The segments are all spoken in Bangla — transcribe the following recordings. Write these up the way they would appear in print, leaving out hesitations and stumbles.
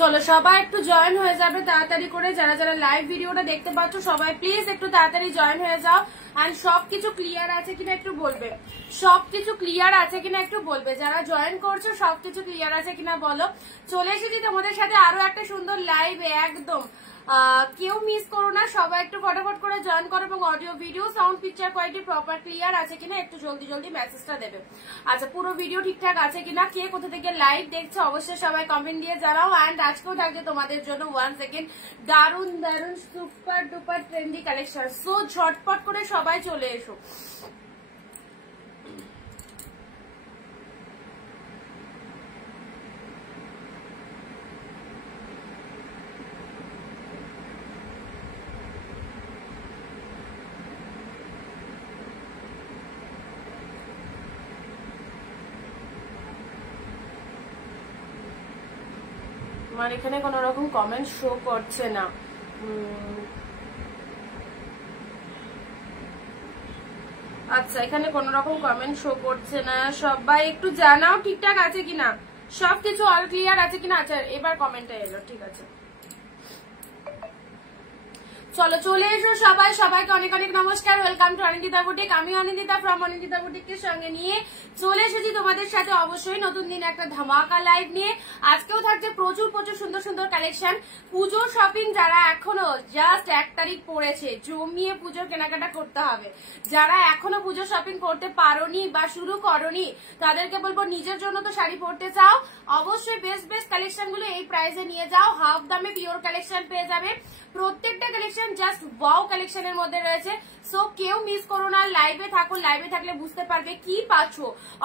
চলো সবাই একটু জয়েন হয়ে যাবে তাড়াতাড়ি করে, যারা যারা লাইভ ভিডিওটা দেখতে পাচ্ছ সবাই প্লিজ একটু তাড়াতাড়ি জয়েন হয়ে যাও। এন্ড সবকিছু ক্লিয়ার আছে কিনা একটু বলবে, সবকিছু ক্লিয়ার আছে কিনা একটু বলবে, যারা জয়েন করছো সবকিছু ক্লিয়ার আছে কিনা বলো। চলে এসেছি তোমাদের সাথে আরো একটা সুন্দর লাইভে, একদম কেউ মিস করো না, সবাই একটু ফটাফট করে জয়েন করো এবং audio video sound picture quality proper clear আছে কিনা একটু জলদি জলদি মেসেজটা দেবে। আচ্ছা পুরো ভিডিও ঠিকঠাক আছে কিনা, কে কোথা থেকে লাইভ দেখছো অবশ্যই সবাই কমেন্ট দিয়ে জানাও। এন্ড আজকেও থাকছে তোমাদের জন্য 1 সেকেন্ড দারুন দারুন super duper trendy collection. So ঝটপট করে সবাই চলে এসো। আমার এখানে কোন রকম কমেন্ট শো করছে না। আচ্ছা এখানে কোন রকম কমেন্ট শো করছে না, সবাই একটু জানাও ঠিকঠাক আছে কিনা, সবকিছু অল ক্লিয়ার আছে কিনা। আচ্ছা এবার কমেন্টটা এলো, ঠিক আছে চলো চলে এসো সবাই, সবাইকে অনেক অনেক নমস্কার, ওয়েলকাম টু অনিন্দিতা বুটিক। আমি অনিন্দিতা ফ্রম অনিন্দিতা বুটিকের সঙ্গে নিয়ে চলে এসেছি তোমাদের সাথে অবশ্যই নতুন দিন একটা ধামাকা লাইভ নিয়ে। আজকেও থাকছে প্রচুর প্রচুর সুন্দর সুন্দর কালেকশন। পুজোর শপিং যারা এখনো জাস্ট 1 তারিখ পড়েছে, জমিয়ে পুজোর কেনাকাটা করতে হবে। যারা এখনো পুজো শপিং করতে পারোনি বা শুরু করোনি তাদেরকে বলবো নিজের জন্য তো শাড়ি পরতে চাও, অবশ্যই বেস্ট বেস্ট কালেকশন গুলো এই প্রাইসে নিয়ে যাও। হাফ দামে পিওর কালেকশন পেয়ে যাবে, প্রত্যেকটা কালেকশন জাস্ট ওয়াও কালেকশনের মধ্যে রয়েছে। সো কেউ মিস করো না, লাইভে থাকো, লাইভে থাকলে বুঝতে পারবে কি পাচ্ছ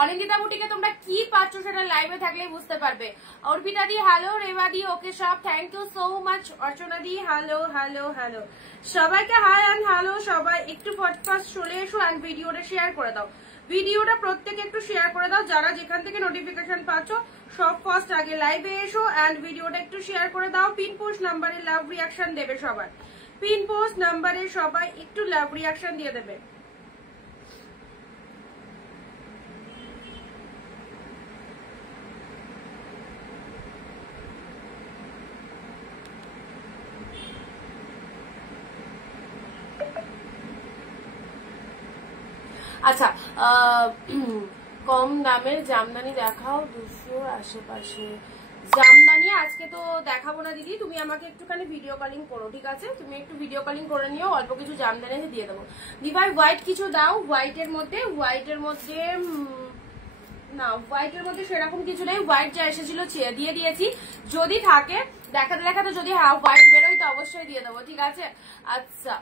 অনিন্দিতা বুটিকে, তোমরা কি পাচ্ছ সেটা লাইভে থাকলে বুঝতে পারবে। অর্পিতা দি হ্যালো, রেবা দি ওকে সব thank you so much, Archana di hello hello hello, সবাইকে হাই অ্যান্ড হ্যালো। সবাই একটু ফটফট চলে এসো অ্যান্ড ভিডিওটা শেয়ার করে দাও, ভিডিওটা প্রত্যেকে একটু শেয়ার করে দাও। যারা যেখান থেকে নোটিফিকেশন পাচ্ছ সব ফার্স্ট আগে লাইভে এসো অ্যান্ড ভিডিওটা একটু শেয়ার করে দাও। পিন পোস্ট নাম্বারে লাভ রিয়াকশন দেবে সবাই, পিন পোস্ট নাম্বারে সবাই একটু লাভ রিয়াকশন দিয়ে দেবে। আচ্ছা কম দামের জামদানি দেখাও 200 আশেপাশে। জামদানি আজকে তো দেখাবো না দিদি, তুমি আমাকে একটুখানি ভিডিও কলিং করো, ঠিক আছে? তুমি একটু ভিডিও কলিং করে নিও, অল্প কিছু জামদানি দিয়ে দেবো। দিভাই হোয়াইট কিছু দাও, হোয়াইটের মধ্যে না, হোয়াইটের মধ্যে সেরকম কিছু নেই, হোয়াইট যা এসেছিল দিয়ে দিয়েছি। যদি থাকে দেখাতে দেখাতে যদি হোয়াইট বেরোয় তো অবশ্যই দিয়ে দেবো, ঠিক আছে? আচ্ছা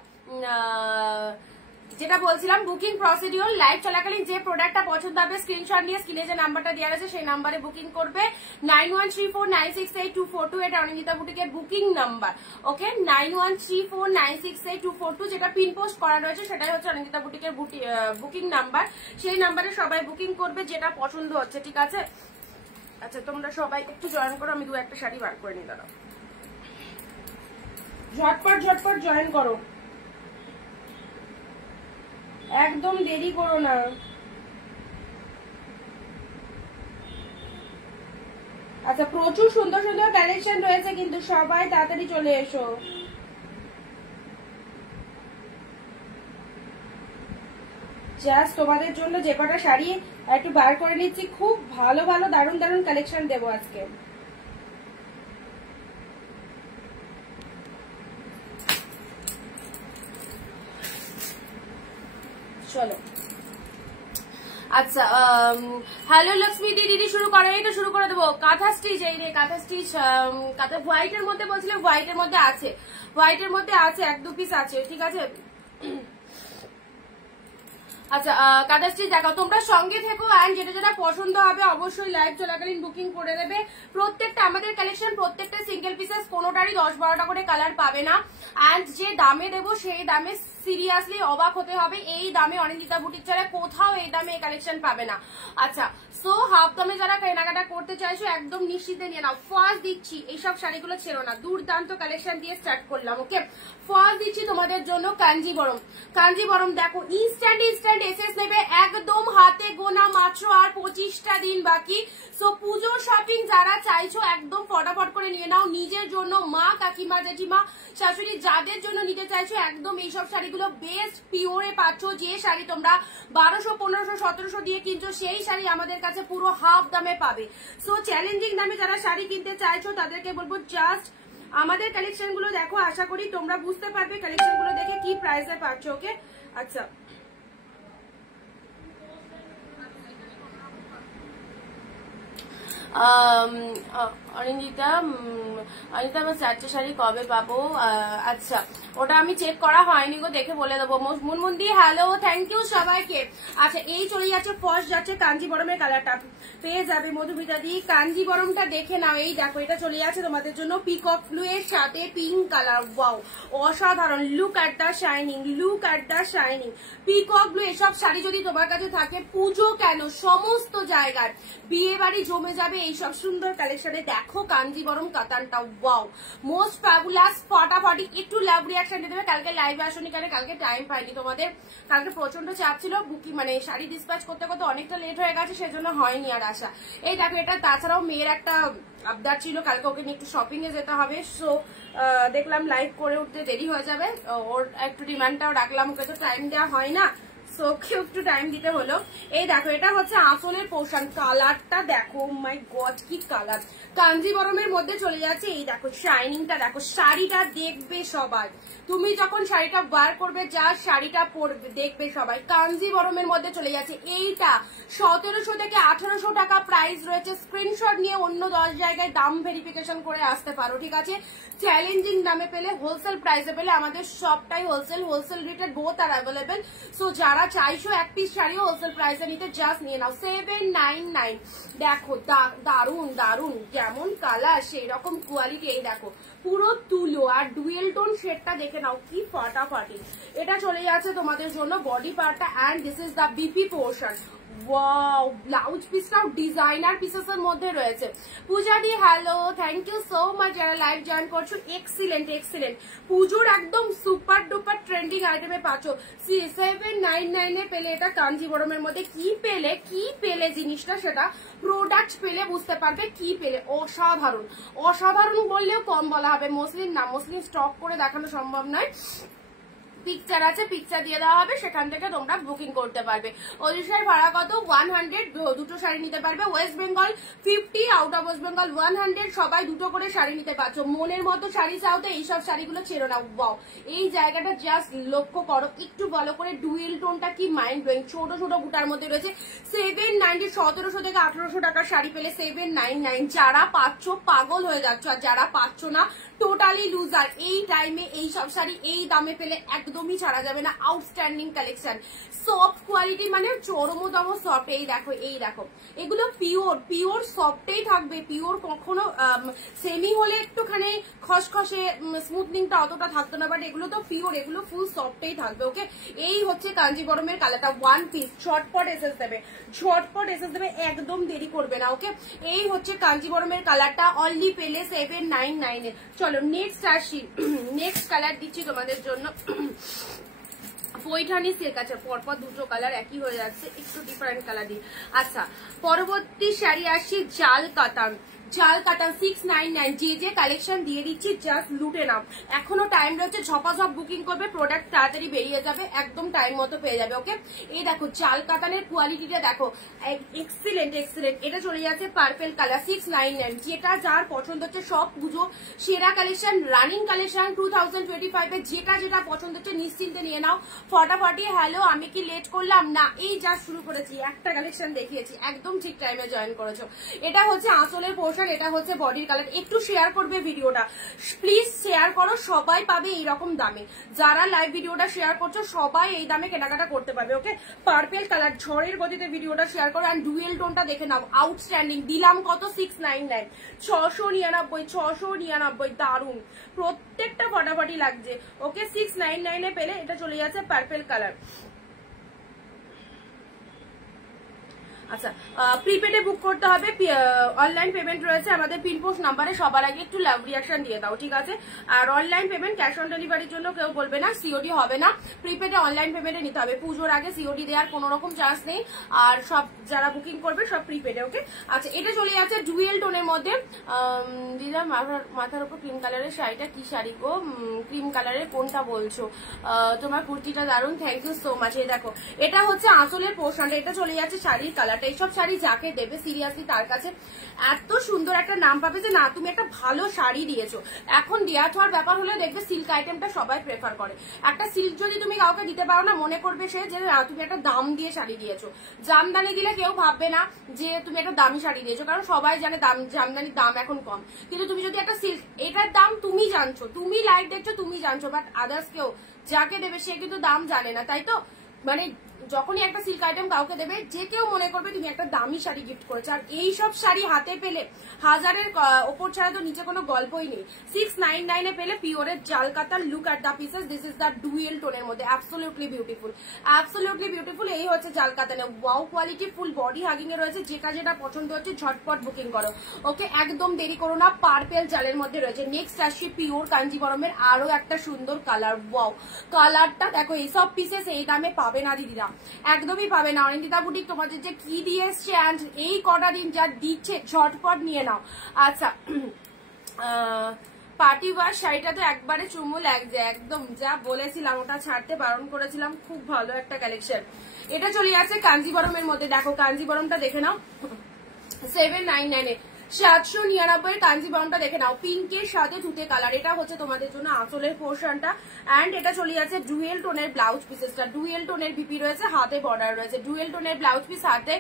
যেটা বলছিলাম বুকিং প্রসিডিওর, লাইভ চলাকালীন যে প্রোডাক্টটা পছন্দ হবে স্ক্রিনশট নিয়ে স্ক্রিনে যে নাম্বারটা দেওয়া আছে সেই নাম্বারে বুকিং করবে। 9134968242 এটা অনিন্দিতা বুটিকের বুকিং নাম্বার, ওকে? 9134968242 যেটা পিন পোস্ট করা রয়েছে সেটাই হচ্ছে অনিন্দিতা বুটিকের বুকিং নাম্বার। সেই নাম্বারে সবাই বুকিং করবে যেটা পছন্দ হচ্ছে, ঠিক আছে? আচ্ছা তোমরা সবাই একটু জয়েন করো, আমি 2-1টা শাড়ি বার করে নিয়ে দাঁড়াও, ঝটপট ঝটপট জয়েন করো, একদম দেরি করো না। আচ্ছা প্রচুর সুন্দর সুন্দর কালেকশন রয়েছে কিন্তু সবাই তাড়াতাড়ি চলে এসো। জাস্ট তোমাদের জন্য যে কটা শাড়ি একটু বার করে নিচ্ছি, খুব ভালো ভালো দারুণ দারুণ কালেকশন দেবো আজকে। চলো আচ্ছা হ্যালো লক্ষ্মী দিদি শুরু করে, এই তো শুরু করে দেবো। কাঁথা স্টিচ, এই রে কাঁথা স্টিচ, কাঁথা হোয়াইটের মধ্যে বলছিলে, হোয়াইটের মধ্যে আছে, হোয়াইটের মধ্যে আছে 1-2 পিস আছে, ঠিক আছে? আচ্ছা কাঁথা স্টিচ দেখাও, তোমরা সঙ্গে থেকো অ্যান্ড যেটা যেটা পছন্দ হবে অবশ্যই লাইভ চলাকালীন বুকিং করে দেবে। প্রত্যেকটা আমাদের কালেকশন প্রত্যেকটা সিঙ্গেল পিসেস, কোনোটারই 10-12টা করে কালার পাবে না। অ্যান্ড যে দামে দেবো সেই দামে সিরিয়াসলি অবাক হতে হবে, এই দামে অনিন্দিতা বুটিক ছাড়া কোথাও এই দামে এই কালেকশন পাবে না। আচ্ছা, সো হাফ দামে যারা কেনাকাটা করতে চাইছো একদম নিশ্চিন্তে নিয়ে নাও। ফার্স্ট দিচ্ছি, এইসব শাড়িগুলো ছেড়ো না, দুর্দান্ত কালেকশন দিয়ে স্টার্ট করলাম। ওকে, ফার্স্ট দিচ্ছি তোমাদের জন্য কাঞ্জিবরম। কাঞ্জিবরম দেখো ইনস্ট্যান্ট এসএস নেবে, একদম হাতে গোনা, মাত্র আর 25টা দিন বাকি। সো পুজো শপিং যারা চাইছো একদম ফটাফট করে নিয়ে নাও, নিজের জন্য, মা, কাকিমা, জেঠিমা, শাশুড়ি যাদের জন্য নিতে চাইছো একদম এইসব শাড়িগুলো বেস্ট পিওরে পাচ্ছ। যে শাড়ি তোমরা 1200, 1500, 1700 দিয়ে কিনছো সেই শাড়ি আমাদের কাছে পুরো হাফ দামে পাবে। সো চ্যালেঞ্জিং দামে যারা শাড়ি কিনতে চাইছো তাদেরকে বলবো জাস্ট আমাদের কালেকশন গুলো দেখো, আশা করি তোমরা বুঝতে পারবে কালেকশন গুলো দেখে কি প্রাইসে পাচ্ছ। ওকে, আচ্ছা অনিন্দিতা আমার 4টে শাড়ি কবে পাবো? আচ্ছা, ওটা আমি চেক করা হয়নি গো, দেখে বলে দেবো। মুনমুন্দি হ্যালো, থ্যাংক ইউ সবাইকে। আচ্ছা, এই চলে যাচ্ছে ফার্স্ট যাচ্ছে কাঞ্জিবরমের কালারটা, পেয়ে যাবে মধুমিতা দি। কাঞ্জিবরমটা দেখে নাও, এই দেখো এটা চলে যাচ্ছে তোমাদের জন্য পিকক ব্লু এর সাথে পিঙ্ক কালার। ওয়াও, অসাধারণ, look at the shining, look at the shining. Peacock blue এসব শাড়ি যদি তোমার কাছে থাকে, পুজো কেন সমস্ত জায়গায় বিয়ে বাড়ি জমে যাবে এইসব সুন্দর কালেকশনে। দেখো কাঞ্জিবরম কাতানটা, ওয়াও, মোস্ট ফ্যাবুলাস, ফাটাফাটি। একটু লাভ রিয়াকশন দিতে হবে। কালকে লাইভে আসনি কেন? কালকে টাইম পাইনি তোমাদের, কালকে প্রচন্ড চাপ ছিল, বুকিং মানে শাড়ি ডিসপ্যাচ করতে করতে অনেকটা লেট হয়ে গেছে, সেজন্য হয়নি আর আসা। এই দেখো এটা, তাছাড়াও মেয়ের একটা আবদার ছিল, কালকে ওকে নিয়ে একটু শপিং এ যেতে হবে। সো দেখলাম লাইভ করে উঠতে দেরি হয়ে যাবে, ওর একটু ডিমান্ডটাও রাখলাম, ওকে তো টাইম দেওয়া হয় না, সো কেউ একটু টাইম দিতে হলো। এই দেখো এটা হচ্ছে আঁচলের পোর্শন, কালারটা দেখো, মাই গড কি কালার। কাঞ্জিবরমের মধ্যে চলে যাচ্ছে, এই দেখো শাইনিংটা দেখো, শাড়িটা দেখবে সবাই, তুমি যখন শাড়িটা বার করবে যা শাড়িটা পরবে দেখবে সবাই। কাঞ্জিবরমের মধ্যে চলে যাচ্ছে এইটা, 1700 থেকে 1800 টাকা প্রাইস রয়েছে। স্ক্রিনশট নিয়ে অন্য 10 জায়গায় দাম ভেরিফিকেশন করে আসতে পারো, ঠিক আছে? চ্যালেঞ্জিং দামে পেলে, হোলসেল প্রাইসে পেলে, আমাদের সবটাই হোলসেল রিটেল বোথ আর অ্যাভেলেবেল। সো যারা চাইছো এক পিস শাড়িও হোলসেল প্রাইসে নিতে, জাস্ট নিয়ে নাও। 799। দেখো দারুন দারুন, যেমন কালার সেই রকম কোয়ালিটি। এই দেখো পুরো তুলো, আর ডুয়েল টোন শেডটা দেখে নাও কি ফাটাফাটি। এটা চলে যাচ্ছে তোমাদের জন্য বডি পার্টটা, and this is the BP portion. Wow, blouse পিসটাও ডিজাইনার পিসেস এর মধ্যে রয়েছে। পূজা দি hello, thank you so much যারা লাইভ জয়েন করছো। এক্সিলেন্ট এক্সিলেন্ট, পুজোর একদম সুপার ডুপার ট্রেন্ডিং আইটেমে পাচ্ছ। 799 এ পেলে এটা কাঞ্জিবরমের মধ্যে। কি পেলে জিনিসটা, সেটা প্রোডাক্ট পেলে বুঝতে পারবে কি পেলে। অসাধারণ, অসাধারণ বললেও কম বলা হবে। মসলিন না, মসলিন স্টক করে দেখানো সম্ভব নয়, পিকচার আছে, পিকচার দিয়ে দেওয়া হবে, সেখান থেকে তোমরা বুকিং করতে পারবে। ওড়িশার ভাড়া কত? 100, দুটো শাড়ি নিতে পারবে। West Bengal 50, out of West Bengal 100, সবাই দুটো করে শাড়ি নিতে পারছো। মনের মতো শাড়ি চাও তো এইসব শাড়িগুলো ছেড়ো না। ওয়াও, এই জায়গাটা জাস্ট লক্ষ্য করো একটু ভালো করে, ডুয়েল টোনটা কি মাইন্ড ব্লোয়িং। ছোট ছোট বুটার মধ্যে রয়েছে। 790, 1700 থেকে 1800 টাকার শাড়ি পেলে 799। যারা পাচ্ছ পাগল হয়ে যাচ্ছ, আর যারা পাচ্ছ না টোটালি লুজার। এই টাইমে এইসব শাড়ি এই দামে পেলে একদমই ছাড়া যাবে না। আউটস্ট্যান্ডিং কালেকশন, সফট কোয়ালিটি, মানে চরমতম সফট। এই দেখো এগুলো পিওর সফটেই থাকবে, পিওর। কখনো সেমি হলে একটুখানি খসখসে স্মুথনিংটা অতটা থাকতো না, বাট এগুলো তো পিওর, এগুলো ফুল সফটেই থাকবে। ওকে, এই হচ্ছে কাঞ্জিবরমের কালারটা। ওয়ান পিস, ঝটপট এসেস দেবে, একদম দেরি করবে না। ওকে, এই হচ্ছে কাঞ্জিবরমের কালারটা, অনলি পেলে 799 এ। চলো নেক্সট আসি, নেক্সট কালার দিচ্ছি তোমাদের জন্য। পৈঠানি সিল্ক। আচ্ছা, পরপর দুটো কালার একই হয়ে যাচ্ছে, একটু ডিফারেন্ট কালার দিই। আচ্ছা, পরবর্তী শাড়ি আসছি জাল কাতান। 699। যে কালেকশন দিয়ে দিচ্ছি জাস্ট লুটে নাও, এখনো টাইম রয়েছে, ঝপাঝপ বুকিং করবে, প্রোডাক্ট তাড়াতাড়ি বেরিয়ে যাবে, একদম টাইম মতো পেয়ে যাবে। ওকে, এই দেখো জাল কাতানের কোয়ালিটিটা দেখো, এক্সিলেন্ট। এটা চলে যাচ্ছে পার্পেল কালার, 699। যেটা যার পছন্দ হচ্ছে, সব পুজো সেরা কালেকশন, রানিং কালেকশন 2025 এ। যেটা পছন্দ হচ্ছে নিশ্চিন্তে নিয়ে নাও ফটাফটি। হ্যালো, আমি কি লেট করলাম? না, এই জাস্ট শুরু করেছি, একটা কালেকশন দেখিয়েছি, একদম ঠিক টাইমে জয়েন করেছো। এটা হচ্ছে আঁচলের পোর্শন, পোর্শন, এটা হচ্ছে বডির কালার। একটু শেয়ার করবে ভিডিওটা, প্লিজ শেয়ার করো, সবাই পাবে এইরকম দামে। যারা লাইভ ভিডিওটা শেয়ার করছো সবাই এই দামে কেনাকাটা করতে পারবে। ওকে, পার্পেল কালার, ঝড়ের গতিতে ভিডিওটা শেয়ার করো। অ্যান্ড ডুয়েল টোনটা দেখে নাও, আউটস্ট্যান্ডিং। দিলাম কত? 699, 699, 699, দারুন, প্রত্যেকটা ফটাফটি লাগছে। ওকে, 699 পেলে এটা চলে যাচ্ছে পার্পেল কালার। আচ্ছা, প্রিপেডে বুক করতে হবে, অনলাইন পেমেন্ট রয়েছে আমাদের পিনপোস্ট নাম্বারে। সবার আগে একটু লাভ রিয়াকশন দিয়ে দাও, ঠিক আছে? আর অনলাইন পেমেন্ট, ক্যাশ অন ডেলিভারির জন্য কেউ বলবে না, সিওডি হবে না। প্রিপেডে অনলাইন পেমেন্টে নিতে হবে। পুজোর আগে সিওডি দেওয়ার কোনো রকম চান্স নেই। আর সব যারা বুকিং করবে সব প্রিপেডে। ওকে, আচ্ছা, এটা চলে যাচ্ছে ডুয়েল টোনের মধ্যে। দিদা মাথার উপর ক্রিম কালারের শাড়িটা কি শাড়ি গো? ক্রিম কালারের কোনটা বলছো? তোমার কুর্তিটা দারুন, থ্যাংক ইউ সো মাচ। এই দেখো, এটা হচ্ছে আঁচলের পোর্শনটা, এটা চলে যাচ্ছে শাড়ির কালার। এইসব শাড়ি যাকে দেবে সিরিয়াসলি তার কাছে এত সুন্দর একটা নাম পাবে যে না, তুমি একটা ভালো শাড়ি দিয়েছো। এখন দেওয়া হওয়ার ব্যাপার হলে দেখবে সিল্ক আইটেমটা সবাই প্রেফার করে। একটা সিল্ক যদি তুমি কাউকে দিতে পারো না, মনে করবে সে যে তুমি একটা দাম দিয়ে শাড়ি দিয়েছো। জামদানি দিলে কেউ ভাববে না যে তুমি একটা দামি শাড়ি দিয়েছো, কারণ সবাই জানে জামদানির দাম এখন কম। কিন্তু তুমি যদি একটা সিল্ক, এটার দাম তুমি জানছো, তুমি লাইভ দেখছো, তুমি জানছো, বাট আদার্স কেউ যাকে দেবে সে কিন্তু দাম জানে না, তাই তো? মানে যখনই একটা সিল্ক আইটেম কাউকে দেবে, যে কেউ মনে করবে তুমি একটা দামি শাড়ি গিফট করেছো। আর এইসব শাড়ি হাতে পেলে 1000-এর ওপর ছাড়া তো নিচে কোনো গল্পই নেই। 699 পেলে পিওরের জালকাতার। Look at the pieces, this is the dual টোনের মধ্যে, অ্যাবসলিউটলি বিউটিফুল, অ্যাবসলিউটলি বিউটিফুল। এই হচ্ছে জালকাতানে, wow quality, full body hugging এ রয়েছে। যেটা পছন্দ হচ্ছে ঝটপট বুকিং করো। ওকে, একদম দেরি করো না। পার্পেল জালের মধ্যে রয়েছে। নেক্সট আসছে পিওর কাঞ্জিবরমের আরো একটা সুন্দর কালার। ওয়াও, কালারটা দেখো। এইসব পিসেস এই দামে পাবে না দিদিরা, একদমই পাবে না। অনিন্দিতা বুটিক তোমাদের যে কি দিয়ে এসছে, অ্যান্ড এই কটা দিন যা দিচ্ছে ঝটপট নিয়ে নাও। আচ্ছা, পার্টি ওয়ার শাড়িটা তো একবারে চুমু লাগছে, একদম যা বলেছিলাম ওটা ছাড়তে বারণ করেছিলাম। খুব ভালো একটা কালেকশন। এটা চলে যাচ্ছে কাঞ্জিবরমের মধ্যে। দেখো কাঞ্জিবরমটা দেখে নাও, 799-এ 799 কাঞ্জিবরমটা দেখে নাও। পিঙ্কের সাথে তুতে কালার, এটা হচ্ছে তোমাদের জন্য আঁচলের পোর্শনটা। অ্যান্ড এটা চলে যাচ্ছে ডুয়েল টোনের ব্লাউজ পিসেসটা। ডুয়েল টোনের ভিপি রয়েছে, হাতে বর্ডার রয়েছে। ডুয়েল টোনের ব্লাউজ পিস, হাতে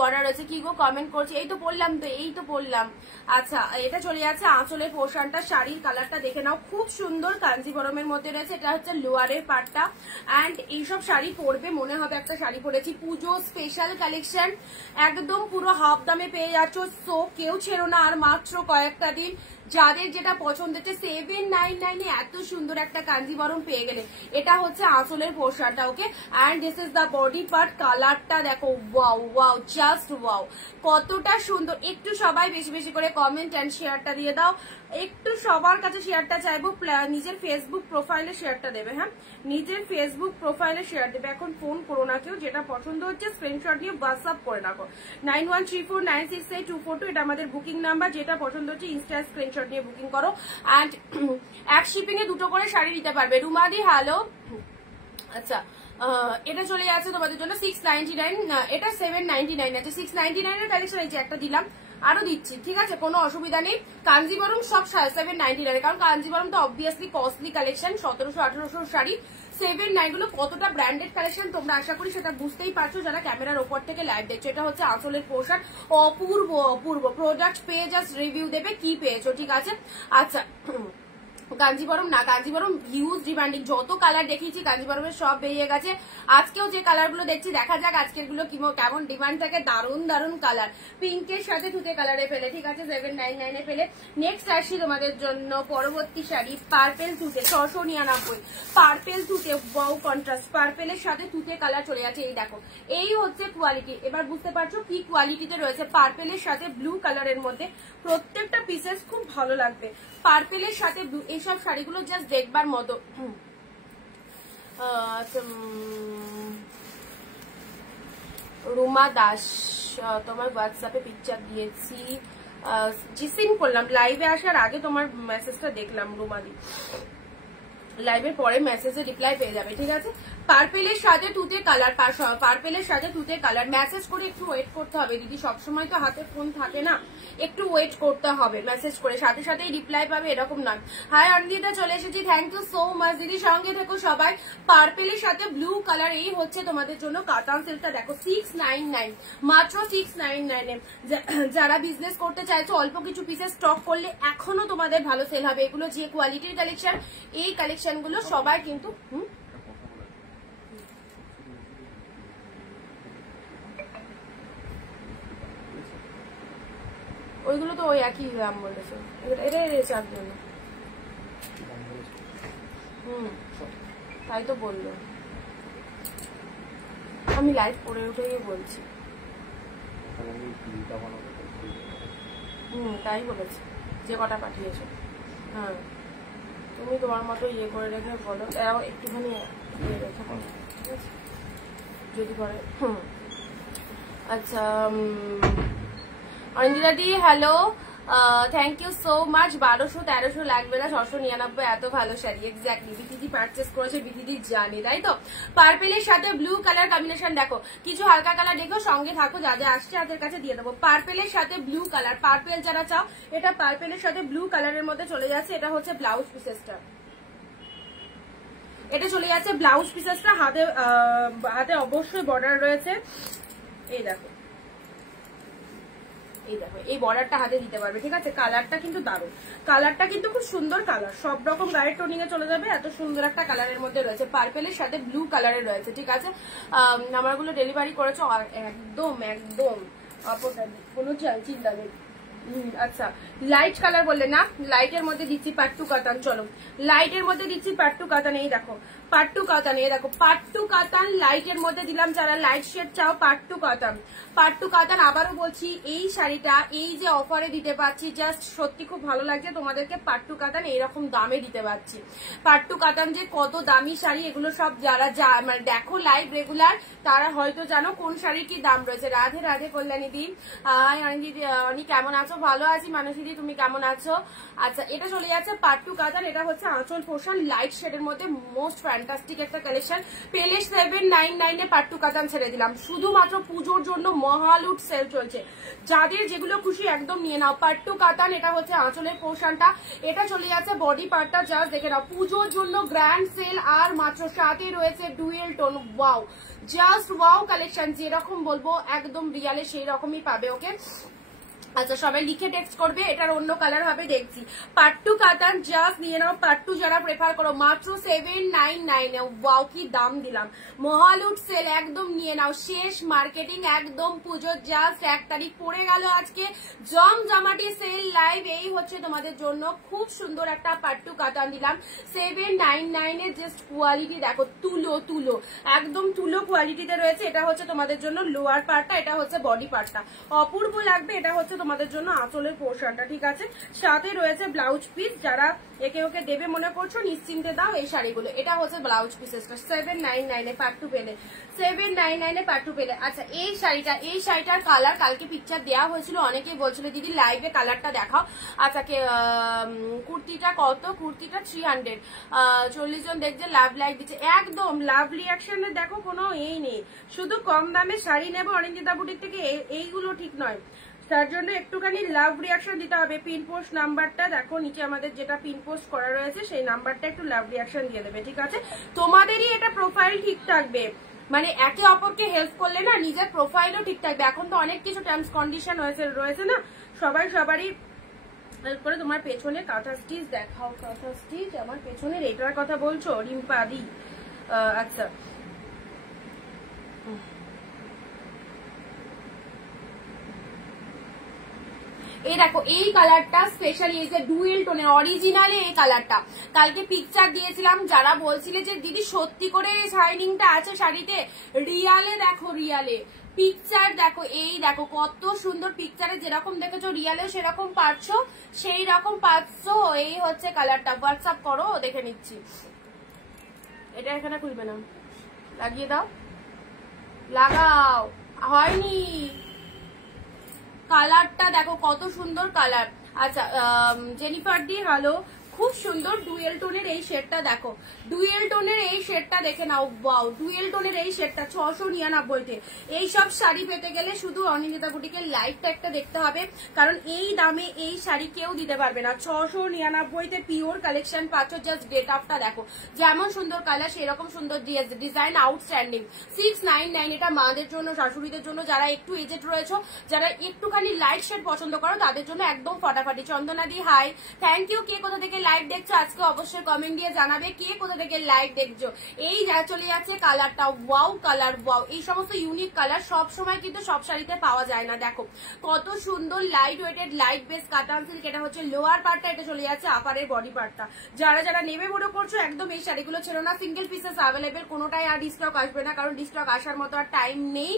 বর্ডার রয়েছে। কি গো কমেন্ট করছি? এই তো বললাম তো, এই তো বললাম। আচ্ছা, এটা চলে যাচ্ছে আঁচলের পোর্শনটা। শাড়ির কালারটা দেখে নাও, খুব সুন্দর কাঞ্জিবরমের মধ্যে রয়েছে। এটা হচ্ছে লোয়ারের পার্টটা। অ্যান্ড এইসব শাড়ি পরবে মনে হবে একটা শাড়ি পরেছি। পুজো স্পেশাল কালেকশন, একদম পুরো হাফ দামে পেয়ে যাচ্ছ। সো কেউ ছেড়ো না আর মাত্র কয়েকটা দিন। যাদের যেটা পছন্দ হচ্ছে, 799-এ এত সুন্দর একটা কাঞ্জিবরম পেয়ে গেলে। এটা হচ্ছে আঁচলের পোর্শনটা। Okay, and this is the body part. কালারটা দেখো, ওয়াও ওয়াও, জাস্ট ওয়াও, কতটা সুন্দর। একটু সবাই বেশি বেশি করে কমেন্ট অ্যান্ড শেয়ারটা দিয়ে দাও। একটু সবার কাছে শেয়ারটা চাইবো। নিজের ফেসবুক প্রোফাইলে শেয়ারটা দেবে। হ্যাঁ, নিজের ফেসবুক প্রোফাইলে শেয়ার দেবে। এখন ফোন করো না কেউ, যেটা পছন্দ হচ্ছে স্ক্রিনশট নিয়ে হোয়াটসঅ্যাপ করে রাখো। 9134968242, এটা আমাদের বুকিং নাম্বার। যেটা পছন্দ হচ্ছে ইনস্টা স্ক্রিনশট নিয়ে বুকিং করো। অ্যান্ড এক শিপিং এ 2টো করে শাড়ি নিতে পারবে। রুমাদি হ্যালো। আচ্ছা, এটা চলে যাচ্ছে তোমাদের জন্য 699, এটা 799 আছে। 699-এর কালেকশন এই যে একটা দিলাম, আরো দিচ্ছি, ঠিক আছে, কোনো অসুবিধা নেই। কাঞ্জিবরম সব 799, কারণ কাঞ্জিবরম তো অবভিয়াসলি কস্টলি কালেকশন। 1700-1800 শাড়ি 799 গুলো কতটা ব্র্যান্ডেড কালেকশন তোমরা আশা করি সেটা বুঝতেই পারছো যারা ক্যামেরার ওপর থেকে লাইভ দেখছো। এটা হচ্ছে আঁচলের পোর্শন। অপূর্ব অপূর্ব প্রোডাক্ট পেয়ে জাস্ট রিভিউ দেবে কি পেয়েছো, ঠিক আছে? আচ্ছা, কাঞ্জিবরম না, কাঞ্জিবরম হিউজ ডিমান্ডিং। যত কালার দেখিয়েছি কাঞ্জিবরমের সব বেরিয়ে গেছে। আজকেও যে কালার গুলো দেখছি, দেখা যাক আজকের গুলো কেমন ডিমান্ড থাকে। দারুণ দারুণ কালার, পিঙ্কের সাথে তুতে কালারে পেলে, ঠিক আছে, 799-এ পেলে। নেক্সট আসছি তোমাদের জন্য পরবর্তী শাড়ি, পার্পেল তুতে, 699, পার্পেল তুতে, ওয়াও কন্ট্রাস্ট, পার্পেলের সাথে তুতে কালার চলে যাচ্ছে। এই দেখো, এই হচ্ছে কোয়ালিটি। এবার বুঝতে পারছো কি কোয়ালিটিতে রয়েছে। পার্পেলের সাথে ব্লু কালারের মধ্যে প্রত্যেকটা পিসেস খুব ভালো লাগবে। পার্পেলের সাথে এইসব শাড়িগুলো জাস্ট দেখবার মতো। রুমা দাস, তোমার হোয়াটসঅ্যাপে পিকচার দিয়েছি, জি সিন করলাম লাইভে আসার আগে তোমার মেসেজটা দেখলাম রুমাদি। লাইভের পরে মেসেজে রিপ্লাই পেয়ে যাবে, ঠিক আছে। পার্পেলের সাথে তুতে কালার, পার্পেলের সাথে তুতে কালার। মেসেজ করে একটু ওয়েট করতে হবে দিদি, সবসময় তো হাতে ফোন থাকে না, একটু ওয়েট করতে হবে। মেসেজ করে সাথে সাথেই রিপ্লাই পাবে এরকম নয়। হাই অনিন্দিতা, চলে এসেছি, থ্যাংক ইউ সো মাচ দিদি, সঙ্গে থেকো সবাই। পার্পেলের সাথে ব্লু কালার, এই হচ্ছে তোমাদের জন্য কাতান সিল্কটা। দেখো 699, মাত্র 699 এ। যারা বিজনেস করতে চাইছো অল্প কিছু পিসের স্টক করলে এখনো তোমাদের ভালো সেল হবে। এগুলো যে কোয়ালিটির কালেকশন, এই কালেকশন গুলো সবার কিন্তু ওইগুলো তো ওই একই দাম বলেছে, এটাই রেচার জন্য। তাই তো বললো, আমি লাইভ করে উঠে বলছি। তাই বলেছে, যে কটা পাঠিয়েছো। হ্যাঁ, তুমি তোমার মতো ইয়ে করে রেখে বলো, একটুখানি ইয়ে রেখে বলো, ঠিক আছে যদি করে। আচ্ছা অঞ্জিতা দি, hello, thank you so much. 1200-1300 লাগবে না, 699 এত ভালো শাড়ি। এক্স্যাক্টলি, বিথিদি পারচেস করেছে, বিথিদি জানি, তাই তো। পার্পেলের সাথে ব্লু কালার কম্বিনেশন দেখো, কিছু হালকা কালার দেখো, সঙ্গে থাকো, যা যা আসছে হাতের কাছে দিয়ে দেবো। পার্পেলের সাথে ব্লু কালার, পার্পেল যারা চাও, এটা পার্পেলের সাথে ব্লু কালারের মধ্যে চলে যাচ্ছে। এটা হচ্ছে ব্লাউজ পিসেসটা, এটা চলে যাচ্ছে ব্লাউজ পিসেসটা। হাতে অবশ্যই বর্ডার রয়েছে, এই দেখো, এই দেখো, এই বর্ডারটা হাতে দিতে পারবে, ঠিক আছে। কালারটা কিন্তু দারুণ, কালারটা কিন্তু খুব সুন্দর কালার, সব রকম গায়ের টোনিং এ চলে যাবে। এত সুন্দর একটা কালারের মধ্যে রয়েছে, পার্পেলের সাথে ব্লু কালারের রয়েছে, ঠিক আছে। আমারগুলো ডেলিভারি করেছো একদম একদম কোনো চিন্তা নেই। আচ্ছা, লাইট কালার বললে না, লাইটের মধ্যে দিচ্ছি পাট্টু কাতান। চলো, লাইটের মধ্যে দিচ্ছি পাট্টু কাতান। এই দেখো পাট্টু কাতান, এই দেখো পাট্টু কাতান লাইটের মধ্যে দিলাম। যারা লাইট শেড চাও, পাট্টু কাতান, পাট্টু কাতান। আবারও বলছি, এই শাড়িটা এই যে অফারে দিতে পারছি, জাস্ট সত্যি খুব ভালো লাগছে তোমাদেরকে। পাট্টু কাতান এইরকম দামে দিতে পারছি। পাট্টু কাতান যে কত দামি শাড়ি, এগুলো সব যারা মানে দেখো লাইভ রেগুলার, তারা হয়তো জানো কোন শাড়ির কি দাম রয়েছে। রাধে রাধে কল্যাণী দি, অনি কেমন আছো? ভালো আছি মানসী দি, তুমি কেমন আছো? আচ্ছা, এটা চলে যাচ্ছে পাট্টু কাতান, এটা হচ্ছে আঁচল পোর্শন, লাইট শেডের মধ্যে মোস্ট ফ্যান্টাস্টিক একটা কালেকশন। পেলে 799 এ পাট্টু কাতান ছেড়ে দিলাম, শুধুমাত্র পুজোর জন্য মহালুট সেল চলছে। যাদের যেগুলো খুশি একদম নিয়ে নাও। পাট্টু কাতান, এটা হচ্ছে আঁচলের পোর্শনটা, এটা চলে যাচ্ছে বডি পার্টটা, জাস্ট দেখে নাও, পুজোর জন্য গ্র্যান্ড সেল। আর মাত্র সাথে রয়েছে dual tone. Wow, just wow collection, যেরকম বলবো একদম রিয়ালে সেই রকমই পাবে। ওকে, আচ্ছা সবাই লিখে টেক্সট করবে, এটার অন্য কালার হবে দেখছি। পাট্টু কাতান জাস্ট নিয়ে নাও, পাট্টু যারা প্রেফার করো, মাত্র 799 এ। ওয়াও, কি দাম দিলাম, মহালুট সেল, একদম নিয়ে নাও। শেষ মার্কেটিং, একদম পুজোর জাস্ট 1 তারিখ পড়ে গেল আজকে, জমজমাটি সেল লাইভ। এই হচ্ছে তোমাদের জন্য খুব সুন্দর একটা পাট্টু কাতান দিলাম 799 এ। জাস্ট কোয়ালিটি দেখো, তুলো তুলো, একদম তুলো কোয়ালিটিতে রয়েছে। এটা হচ্ছে তোমাদের জন্য লোয়ার পার্টটা, এটা হচ্ছে বডি পার্টটা, অপূর্ব লাগবে। এটা হচ্ছে তোমাদের জন্য আঁচলের পোর্শনটা, ঠিক আছে। সাথে রয়েছে ব্লাউজ পিস, যারা একে ওকে দেবে মনে করছো নিশ্চিন্তে দাও এই শাড়িগুলো। এটা হচ্ছে ব্লাউজ পিসেসটা 799 এ পাট্টু পেলে, 799 এ পাট্টু পেলে। আচ্ছা, এই শাড়িটার কালার কালকে পিকচার দেওয়া হয়েছিল, অনেকেই বলছিল দিদি লাইভে কালারটা দেখাও। আচ্ছা, কুর্তিটা কত? কুর্তিটা 300। 40 জন দেখছে, লাভ লাইক দিচ্ছে, একদম লাভ রিয়াকশনে দেখো, কোনো এই নেই। শুধু কম দামে শাড়ি নেবো অনিন্দিতা বুটিক থেকে, এইগুলো ঠিক নয়। তার জন্য একটুখানি লাভ রিয়াকশন দিতে হবে। পিন পোস্ট নাম্বারটা দেখো নিচে, আমাদের যেটা পিন পোস্ট করা রয়েছে সেই নাম্বারটা একটু লাভ রিয়াকশন দিয়ে দেবে, ঠিক আছে। তোমাদেরই এটা প্রোফাইল ঠিক থাকবে, মানে একে অপরকে হেল্প করলে না নিজের প্রোফাইলও ঠিক থাকবে। এখন তো অনেক কিছু টার্মস কন্ডিশন রয়েছে না, সবারই হেল্প করে। তোমার পেছনে কাঁথা স্টিচ দেখাও, কাঁথা স্টিচ আমার পেছনের এটার কথা বলছো রিম্পা দি? আচ্ছা, এই দেখো এই কালারটা স্পেশালি, এই যে ডুয়েল টোনের অরিজিনালে এই কালারটা কালকে পিকচার দিয়েছিলাম। যারা বলছিলে যে দিদি সত্যি করে শাইনিংটা আছে শাড়িতে, রিয়ালে দেখো, রিয়ালে পিকচার দেখো, এই দেখো কত সুন্দর। পিকচারে যেরকম দেখেছো রিয়ালে সেরকম পাচ্ছো, সেই রকম পাচ্ছো। এই হচ্ছে কালারটা, হোয়াটসঅ্যাপ করো, দেখে নিচ্ছি। এটা এখানে খুলবে না, লাগিয়ে দাও, লাগাও, হয়নি। কালারটা দেখো কত সুন্দর কালার। আচ্ছা, জেনিফার দি হ্যালো, খুব সুন্দর ডুয়েল টোনের এই শেডটা দেখো, ডুয়েল টোনের এই শেডটা দেখে নাও, ওয়াও ডুয়েল টোনের এই শেডটা 699-তে। এই সব শাড়ি পেতে গেলে শুধু অনিন্দিতা বুটিকের লাইভ ট্যাগটা দেখতে হবে, কারণ এই দামে এই শাড়ি কেউ দিতে পারবে না। 699-তে পিওর কালেকশন পাচ্ছ। জাস্ট গেট আপটা দেখো, যেমন সুন্দর কালার সেরকম সুন্দর ডিজাইন, আউটস্ট্যান্ডিং। 699, এটা মাদের জন্য, শাশুড়িদের জন্য, যারা একটু এজেড রয়েছে, যারা একটুখানি লাইট শেড পছন্দ করো তাদের জন্য একদম ফাটাফাটি। চন্দনাদি হাই, থ্যাংক ইউ। কে কোথা থেকে লাইভ দেখছো আজকে অবশ্যই কমেন্ট দিয়ে জানাবে কে কোথা থেকে লাইভ দেখছো। এই যা চলে যাচ্ছে কালারটা, ওয়াও কালার, ওয়াও। এই সমস্ত ইউনিক কালার সব সময় কিন্তু সব শাড়িতে পাওয়া যায় না। দেখো কত সুন্দর লাইট ওয়েটেড লাইট বেস কাতান সিল্ক। এটা হচ্ছে লোয়ার পার্টটা, এটা চলে যাচ্ছে আপারের বডি পার্টটা। যারা যারা নেবে মনে করছো একদম এই শাড়িগুলো ছিল না, সিঙ্গেল পিসেস অ্যাভেলেবেল, কোনোটাই আর ডিস্টক আসবে না, কারণ ডিস্টক আসার মতো আর টাইম নেই।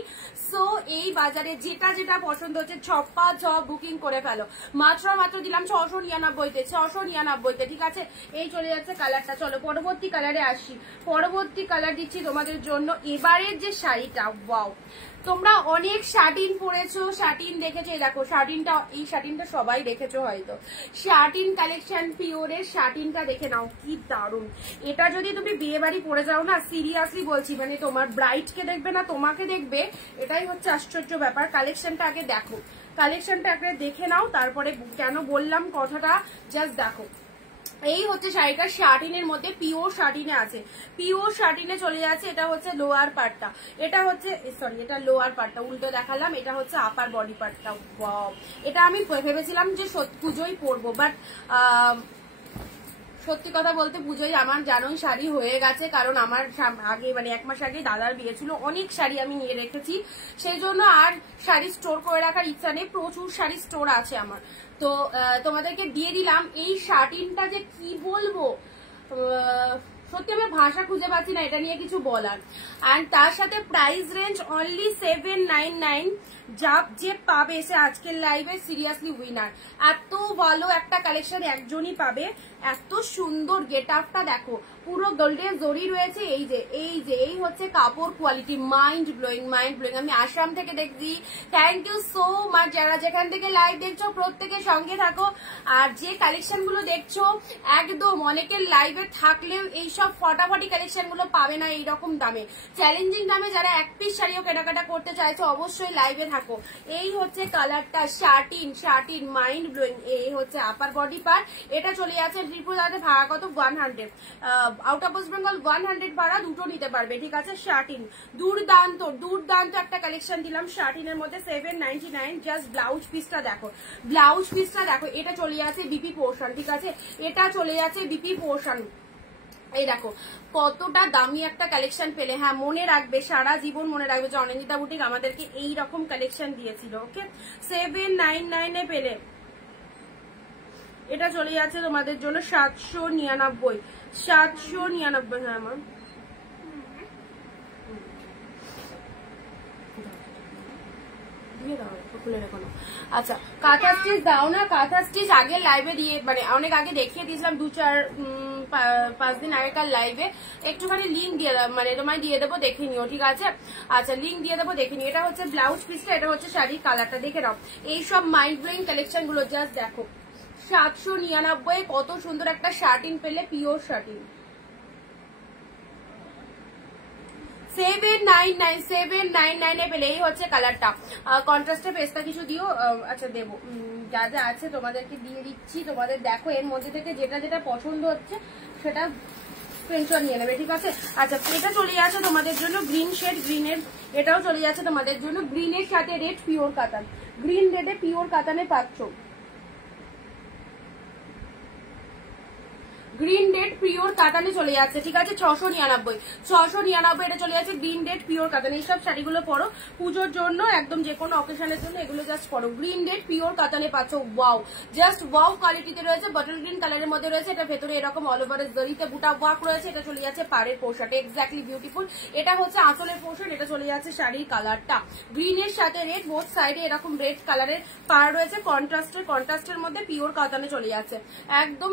সো এই বাজারে যেটা যেটা পছন্দ হচ্ছে ছপ্পা ঝপ বুকিং করে ফেলো। মাত্র দিলাম 699-তে, 699-তে, ঠিক আছে। এই চলে যাচ্ছে কালারটা। চলো পরবর্তী কালারে আসি। পরবর্তী কালার দিচ্ছি তোমাদের জন্য এবারের যে শাড়িটা, ওয়াও। তোমরা অনেক শাটিন পরেছো, শাটিন দেখেছো, এই দেখো শাটিনটা, এই শাটিনটা সবাই দেখেছো হয়তো। শাটিন কালেকশন পিওরের শাটিনটা দেখে নাও, কি দারুণ। এটা যদি তুমি বিয়ে বাড়ি পরে যাও না, সিরিয়াসলি বলছি, মানে তোমার ব্রাইডকে দেখবে না তোমাকে দেখবে, এটাই হচ্ছে আশ্চর্য ব্যাপার। কালেকশনটা আগে দেখো, কালেকশনটা আগে দেখে নাও, তারপরে কেন বললাম কথাটা জাস্ট দেখো। এই হচ্ছে শাড়িটা, শাটিনের মধ্যে পিওর শাটিনে আছে, পিওর শাটিনে চলে যাচ্ছে। এটা হচ্ছে লোয়ার পার্টটা, এটা হচ্ছে সরি এটা লোয়ার পার্টটা, উল্টো দেখালাম। এটা হচ্ছে আপার বডি পার্টটা। ওয়াও, এটা আমি ভেবেছিলাম যে পুজোই পরবো, বাট সত্যি কথা বলতে পুজোয় আমার জানোই শাড়ি হয়ে গেছে, কারণ আমার আগে মানে 1 মাস আগে দাদার বিয়ে ছিল, অনেক শাড়ি আমি নিয়ে রেখেছি, সেই জন্য আর শাড়ি স্টোর করে রাখার ইচ্ছা নেই। প্রচুর শাড়ি স্টোর আছে আমার, তো তোমাদেরকে দিয়ে দিলাম। এই শাটিনটা যে কি বলবো, সত্যি আমি ভাষা খুঁজে পাচ্ছি না এটা নিয়ে কিছু বলার। এন্ড তার সাথে প্রাইস রেঞ্জ অনলি 799। যে পাবে সে আজকের লাইভে সিরিয়াসলি উইনার। এত ভালো একটা কালেকশন একজনই পাবে। এত সুন্দর গেট আপটা দেখো, পুরো গোল্ডেন জরি রয়েছে। এই হচ্ছে কাপড় quality, mind blowing, mind blowing. আমি আসাম থেকে দেখছি, থ্যাংক ইউ সো মাচ। যারা যেখান থেকে লাইভ দেখছো প্রত্যেকের সঙ্গে থাকো। আর যে কালেকশন গুলো দেখছো একদম অনেকের লাইভে থাকলেও এইসব ফটাফটি কালেকশন গুলো পাবে না এইরকম দামে, চ্যালেঞ্জিং দামে। যারা এক পিস শাড়িও কেনাকাটা করতে চাইছো অবশ্যই লাইভে থাকো। এই হচ্ছে কালারটা, শাটিন মাইন্ড ব্লোয়িং। এই হচ্ছে আপার বডি পার্ট। এটা চলে যাচ্ছে ত্রিপুরাতে, ভাড়া কত 100, আউট অফ ওয়েস্ট বেঙ্গল 100 ভাড়া, দুটো নিতে পারবে, ঠিক আছে। শাটিন দুর্দান্ত দুর্দান্ত একটা কালেকশন দিলাম শাটিনের মধ্যে 799। জাস্ট ব্লাউজ পিসটা দেখো, ব্লাউজ পিসটা দেখো। এটা চলে যাচ্ছে বিপি পোর্শন, ঠিক আছে, এটা চলে যাচ্ছে বিপি পোর্শন। এই দেখো কতটা দামি একটা কালেকশন পেলে। হ্যাঁ মনে রাখবে, সারা জীবন মনে রাখবে যে অনিন্দিতা বুটিক আমাদেরকে এই রকম কালেকশন দিয়েছিল। ওকে, 799-এ পেলে। এটা চলে যাচ্ছে তোমাদের জন্য 799, 799। হ্যাঁ আমার আচ্ছা, কাঁথা স্টিচ দাও না। কাঁথা স্টিচ আগে লাইভে দিয়ে, মানে অনেক আগে দেখিয়ে দিয়েছিলাম, 2-4-5 দিন আগেকার লাইভে। একটুখানি লিঙ্ক দিয়ে মানে তোমায় দিয়ে দেবো, দেখে নিও, ঠিক আছে। আচ্ছা লিঙ্ক দিয়ে দেবো, দেখে নিও। এটা হচ্ছে ব্লাউজ পিসটা, এটা হচ্ছে শাড়ির কালারটা, দেখে নাও। এইসব মাইন্ড ব্লোয়িং কালেকশন গুলো জাস্ট দেখো। 799 কত সুন্দর একটা শার্টিন পেলে, পিওর শার্টিন। 799 পেলে। এই হচ্ছে কালারটা, কন্ট্রাস্টে পেস্তা কিছু দিও। আচ্ছা দেবো, যা যা আছে তোমাদেরকে দিয়ে দিচ্ছি। তোমাদের দেখো এর মধ্যে থেকে যেটা যেটা পছন্দ হচ্ছে সেটা স্ক্রিনশট নিয়ে নেবে, ঠিক আছে। আচ্ছা এটা চলে যাচ্ছে তোমাদের জন্য গ্রিন শেড, গ্রিনের এটাও চলে যাচ্ছে তোমাদের জন্য গ্রিনের সাথে রেড পিওর কাতান, গ্রিন রেডে পিওর কাতানে পাচ্ছ। গ্রিন রেড পিওর কাতানে চলে যাচ্ছে, ঠিক আছে। 699 এটা চলে যাচ্ছে গ্রিন রেড পিওর কাতান। এইসব শাড়িগুলো পরো পুজোর জন্য, একদম যে কোনো অকেশনের জন্য এগুলো জাস্ট পরো। গ্রিন রেড পিওর কাতানে পাচ্ছ, ওয়াও, জাস্ট ওয়াও কোয়ালিটিতে রয়েছে। বটল গ্রিন কালারের মধ্যে রয়েছে। এটা ভেতরে এরকম অল ওভার জরিতে বুটা ওয়ার্ক রয়েছে। এটা চলে যাচ্ছে পাড়ের পোর্শনটা, এক্স্যাক্টলি বিউটিফুল। এটা হচ্ছে আঁচলের পোর্শন। এটা চলে যাচ্ছে শাড়ির কালারটা, গ্রিনের সাথে রেড, বোথ সাইডে এরকম রেড কালারের পাড় রয়েছে। কন্ট্রাস্টের মধ্যে পিওর কাতানে চলে যাচ্ছে, একদম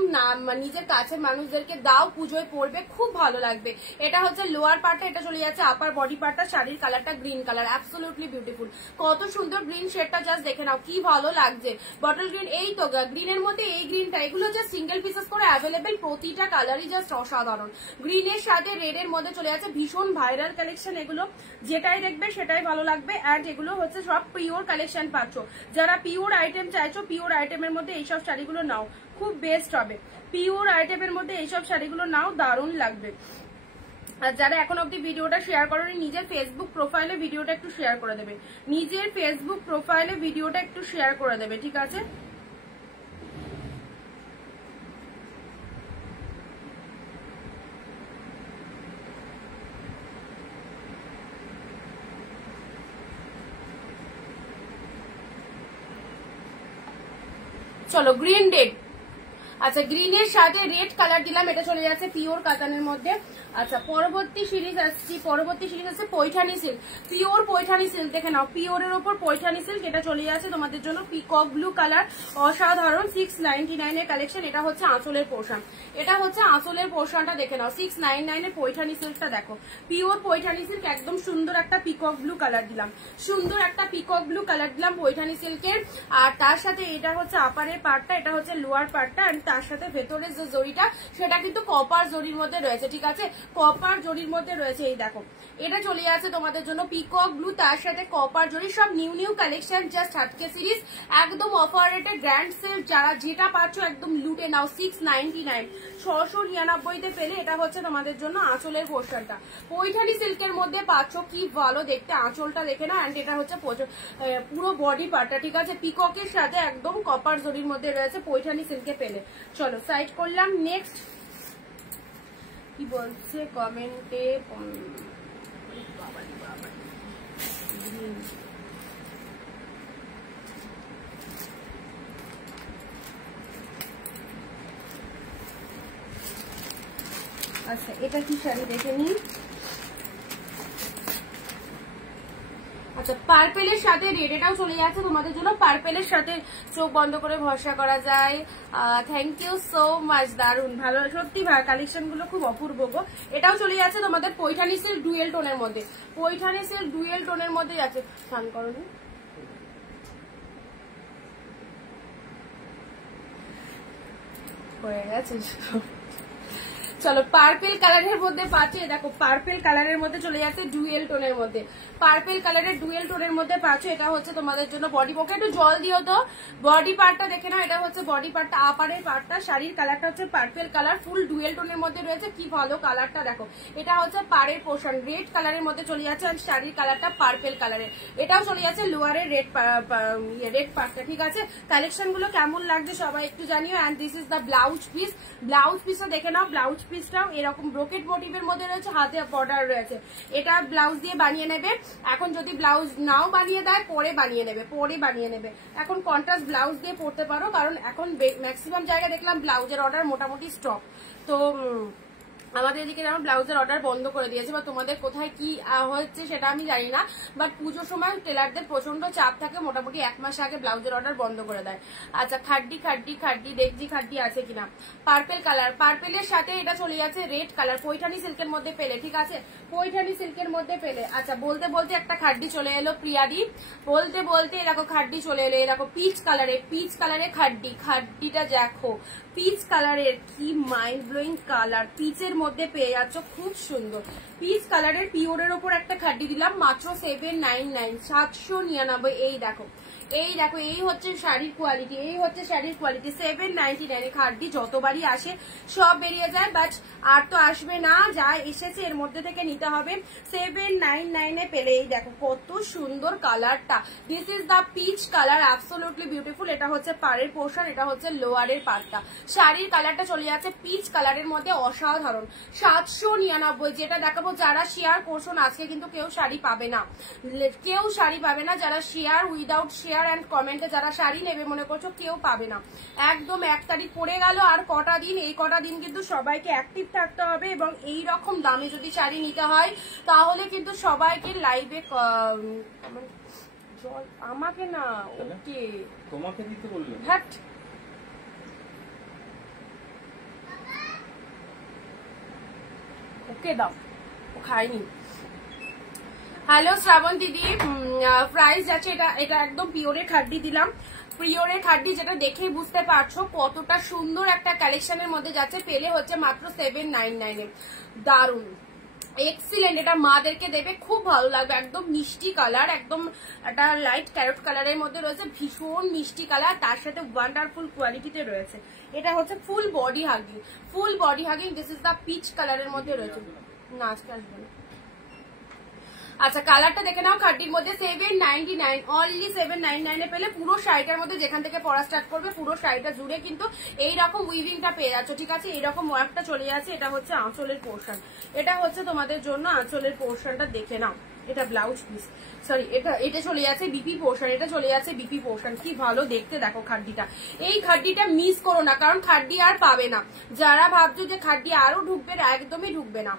নিজের কাছে মানুষদেরকে দাও, পুজোয় পরবে, খুব ভালো লাগবে। এটা হচ্ছে লোয়ার পার্টটা, এটা চলে যাচ্ছে আপার বডি পার্টটা। শাড়ির কালারটা গ্রিন কালার, অ্যাবসলিউটলি বিউটিফুল। কত সুন্দর গ্রিন শেডটা, জাস্ট দেখে নাও কি ভালো লাগছে। বটল গ্রিন, এই তো গ্রিনের মধ্যে এই গ্রিনটা, এগুলো জাস্ট সিঙ্গেল পিসেস করে অ্যাভেলেবেল, প্রতিটা কালারই জাস্ট অসাধারণ। গ্রিনের সাথে রেডের মধ্যে চলে যাচ্ছে, ভীষণ ভাইরাল কালেকশন এগুলো, যেটাই দেখবে সেটাই ভালো লাগবে। অ্যান্ড এগুলো হচ্ছে সব পিওর কালেকশন পাচ্ছ। যারা পিওর আইটেম চাইছো, পিওর আইটেমের মধ্যে এইসব শাড়িগুলো নাও, খুব বেস্ট হবে। পিওর আইটেমের মধ্যে এইসব শাড়িগুলো নাও, দারুণ লাগবে। আর যারা এখন অব্দি ভিডিওটা শেয়ার করেনি, নিজের ফেসবুক প্রোফাইলে ভিডিওটা একটু শেয়ার করে দেবে, নিজের ফেসবুক প্রোফাইলে ভিডিওটা একটু শেয়ার করে দেবে, ঠিক আছে? চলো গ্রিন রেড, আচ্ছা গ্রিনের সাথে রেড কালার দিলাম, এটা চলে যাচ্ছে পিওর কাতানের মধ্যে। আচ্ছা পরবর্তী সিরিজ আসছি, পরবর্তী সিরিজ আছে Paithani silk, pure Paithani silk. দেখে নাও পিওরের ওপর পৈঠানি সিল্ক, এটা চলে যাচ্ছে তোমাদের জন্য পিকক ব্লু কালার, অসাধারণ। 699 এর কালেকশন। এটা হচ্ছে আঁচলের পোর্শন, এটা হচ্ছে আঁচলের পোর্শনটা দেখে নাও। 699 এর পৈঠানি সিল্কটা দেখো, পিওর পৈঠানি সিল্ক, একদম সুন্দর একটা পিকক ব্লু কালার দিলাম, সুন্দর একটা পিকক ব্লু কালার দিলাম পৈঠানি সিল্কের। আর তার সাথে এটা হচ্ছে আপারের পার্টটা, এটা হচ্ছে লোয়ার পার্টটা, আর তার সাথে ভেতরের যে জরিটা সেটা কিন্তু কপার জরির মধ্যে রয়েছে, ঠিক আছে? কপার জরির মধ্যে রয়েছে, এই দেখো এটা চলে যাচ্ছে তোমাদের জন্য পিকক ব্লু, তার সাথে কপার জরি। সব নিউ নিউ কালেকশন, জাস্ট হাটকে সিরিজ, একদম অফার রেটে গ্র্যান্ড সেল। যারা যেটা পাচ্ছ একদম লুটে নাও। 699, 699 পেলে। এটা হচ্ছে তোমাদের জন্য আঁচলের পোর্শনটা, পৈঠানি সিল্কের মধ্যে পাচ্ছ, কি ভালো দেখতে আঁচলটা দেখে না। অ্যান্ড এটা হচ্ছে পুরো বডি পার্টটা, ঠিক আছে? পিককের সাথে একদম কপার জরির মধ্যে রয়েছে, পৈঠানি সিল্কে পেলে। চলো সাইড করলাম। নেক্সট কি বলছে কমেন্টে, আচ্ছা এটা কি শাড়ি দেখে নি। আচ্ছা পার্পেলের সাথে রেড, এটাও চলে যাচ্ছে তোমাদের জন্য। পার্পেলের সাথে চোখ বন্ধ করে ভরসা করা যায়। থ্যাংক ইউ সো মাচ, দারুন ভালো, সত্যি কালেকশন গুলো খুব অপূর্ব গো। এটাও চলে যাচ্ছে তোমাদের পৈঠানি সিল্ক ডুয়েল টোনের মধ্যে, পৈঠানি সিল্ক ডুয়েল টোনের মধ্যে যাচ্ছে। স্নান করো হয়ে গেছে। চলো পার্পেল কালারের মধ্যে পাচ্ছে, দেখো পার্পেল কালারের মধ্যে চলে যাচ্ছে ডুয়েল টোনের মধ্যে, পার্পেল কালারের ডুয়েল টোনের মধ্যে পাচ্ছে। এটা হচ্ছে তোমাদের জন্য বডি পকে, একটু জল দিও তো বডি পার্টটা দেখে না। এটা হচ্ছে বডি পার্টটা, আপারের পার্টটা। শাড়ির কালারটা হচ্ছে পার্পেল কালার, ফুল ডুয়েল টোনের মধ্যে রয়েছে, কি ভালো কালারটা দেখো। এটা হচ্ছে পাড়ের পোর্শন, রেড কালারের মধ্যে চলে যাচ্ছে, আর শাড়ির কালারটা পার্পেল কালারের। এটাও চলে যাচ্ছে লোয়ারের রেড পার্টটা, ঠিক আছে? কালেকশন গুলো কেমন লাগছে সবাই একটু জানিও। And this is the blouse piece, blouse পিসটা দেখে নাও। ব্লাউজ পিসটাও এরকম ব্রোকেট মোটিভের মধ্যে রয়েছে, হাতে বর্ডার রয়েছে। এটা ব্লাউজ দিয়ে বানিয়ে নেবে। এখন যদি ব্লাউজ নাও বানিয়ে দেয়, পরে বানিয়ে নেবে, পরে বানিয়ে নেবে। এখন কন্ট্রাস্ট ব্লাউজ দিয়ে পরতে পারো, কারণ এখন ম্যাক্সিমাম জায়গায় দেখলাম ব্লাউজের অর্ডার মোটামুটি স্টক। তো আমাদের এদিকে যেমন ব্লাউজের অর্ডার বন্ধ করে দিয়েছে, বা তোমাদের কোথায় কি হচ্ছে সেটা আমি জানি না, বাট পুজোর সময় টেলারদের প্রচন্ড চাপ থাকে, মোটামুটি 1 মাস আগে ব্লাউজের অর্ডার বন্ধ করে দেয়। আচ্ছা খাড্ডি খাড্ডি খাড্ডি দেখছি খাড্ডি আছে কিনা। পার্পেল কালার, পার্পেলের সাথে এটা চলে যাচ্ছে রেড কালার, পৈঠানি সিল্কের মধ্যে পেলে, ঠিক আছে? পৈঠানি সিল্কের মধ্যে পেলে। আচ্ছা বলতে বলতে একটা খাড্ডি চলে এলো প্রিয়াদি, বলতে বলতে এরকম খাড্ডি চলে এলো, এরকম পিচ কালারে, পিচ কালারে খাড্ডি, খাড্ডিটা দেখো পিচ কালারের, কি মাইন্ড ব্লোয়িং কালার, পিচের মধ্যে পেয়ে যাচ্ছ, খুব সুন্দর পিচ কালারের। পিওরের ওপর একটা খাড্ডি দিলাম মাত্র 799, 799। এই দেখো, এই দেখো, এই হচ্ছে শাড়ির কোয়ালিটি, এই হচ্ছে শাড়ির কোয়ালিটি। 799 খাড্ডি যতবারই আসে সব বেরিয়ে যায়, বাট আর তো আসবে না, যা এসেছে এর মধ্যে থেকে নিতে হবে। 799 পেলে। এই দেখো কত সুন্দর কালারটা, this is the peach colour, absolutely beautiful. এটা হচ্ছে পাড়ের পোর্শন, এটা হচ্ছে লোয়ারের পার্টটা। শাড়ির কালারটা চলে যাচ্ছে পিচ কালারের মধ্যে, অসাধারণ। 799 যেটা দেখাবো। যারা শেয়ার করছো না, আজকে কিন্তু কেউ শাড়ি পাবে না, কেউ শাড়ি পাবে না। যারা শেয়ার উইদাউট শেয়ার অ্যান্ড কমেন্টে যারা শাড়ি নেবে মনে করছো, কেউ পাবে না। একদম 1 তারিখ পড়ে গেল, আর কটা দিন, এই কটা দিন কিন্তু সবাইকে অ্যাক্টিভ থাকতে হবে, এবং এই রকম দামে যদি শাড়ি নিতে হয় তাহলে কিন্তু সবাইকে লাইভে জল আমাকে না, ওকে তোমাকে দিতে বললো। হ্যাঁ ওকে দাও, ও খায়নি। হ্যালো শ্রাবণ দিদি, প্রাইস আছে এটা একদম পিওরের খাড্ডি দিলাম, পিওরের খাড্ডি, যেটা দেখেই বুঝতে পারছো কতটা সুন্দর একটা কালেকশনের মধ্যে যাচ্ছে। পেলে হচ্ছে মাত্র 799 এ, দারুন এক্সিলেন্ট। এটা মাদেরকে দেবে, খুব ভালো লাগবে। একদম মিষ্টি কালার, একদম একটা লাইট ক্যারট কালারের মধ্যে রয়েছে, ভীষণ মিষ্টি কালার, তার সাথে ওয়ান্ডারফুল কোয়ালিটিতে রয়েছে। এটা হচ্ছে full body hugging, full body hugging. This is the peach কালারের মধ্যে রয়েছে। না আজকে আসবে না। আচ্ছা কালারটা দেখে নাও, খাড্ডির মধ্যে 799, অনলি 799 এ পেলে পুরো শাড়িটার মধ্যে যেখান থেকে পরা স্টার্ট করবে পুরো শাড়িটা জুড়ে কিন্তু এইরকম উইভিংটা পেয়ে যাচ্ছ, ঠিক আছে? এইরকম ওয়ার্কটা চলে যাচ্ছে। এটা হচ্ছে আঁচলের পোর্শন, এটা হচ্ছে তোমাদের জন্য আঁচলের পোর্শনটা দেখে নাও। এটা ব্লাউজ পিস, সরি এটা চলে যাচ্ছে বিপি পোর্শন, এটা চলে যাচ্ছে বিপি পোর্শন। কি ভালো দেখতে দেখো খাড্ডিটা। এই খাড্ডিটা মিস করো না, কারণ খাড্ডি আর পাবে না। যারা ভাবছো যে খাড্ডি আরো ঢুকবে, একদমই ঢুকবে না,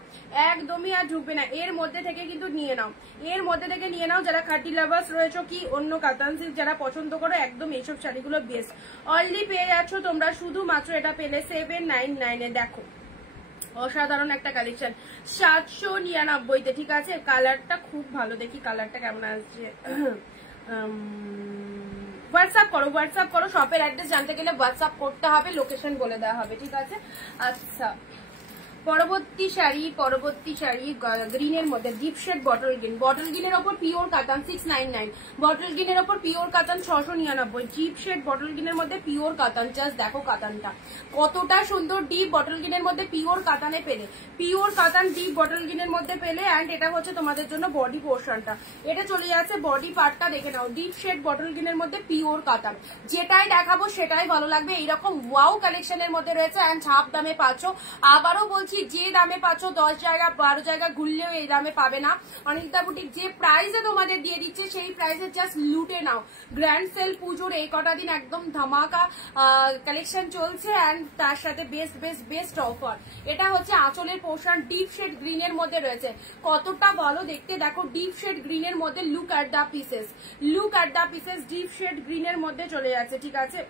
একদমই আর ঢুকবে না। এর মধ্যে থেকে কিন্তু নিয়ে নাও, এর মধ্যে থেকে নিয়ে নাও। যারা খাড্ডি লাভার্স রয়েছে কি অন্য কাতান সিল্ক যারা পছন্দ করো, একদম এইসব শাড়িগুলো বেস্ট। অনলি পেয়ে যাচ্ছ তোমরা শুধুমাত্র এটা পেলে 799 এ। দেখো অসাধারণ একটা কালেকশন, 799 তে, ঠিক আছে? কালারটা খুব ভালো, দেখি কালারটা কেমন আসছে। হোয়াটসঅ্যাপ করো, হোয়াটসঅ্যাপ করো। শপের অ্যাড্রেস জানতে গেলে হোয়াটসঅ্যাপ করতে হবে, লোকেশন বলে দেওয়া হবে, ঠিক আছে? আচ্ছা পরবর্তী শাড়ি গ্রিনের মধ্যে deep shade bottle green, bottle গ্রিনের ওপর পিওর কাতান 699, বটল গ্রিনের ওপর পিওর কাতান 699, ডিপ শেড বটল গ্রিনের মধ্যে পিওর কাতান। জাস্ট দেখো কাতানটা কতটা সুন্দর, ডিপ বটল গ্রিনের মধ্যে পিওর কাতানে পেলে, পিওর কাতান ডিপ বটল গ্রিনের মধ্যে পেলে। অ্যান্ড এটা হচ্ছে তোমাদের জন্য বডি পোর্শনটা, এটা চলে যাচ্ছে বডি পার্টটা দেখে নাও। ডিপ শেড বটল গ্রিনের মধ্যে পিওর কাতান, যেটাই দেখাবো সেটাই ভালো লাগবে। এইরকম ওয়াও কালেকশনের মধ্যে রয়েছে অ্যান্ড হাফ দামে পাচ্ছ। আবারও বলছি, যে দামে পাচ্ছ 10 জায়গা 12 জায়গা ঘুরলেও এই দামে পাবে না। অনিন্দিতা বুটিক যে প্রাইসে তোমাদের দিয়ে দিচ্ছে সেই প্রাইসে জাস্ট লুটে নাও। গ্র্যান্ড সেল পুজোর এই কটা দিন একদম ধামাকা কালেকশন চলছে অ্যান্ড তার সাথে বেস্ট অফার। এটা হচ্ছে আঁচলের পোর্শন, ডিপ শেড গ্রিনের মধ্যে রয়েছে, কতটা ভালো দেখতে দেখো। ডিপ শেড গ্রিনের মধ্যে look at the pieces, look at the pieces, deep shade গ্রিনের মধ্যে চলে যাচ্ছে, ঠিক আছে?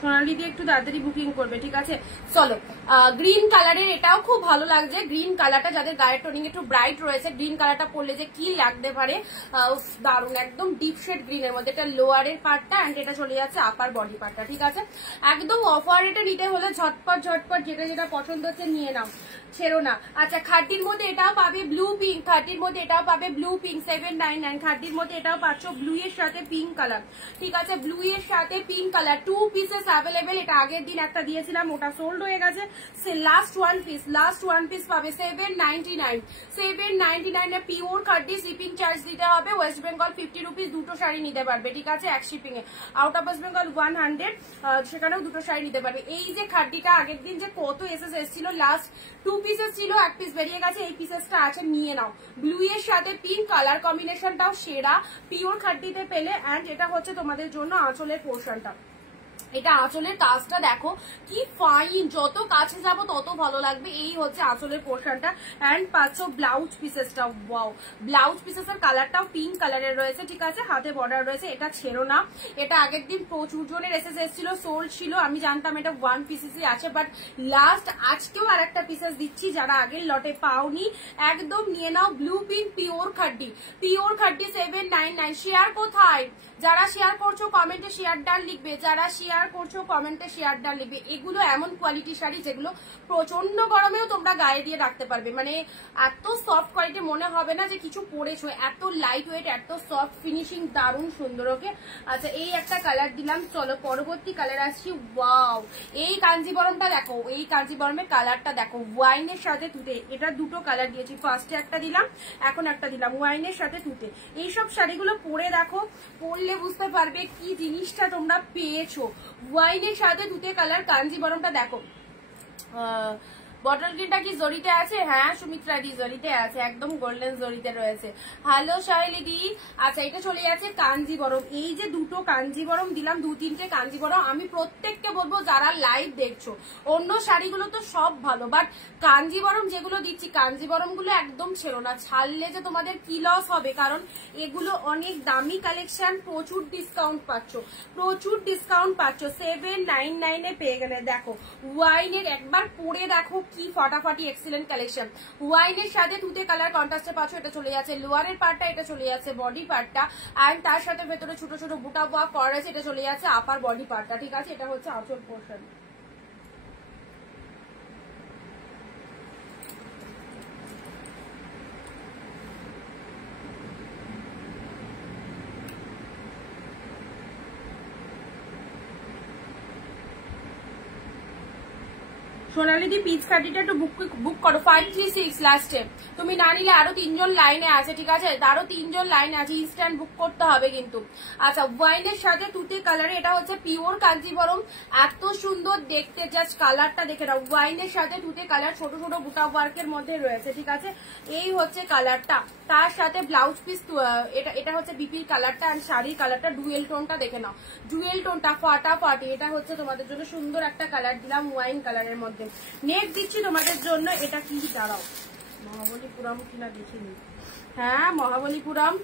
সোনালি দিয়ে একটু তাড়াতাড়ি বুকিং করবে, ঠিক আছে? চলো গ্রিন কালারের এটাও খুব ভালো লাগছে। গ্রিন কালারটা যাদের গায়ের টোনিং একটু ব্রাইট রয়েছে, গ্রিন কালারটা পরলে যে কি লাগতে পারে, দারুন। একদম ডিপ শেড গ্রিনের মধ্যে এটা লোয়ারের পার্টটা অ্যান্ড এটা চলে যাচ্ছে আপার বডি পার্টটা, ঠিক আছে? একদম অফার রেটে নিতে হলে ঝটপট যেটা যেটা পছন্দ হচ্ছে নিয়ে নাও, ছেড়ো না। আচ্ছা খাড্ডির মধ্যে এটাও পাবে ব্লু পিঙ্ক, খাড্ডির মধ্যে এটাও পাবে ব্লু পিঙ্ক 799, খাড্ডির মধ্যে এটাও পাচ্ছ ব্লু এর সাথে পিঙ্ক কালার, ঠিক আছে? ব্লু এর সাথে পিঙ্ক কালার, 2 পিসেস অ্যাভেলেবেল। এটা আগের দিন একটা দিয়েছিলাম, ওটা সোল্ড হয়ে গেছে। লাস্ট ওয়ান পিস পাবে 799 এ পিওর খাড্ডি। শিপিং চার্জ দিতে হবে ওয়েস্ট বেঙ্গল 50 রুপিস, দুটো শাড়ি নিতে পারবে, ঠিক আছে? এক shipping A. Out of West Bengal 100, সেখানেও দুটো শাড়ি নিতে পারবে। এই যে খাড্ডিটা আগের দিন যে কত এসেছিল, লাস্ট 2 পিসেস ছিল, এক পিস বেরিয়ে গেছে, এই পিসেসটা আছে, নিয়ে নাও। ব্লু এর সাথে পিঙ্ক কালার কম্বিনেশনটাও সেরা, পিওর খাড্ডিতে পেলে। অ্যান্ড এটা হচ্ছে তোমাদের জন্য আঁচলের পোর্শনটা, এটা আঁচলের কাজটা দেখো কি ফাইন, যত কাছে যাবো তত ভালো লাগবে। এই হচ্ছে আঁচলের পোর্শনটা অ্যান্ড পাচ্ছ ব্লাউজ পিসেসটা। ওয়াও, ব্লাউজ পিসেসের কালারটাও পিঙ্ক কালারের রয়েছে, ঠিক আছে? হাতে বর্ডার রয়েছে, এটা ছেড়ো না। এটা আগের দিন প্রচুর জনের এসেছিল, সোল্ড ছিল, আমি জানতাম এটা 1 পিসেসই আছে, বাট লাস্ট আজকেও আর একটা পিসেস দিচ্ছি, যারা আগের লটে পাওনি একদম নিয়ে নাও। Blue pink pure খাড্ডি 799। শেয়ার কোথায়? যারা শেয়ার করছো কমেন্টে শেয়ার ডান লিখবে, যারা শেয়ার করছো কমেন্টে শেয়ার ডান লিখবে। এগুলো এমন কোয়ালিটি শাড়ি যেগুলো প্রচন্ড গরমেও তোমরা গায়ে দিয়ে রাখতে পারবে, মানে এত সফট কোয়ালিটি মনে হবে না যে কিছু পরেছো, এত লাইট ওয়েট, এত সফট ফিনিশিং, দারুণ সুন্দর। ওকে আচ্ছা এই একটা কালার দিলাম, চলো পরবর্তী কালার আসছি। ওয়াও, এই কাঞ্জিবরমটা দেখো, এই কাঞ্জিবরমের কালারটা দেখো, ওয়াইনের সাথে তুতে। এটা দুটো কালার দিয়েছি, ফার্স্টে একটা দিলাম, এখন একটা দিলাম, ওয়াইনের সাথে তুতে। এইসব শাড়িগুলো পরে দেখো, পরলে বুঝতে পারবে কি জিনিসটা তোমরা পেয়েছো। ওয়াইনের সাথে তুতে কালার কাঞ্জিবরমটা দেখো, বটল গ্রিনটা কি জরিতে আছে? হ্যাঁ সুমিত্রা দি জরিতে আছে, একদম গোল্ডেন জরিতে রয়েছে। হ্যালো শাইলি দি। আচ্ছা এটা চলে যাচ্ছে কাঞ্জিবরম। এই যে দুটো কাঞ্জিবরম দিলাম, 2-3টে কাঞ্জিবরম। আমি প্রত্যেককে বলবো যারা লাইভ দেখছো, অন্য শাড়িগুলো তো সব ভালো, বাট কাঞ্জিবরম যেগুলো দিচ্ছি কাঞ্জিবরম গুলো একদম ছেড়ো না, ছাড়লে যে তোমাদের কি লস হবে, কারণ এগুলো অনেক দামি কালেকশন, প্রচুর ডিসকাউন্ট পাচ্ছ, প্রচুর ডিসকাউন্ট পাচ্ছ। 799 এ পেয়ে গেলে। দেখো ওয়াইনের একবার পরে দেখো কি ফাটাফাটি এক্সিলেন্ট কালেকশন। ওয়াইনের সাথে তুতে কালার কন্ট্রাস্টে পাচ্ছ। এটা চলে যাচ্ছে লোয়ারের পার্টটা, এটা চলে যাচ্ছে বডি পার্টটা, এন্ড তার সাথে ভেতরে ছোট ছোট বুটা ওয়ার্ক করা আছে। এটা চলে যাচ্ছে আপার বডি পার্টটা, ঠিক আছে? এটা হচ্ছে আঁচল পোর্শন। সোনালি দি পিচ কাটিটা একটু বুক করো। 536 লাস্টে, তুমি না নিলে আরো 3জন লাইনে আছে, ঠিক আছে? আরো 3জন লাইনে আছে, ইনস্ট্যান্ট বুক করতে হবে কিন্তু। আচ্ছা ওয়াইনের সাথে তুতে কালারে, এটা হচ্ছে পিওর কাঞ্জিবরম, এত সুন্দর দেখতে, জাস্ট কালারটা দেখে নাও। ওয়াইনের সাথে তুতে কালার, ছোট ছোট বুটা ওয়ার্কের মধ্যে রয়েছে, ঠিক আছে? এই হচ্ছে কালারটা, তার সাথে ব্লাউজ পিস। এটা হচ্ছে বিপির কালারটা, আর শাড়ির কালারটা ডুয়েল টোনটা দেখে নাও, ডুয়েল টোনটা ফাটাফাটি। এটা হচ্ছে তোমাদের জন্য সুন্দর একটা কালার দিলাম ওয়াইন কালারের মধ্যে। নেক্সট দিচ্ছি তোমাদের জন্য, এটা কি, দাঁড়াও মহাবলীপুরম কিনা দেখিনি। হ্যাঁ মহাবলীপুরম।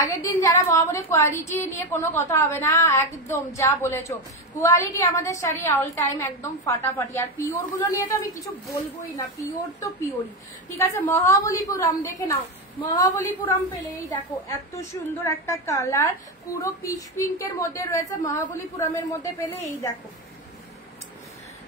আগের দিন যারা মহাবলী কোয়ালিটি নিয়ে কোনো কথা হবে না, একদম যা বলেছো, কোয়ালিটি আমাদের শাড়ি অল টাইম একদম ফাটাফাটি। আর পিওর গুলো নিয়ে তো আমি কিছু বলবোই না, পিওর তো পিওরই, ঠিক আছে? মহাবলীপুরম দেখে নাও, মহাবলীপুরম পেলে এই দেখো এত সুন্দর একটা কালার, পুরো পিচ পিঙ্কের মধ্যে রয়েছে। মহাবলীপুরমের মধ্যে পেলে এই দেখো,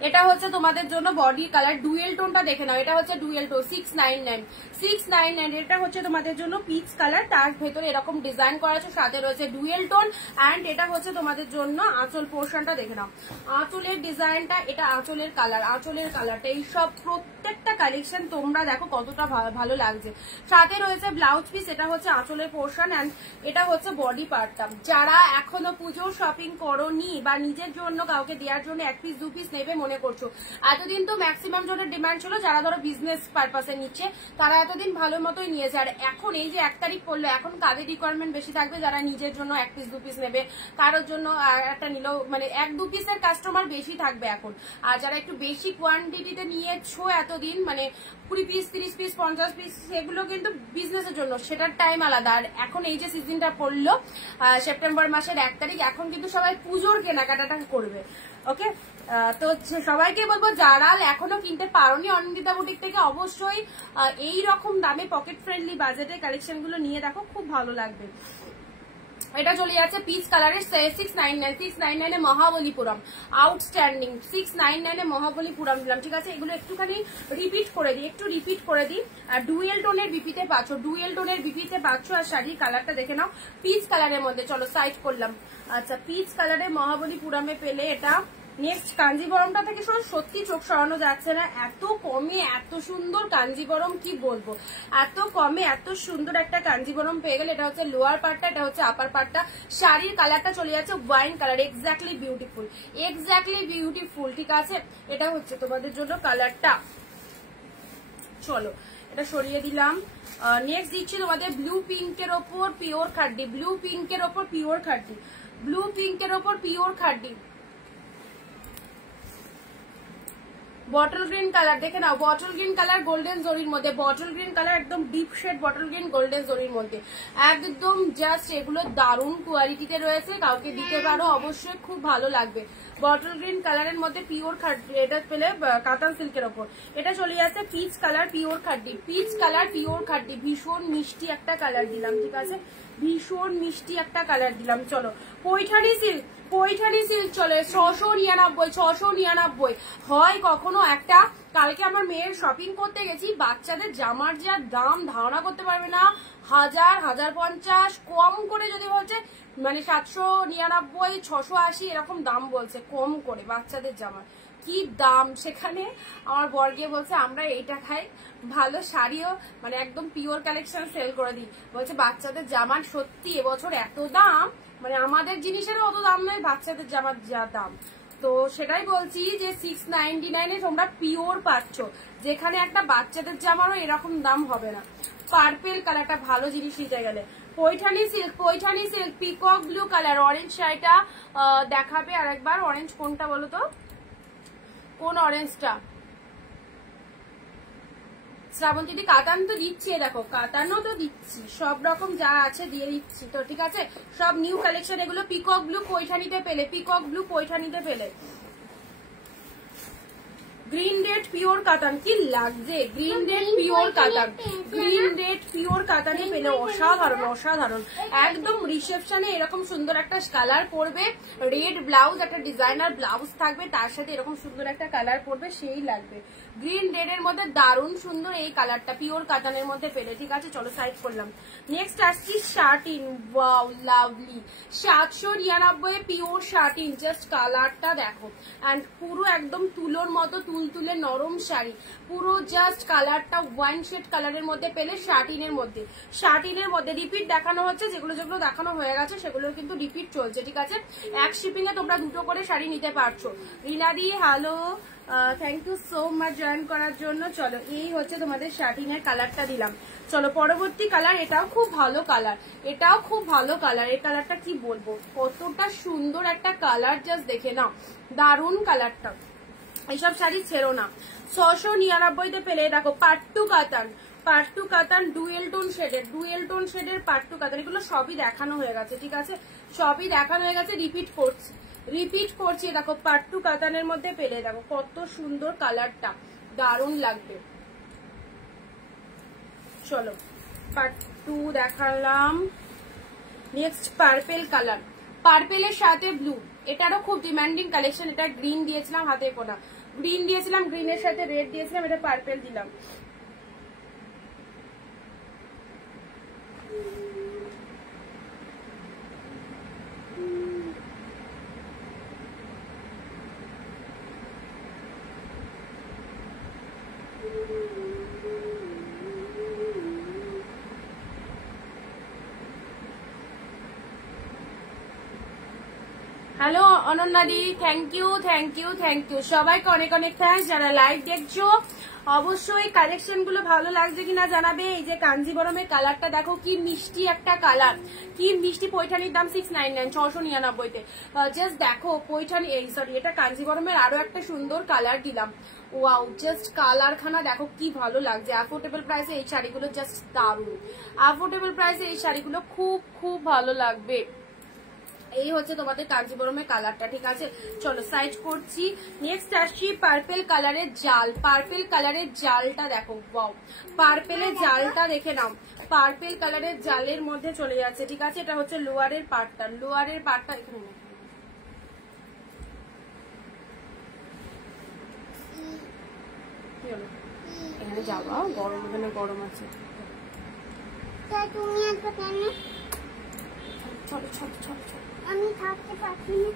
এটা হচ্ছে তোমাদের জন্য বডি কালার, ডুয়েল টোনটা দেখে নাও। এটা হচ্ছে ডুয়েল টোন, 699। এটা হচ্ছে তোমাদের জন্য পিচ কালার, তার ভেতরে এরকম ডিজাইন করা আছে, সাথে রয়েছে ডুয়েল টোন। এন্ড এটা হচ্ছে তোমাদের জন্য আঁচল পোর্শনটা দেখে নাও, আঁচলের ডিজাইনটা, এটা আঁচলের কালার, আঁচলের কালারটা। এইসব প্রত্যেকটা কালেকশন তোমরা দেখো কতটা ভালো লাগছে। সাথে রয়েছে ব্লাউজ পিস, এটা হচ্ছে আঁচলের পোর্শন, এন্ড এটা হচ্ছে বডি পার্টটা। যারা এখনো পুজো শপিং করোনি বা নিজের জন্য কাউকে দেওয়ার জন্য 1 পিস 2 পিস নেবে মনে করছো, এতদিন তো ম্যাক্সিমাম জনের ডিমান্ড ছিল, যারা ধরো বিজনেস পারপাসে নিচ্ছে তারা এতদিন ভালো মতোই নিয়েছে। আর এখন এই যে 1 তারিখ পড়লো, এখন কাদের রিকোয়ারমেন্ট বেশি থাকবে? যারা নিজের জন্য 1 পিস 2 পিস নেবে, কারোর জন্য একটা নিলেও, মানে 1-2 পিসের কাস্টমার বেশি থাকবে এখন। আর যারা একটু বেশি কোয়ান্টিটিতে নিয়েছো এতদিন, মানে 20 পিস 30 পিস 50 পিস, সেগুলো কিন্তু বিজনেসের জন্য, সেটার টাইম আলাদা। আর এখন এই যে সিজনটা পড়লো সেপ্টেম্বর মাসের 1 তারিখ, এখন কিন্তু সবাই পুজোর কেনাকাটাটা করবে, ওকে? তো সবাইকে বলবো যারা এখনো কিনতে পারোনি অনিন্দিতা বুটিক থেকে, অবশ্যই এই রকম দামে পকেট ফ্রেন্ডলি বাজেটের কালেকশন গুলো নিয়ে দেখো, খুব ভালো লাগবে। এটা চলে যাচ্ছে পিচ কালারের 699 এ মহাবলীপুরম, আউটস্ট্যান্ডিং। 699 এ মহাবলীপুরম দিলাম, ঠিক আছে? এগুলো একটুখানি রিপিট করে দিই, একটু রিপিট করে দিই। আর ডুয়েল টোনের বিপিতে পাচ্ছ, ডুয়েল টোনের বিপিতে পাচ্ছ। আর শাড়ির কালারটা দেখে নাও, পিচ কালারের মধ্যে। চলো সাইড করলাম। আচ্ছা পিচ কালারের মহাবলীপুরমে পেলে এটা। নেক্সট কাঞ্জিবরমটা থেকে সত্যি চোখ সরানো যাচ্ছে না, এত কমে এত সুন্দর কাঞ্জিবরম, কি বলবো, এত কমে এত সুন্দর একটা কাঞ্জিবরম পেয়ে গেলে। এটা হচ্ছে লোয়ার পার্টটা, এটা হচ্ছে আপার পার্টটা। শাড়ির কালারটা চলে যাচ্ছে wine colour, exactly beautiful, exactly beautiful, ঠিক আছে? এটা হচ্ছে তোমাদের জন্য কালারটা। চলো এটা সরিয়ে দিলাম। নেক্সট দিচ্ছি তোমাদের ব্লু পিঙ্কের ওপর পিওর খাড্ডি, ব্লু পিঙ্কের ওপর পিওর খাড্ডি, ব্লু পিঙ্কের ওপর পিওর খাড্ডি। বটল গ্রিন কালার দেখে নাও, বটল গ্রিন কালার গোল্ডেন জরির মধ্যে, বটল গ্রিন কালার একদম deep shade bottle green golden জরির মধ্যে, একদম জাস্ট এগুলো দারুণ কোয়ালিটিতে রয়েছে, কাউকে দিতে পারো অবশ্যই, খুব ভালো লাগবে। বটল গ্রিন কালারের মধ্যে পিওর খাড্ডি, এটা পেলে কাতান সিল্কের ওপর। এটা চলে যাচ্ছে peach colour pure খাড্ডি, peach colour pure খাড্ডি, ভীষণ মিষ্টি একটা কালার দিলাম, ঠিক আছে? ভীষণ মিষ্টি একটা কালার দিলাম। চলো পৈঠানি সিল্ক, পৈঠানি সিল্ক চলে 699 হয় কখনো একটা। কালকে আমার মেয়ের শপিং করতে গেছি, বাচ্চাদের জামার যা দাম ধারণা করতে পারবে না, 1000 1050 কম করে যদি হচ্ছে, মানে 799 680 এরকম দাম বলছে কম করে বাচ্চাদের জামার, কি দাম। সেখানে আমার বর গিয়ে বলছে আমরা এইটা খাই, ভালো শাড়িও মানে একদম পিওর কালেকশন সেল করে দিই, বলছে বাচ্চাদের জামার সত্যি এবছর এত দাম, মানে আমাদের জিনিসেরও অত দাম নয়, বাচ্চাদের জামার যা দাম। তো সেটাই বলছি যে 699 তোমরা পিওর পাচ্ছ, যেখানে একটা বাচ্চাদের জামারও এরকম দাম হবে না। পার্পেল কালারটা ভালো জিনিস নিতে গেলে। Paithani silk peacock blue colour, orange শাড়িটা দেখাবে আরেকবার। অরেঞ্জ কোনটা বলো তো, কোন অরেঞ্জটা? শ্রাবন্তীদি কাতান তো দিচ্ছি, দেখো কাতানও তো দিচ্ছি, সব রকম যা আছে দিয়ে দিচ্ছি। তো ঠিক আছে, সব নিউ কালেকশন এগুলো। পিকক ব্লু পৈঠানিতে পেলে, পিকক ব্লু পৈঠানিতে পেলে। গ্রিন রেড পিওর কাতান, কি লাগছে! গ্রিন রেড পিওর কাতান, গ্রিন রেড পিওর কাতানে পেলে অসাধারণ অসাধারণ। একদম রিসেপশনে এরকম সুন্দর একটা কালার পড়বে, রেড ব্লাউজ, একটা ডিজাইনার ব্লাউজ থাকবে, তার সাথে এরকম সুন্দর একটা কালার পড়বে, সেই লাগবে। গ্রিন রেড এর মধ্যে দারুণ সুন্দর এই কালারটা পিওর কাতানের মধ্যে পেলে। ঠিক আছে, চলো সাইড করলাম। নেক্সট আসছি satin. Wow lovely, 799 pure satin. Just কালারটা দেখো, এন্ড পুরো একদম তুলোর মতো তুলতুলে নরম শাড়ি, পুরো জাস্ট কালারটা ওয়াইন শেড কালারের মধ্যে পেলে শার্টিনের মধ্যে। শার্টিনের মধ্যে রিপিট দেখানো হচ্ছে, যেগুলো যেগুলো দেখানো হয়ে গেছে সেগুলো কিন্তু রিপিট চলছে। ঠিক আছে, এক শিপিং এ তোমরা দুটো করে শাড়ি নিতে পারছো। রিনাদি hello, thank you so much join করার জন্য। চলো, এই হচ্ছে তোমাদের শার্টিনের কালারটা দিলাম। চলো পরবর্তী কালার, এটাও খুব ভালো কালার, এটাও খুব ভালো কালার। এই কালারটা কি বলবো, কতটা সুন্দর একটা কালার, জাস্ট দেখে নাও, দারুণ কালারটা। এইসব শাড়ি ছেড়ো না। 699 পেলে। দেখো পাট্টু কাতান, পাট্টু কাতান ডুয়েল টোন শেডের, ডুয়েল টোন শেডের পাট্টু কাতান। এগুলো সবই দেখানো হয়ে গেছে। ঠিক আছে, সবই দেখানো হয়ে গেছে, রিপিট করছি। দেখো পাট্টু কাতানের মধ্যে পেলে, দেখো কত সুন্দর কালারটা, দারুণ লাগবে। চলো পাট্টু দেখালাম। নেক্সট পার্পেল কালার, পার্পেলের সাথে ব্লু, এটারও খুব ডিমান্ডিং কালেকশন। এটা গ্রিন দিয়েছিলাম, হাতে কোনা গ্রিন দিয়েছিলাম, গ্রিনের সাথে রেড দিয়েছিলাম, এটা পার্পেল দিলাম। হ্যালো অনন্যাদি, থ্যাংক ইউ সবাইকে অনেক অনেক থ্যাঙ্কস। যারা লাইভ দেখছো অবশ্যই কালেকশন গুলো ভালো লাগছে কিনা জানাবে। এই যে কাঞ্জিবরমের কালারটা দেখো, কি মিষ্টি একটা কালার, কি মিষ্টি। পৈঠানির দাম 699, 699-তে। জাস্ট দেখো পৈঠানি, এই সরি এটা কাঞ্জিবরমের আরো একটা সুন্দর কালার দিলাম। ওয়াও, জাস্ট কালার খানা দেখো কি ভালো লাগছে। অ্যাফোর্ডেবল প্রাইসে এই শাড়িগুলো জাস্ট দারুণ, অ্যাফোর্ডেবল প্রাইসে এই শাড়িগুলো খুব খুব ভালো লাগবে। এই হচ্ছে তোমাদের কাঞ্জিবরমের কালারটা। ঠিক আছে, চলো সাইড করছি। নেক্সট আসছি পার্পেল কালারের জাল, পার্পেল কালারের জালটা দেখো, ওয়াও, পার্পেলের জালটা দেখে নাও, পার্পেল কালারের জালের মধ্যে চলে যাচ্ছে। ঠিক আছে, এটা হচ্ছে লোয়ারের পার্টটা, লোয়ারের পার্টটা এখানে না, এখানে যাওয়া গরম, এখানে গরম আছে। চলো চলো চলো চলো, আমি থাকতে পারছি না।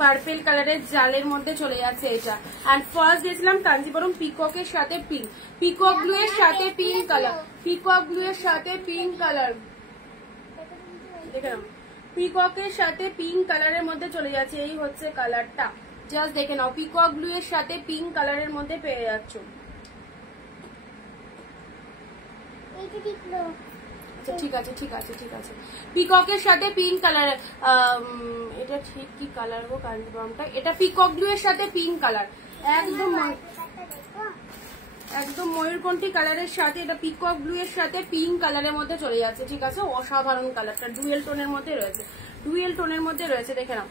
পার্পেল কালারের জালের মধ্যে চলে যাচ্ছে এটা। আর ফার্স্ট দিয়েছিলাম কাঞ্জিবরম পিককের সাথে পিঙ্ক, পিকক ব্লু এর সাথে পিঙ্ক কালার, পিকক ব্লু এর সাথে পিঙ্ক কালার, দেখে নাও, পিককের সাথে পিঙ্ক কালারের মধ্যে চলে যাচ্ছে। এই হচ্ছে কালারটা, জাস্ট দেখে নাও, পিকক ব্লু এর সাথে পিঙ্ক কালারের মধ্যে পেয়ে যাচ্ছ। ঠিক আছে ঠিক আছে ঠিক আছে, পিককের সাথে পিঙ্ক কালার, এটা ঠিক কি কালার গো কাঞ্জিবরমটা, এটা পিকক ব্লু এর সাথে পিঙ্ক কালার, একদম একদম ময়ূরকণ্ঠী কালারের সাথে এটা পিকক ব্লু এর সাথে পিঙ্ক কালারের মধ্যে চলে যাচ্ছে। ঠিক আছে, অসাধারণ কালারটা, ডুয়েল টোনের মধ্যে রয়েছে, ডুয়েল টোনের মধ্যে রয়েছে, দেখে নাও।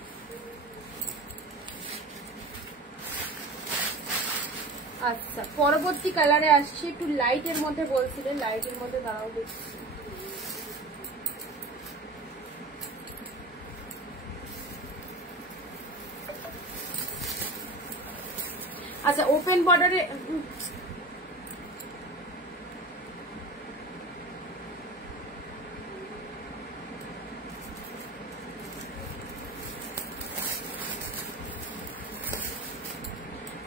আচ্ছা, পরবর্তী কালারে আসছি, একটু লাইটের মধ্যে বলছিলেন, লাইটের মধ্যে দাঁড়াও দেখছি। আচ্ছা, ওপেন বর্ডারে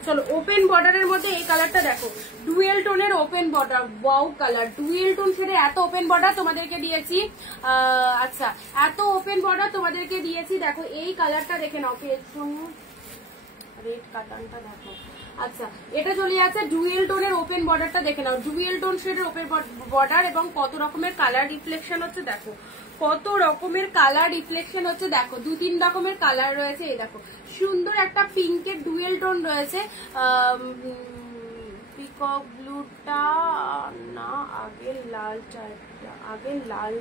চলো ওপেন বর্ডারের মধ্যে এই কালারটা দেখো, ডুয়েল টোনের open border, wow colour, dual tone শেডে এত ওপেন বর্ডার তোমাদেরকে দিয়েছি। আচ্ছা এত ওপেন বর্ডার তোমাদেরকে দিয়েছি, দেখো এই কালারটা দেখে নাও, রেড কাটানটা দেখো। আচ্ছা এটা চলে যাচ্ছে ডুয়েল টোনের ওপেন বর্ডারটা দেখে নাও, ডুয়েল টোন শেডের ওপেন বর্ডার এবং কত রকমের কালার রিফ্লেকশন হচ্ছে দেখো, কত রকমের কালার রিফ্লেকশন হচ্ছে দেখো, 2-3 রকমের কালার রয়েছে। এই দেখো সুন্দর একটা পিঙ্কের ডুয়েল টোন রয়েছে, পিকক ব্লুটা না, আগের লালটা, আগের লাল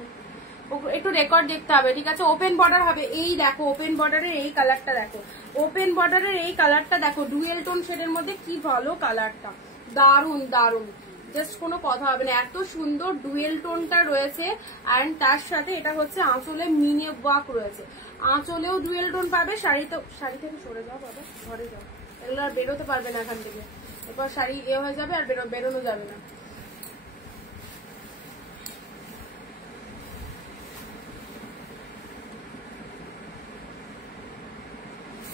একটু রেকর্ড দেখতে হবে, ঠিক আছে। ওপেন বর্ডার হবে, এই দেখো ওপেন বর্ডারের এই কালারটা দেখো, ওপেন বর্ডারের এই কালারটা দেখো, ডুয়েল টোন শেডের মধ্যে কি ভালো কালারটা, দারুন দারুন, জাস্ট কোনো কথা হবে না, এত সুন্দর ডুয়েল টোনটা রয়েছে। অ্যান্ড তার সাথে এটা হচ্ছে আঁচলে মিনে ওয়ার্ক রয়েছে, আঁচলেও ডুয়েল টোন পাবে। শাড়ি থেকে সরে যাও বাবা, ঘরে যাও, এগুলো আর বেরোতে পারবে না এখান থেকে, এরপর শাড়ি হয়ে যাবে আর বেরোনো যাবে না।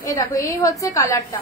এই দেখো এই হচ্ছে কালারটা,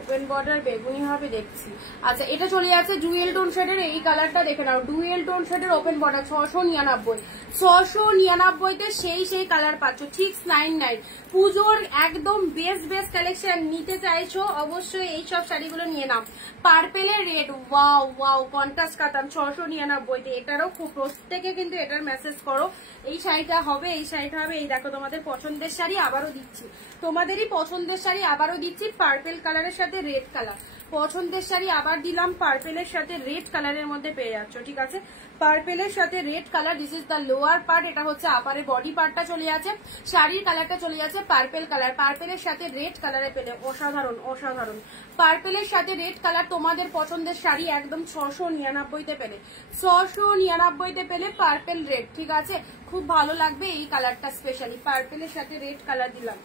ওপেন বর্ডার বেগুনি হবে দেখছি। আচ্ছা এটা চলে যাচ্ছে ডুয়েল টোন শেডের এই কালারটা দেখে নাও, ডুয়েল টোন শেডের ওপেন বর্ডার 699 সেই কালার পাচ্ছ 699। পুজোর একদম বেস্ট কালেকশন নিতে চাইছো অবশ্যই এইসব শাড়িগুলো নিয়ে নাও। পার্পেলের রেড, ওয়াও ওয়াও, কন্ট্রাস্ট কাতান 699। এটারও খুব প্রত্যেকে কিন্তু এটার মেসেজ করো, এই শাড়িটা হবে, এই শাড়িটা হবে। এই দেখো তোমাদের পছন্দের শাড়ি আবারও দিচ্ছি, তোমাদেরই পছন্দের শাড়ি আবারও দিচ্ছি, পার্পেল কালারের সাথে রেড কালার, পছন্দের শাড়ি আবার দিলাম, পার্পেলের সাথে রেড কালারের মধ্যে পেয়ে যাচ্ছ, ঠিক আছে। পার্পেলের সাথে red colour, this is the lower part, এটা হচ্ছে আপারে বডি পার্টটা চলে যাচ্ছে, শাড়ির কালারটা চলে যাচ্ছে পার্পেল কালার, পার্পেলের সাথে রেড কালারে পেলে অসাধারণ অসাধারণ। পার্পেলের সাথে রেড কালার তোমাদের পছন্দের শাড়ি একদম 699-তে পেলে, 699-তে পেলে পার্পেল রেড, ঠিক আছে। খুব ভালো লাগবে এই কালারটা, স্পেশালি পার্পেলের সাথে রেড কালার দিলাম।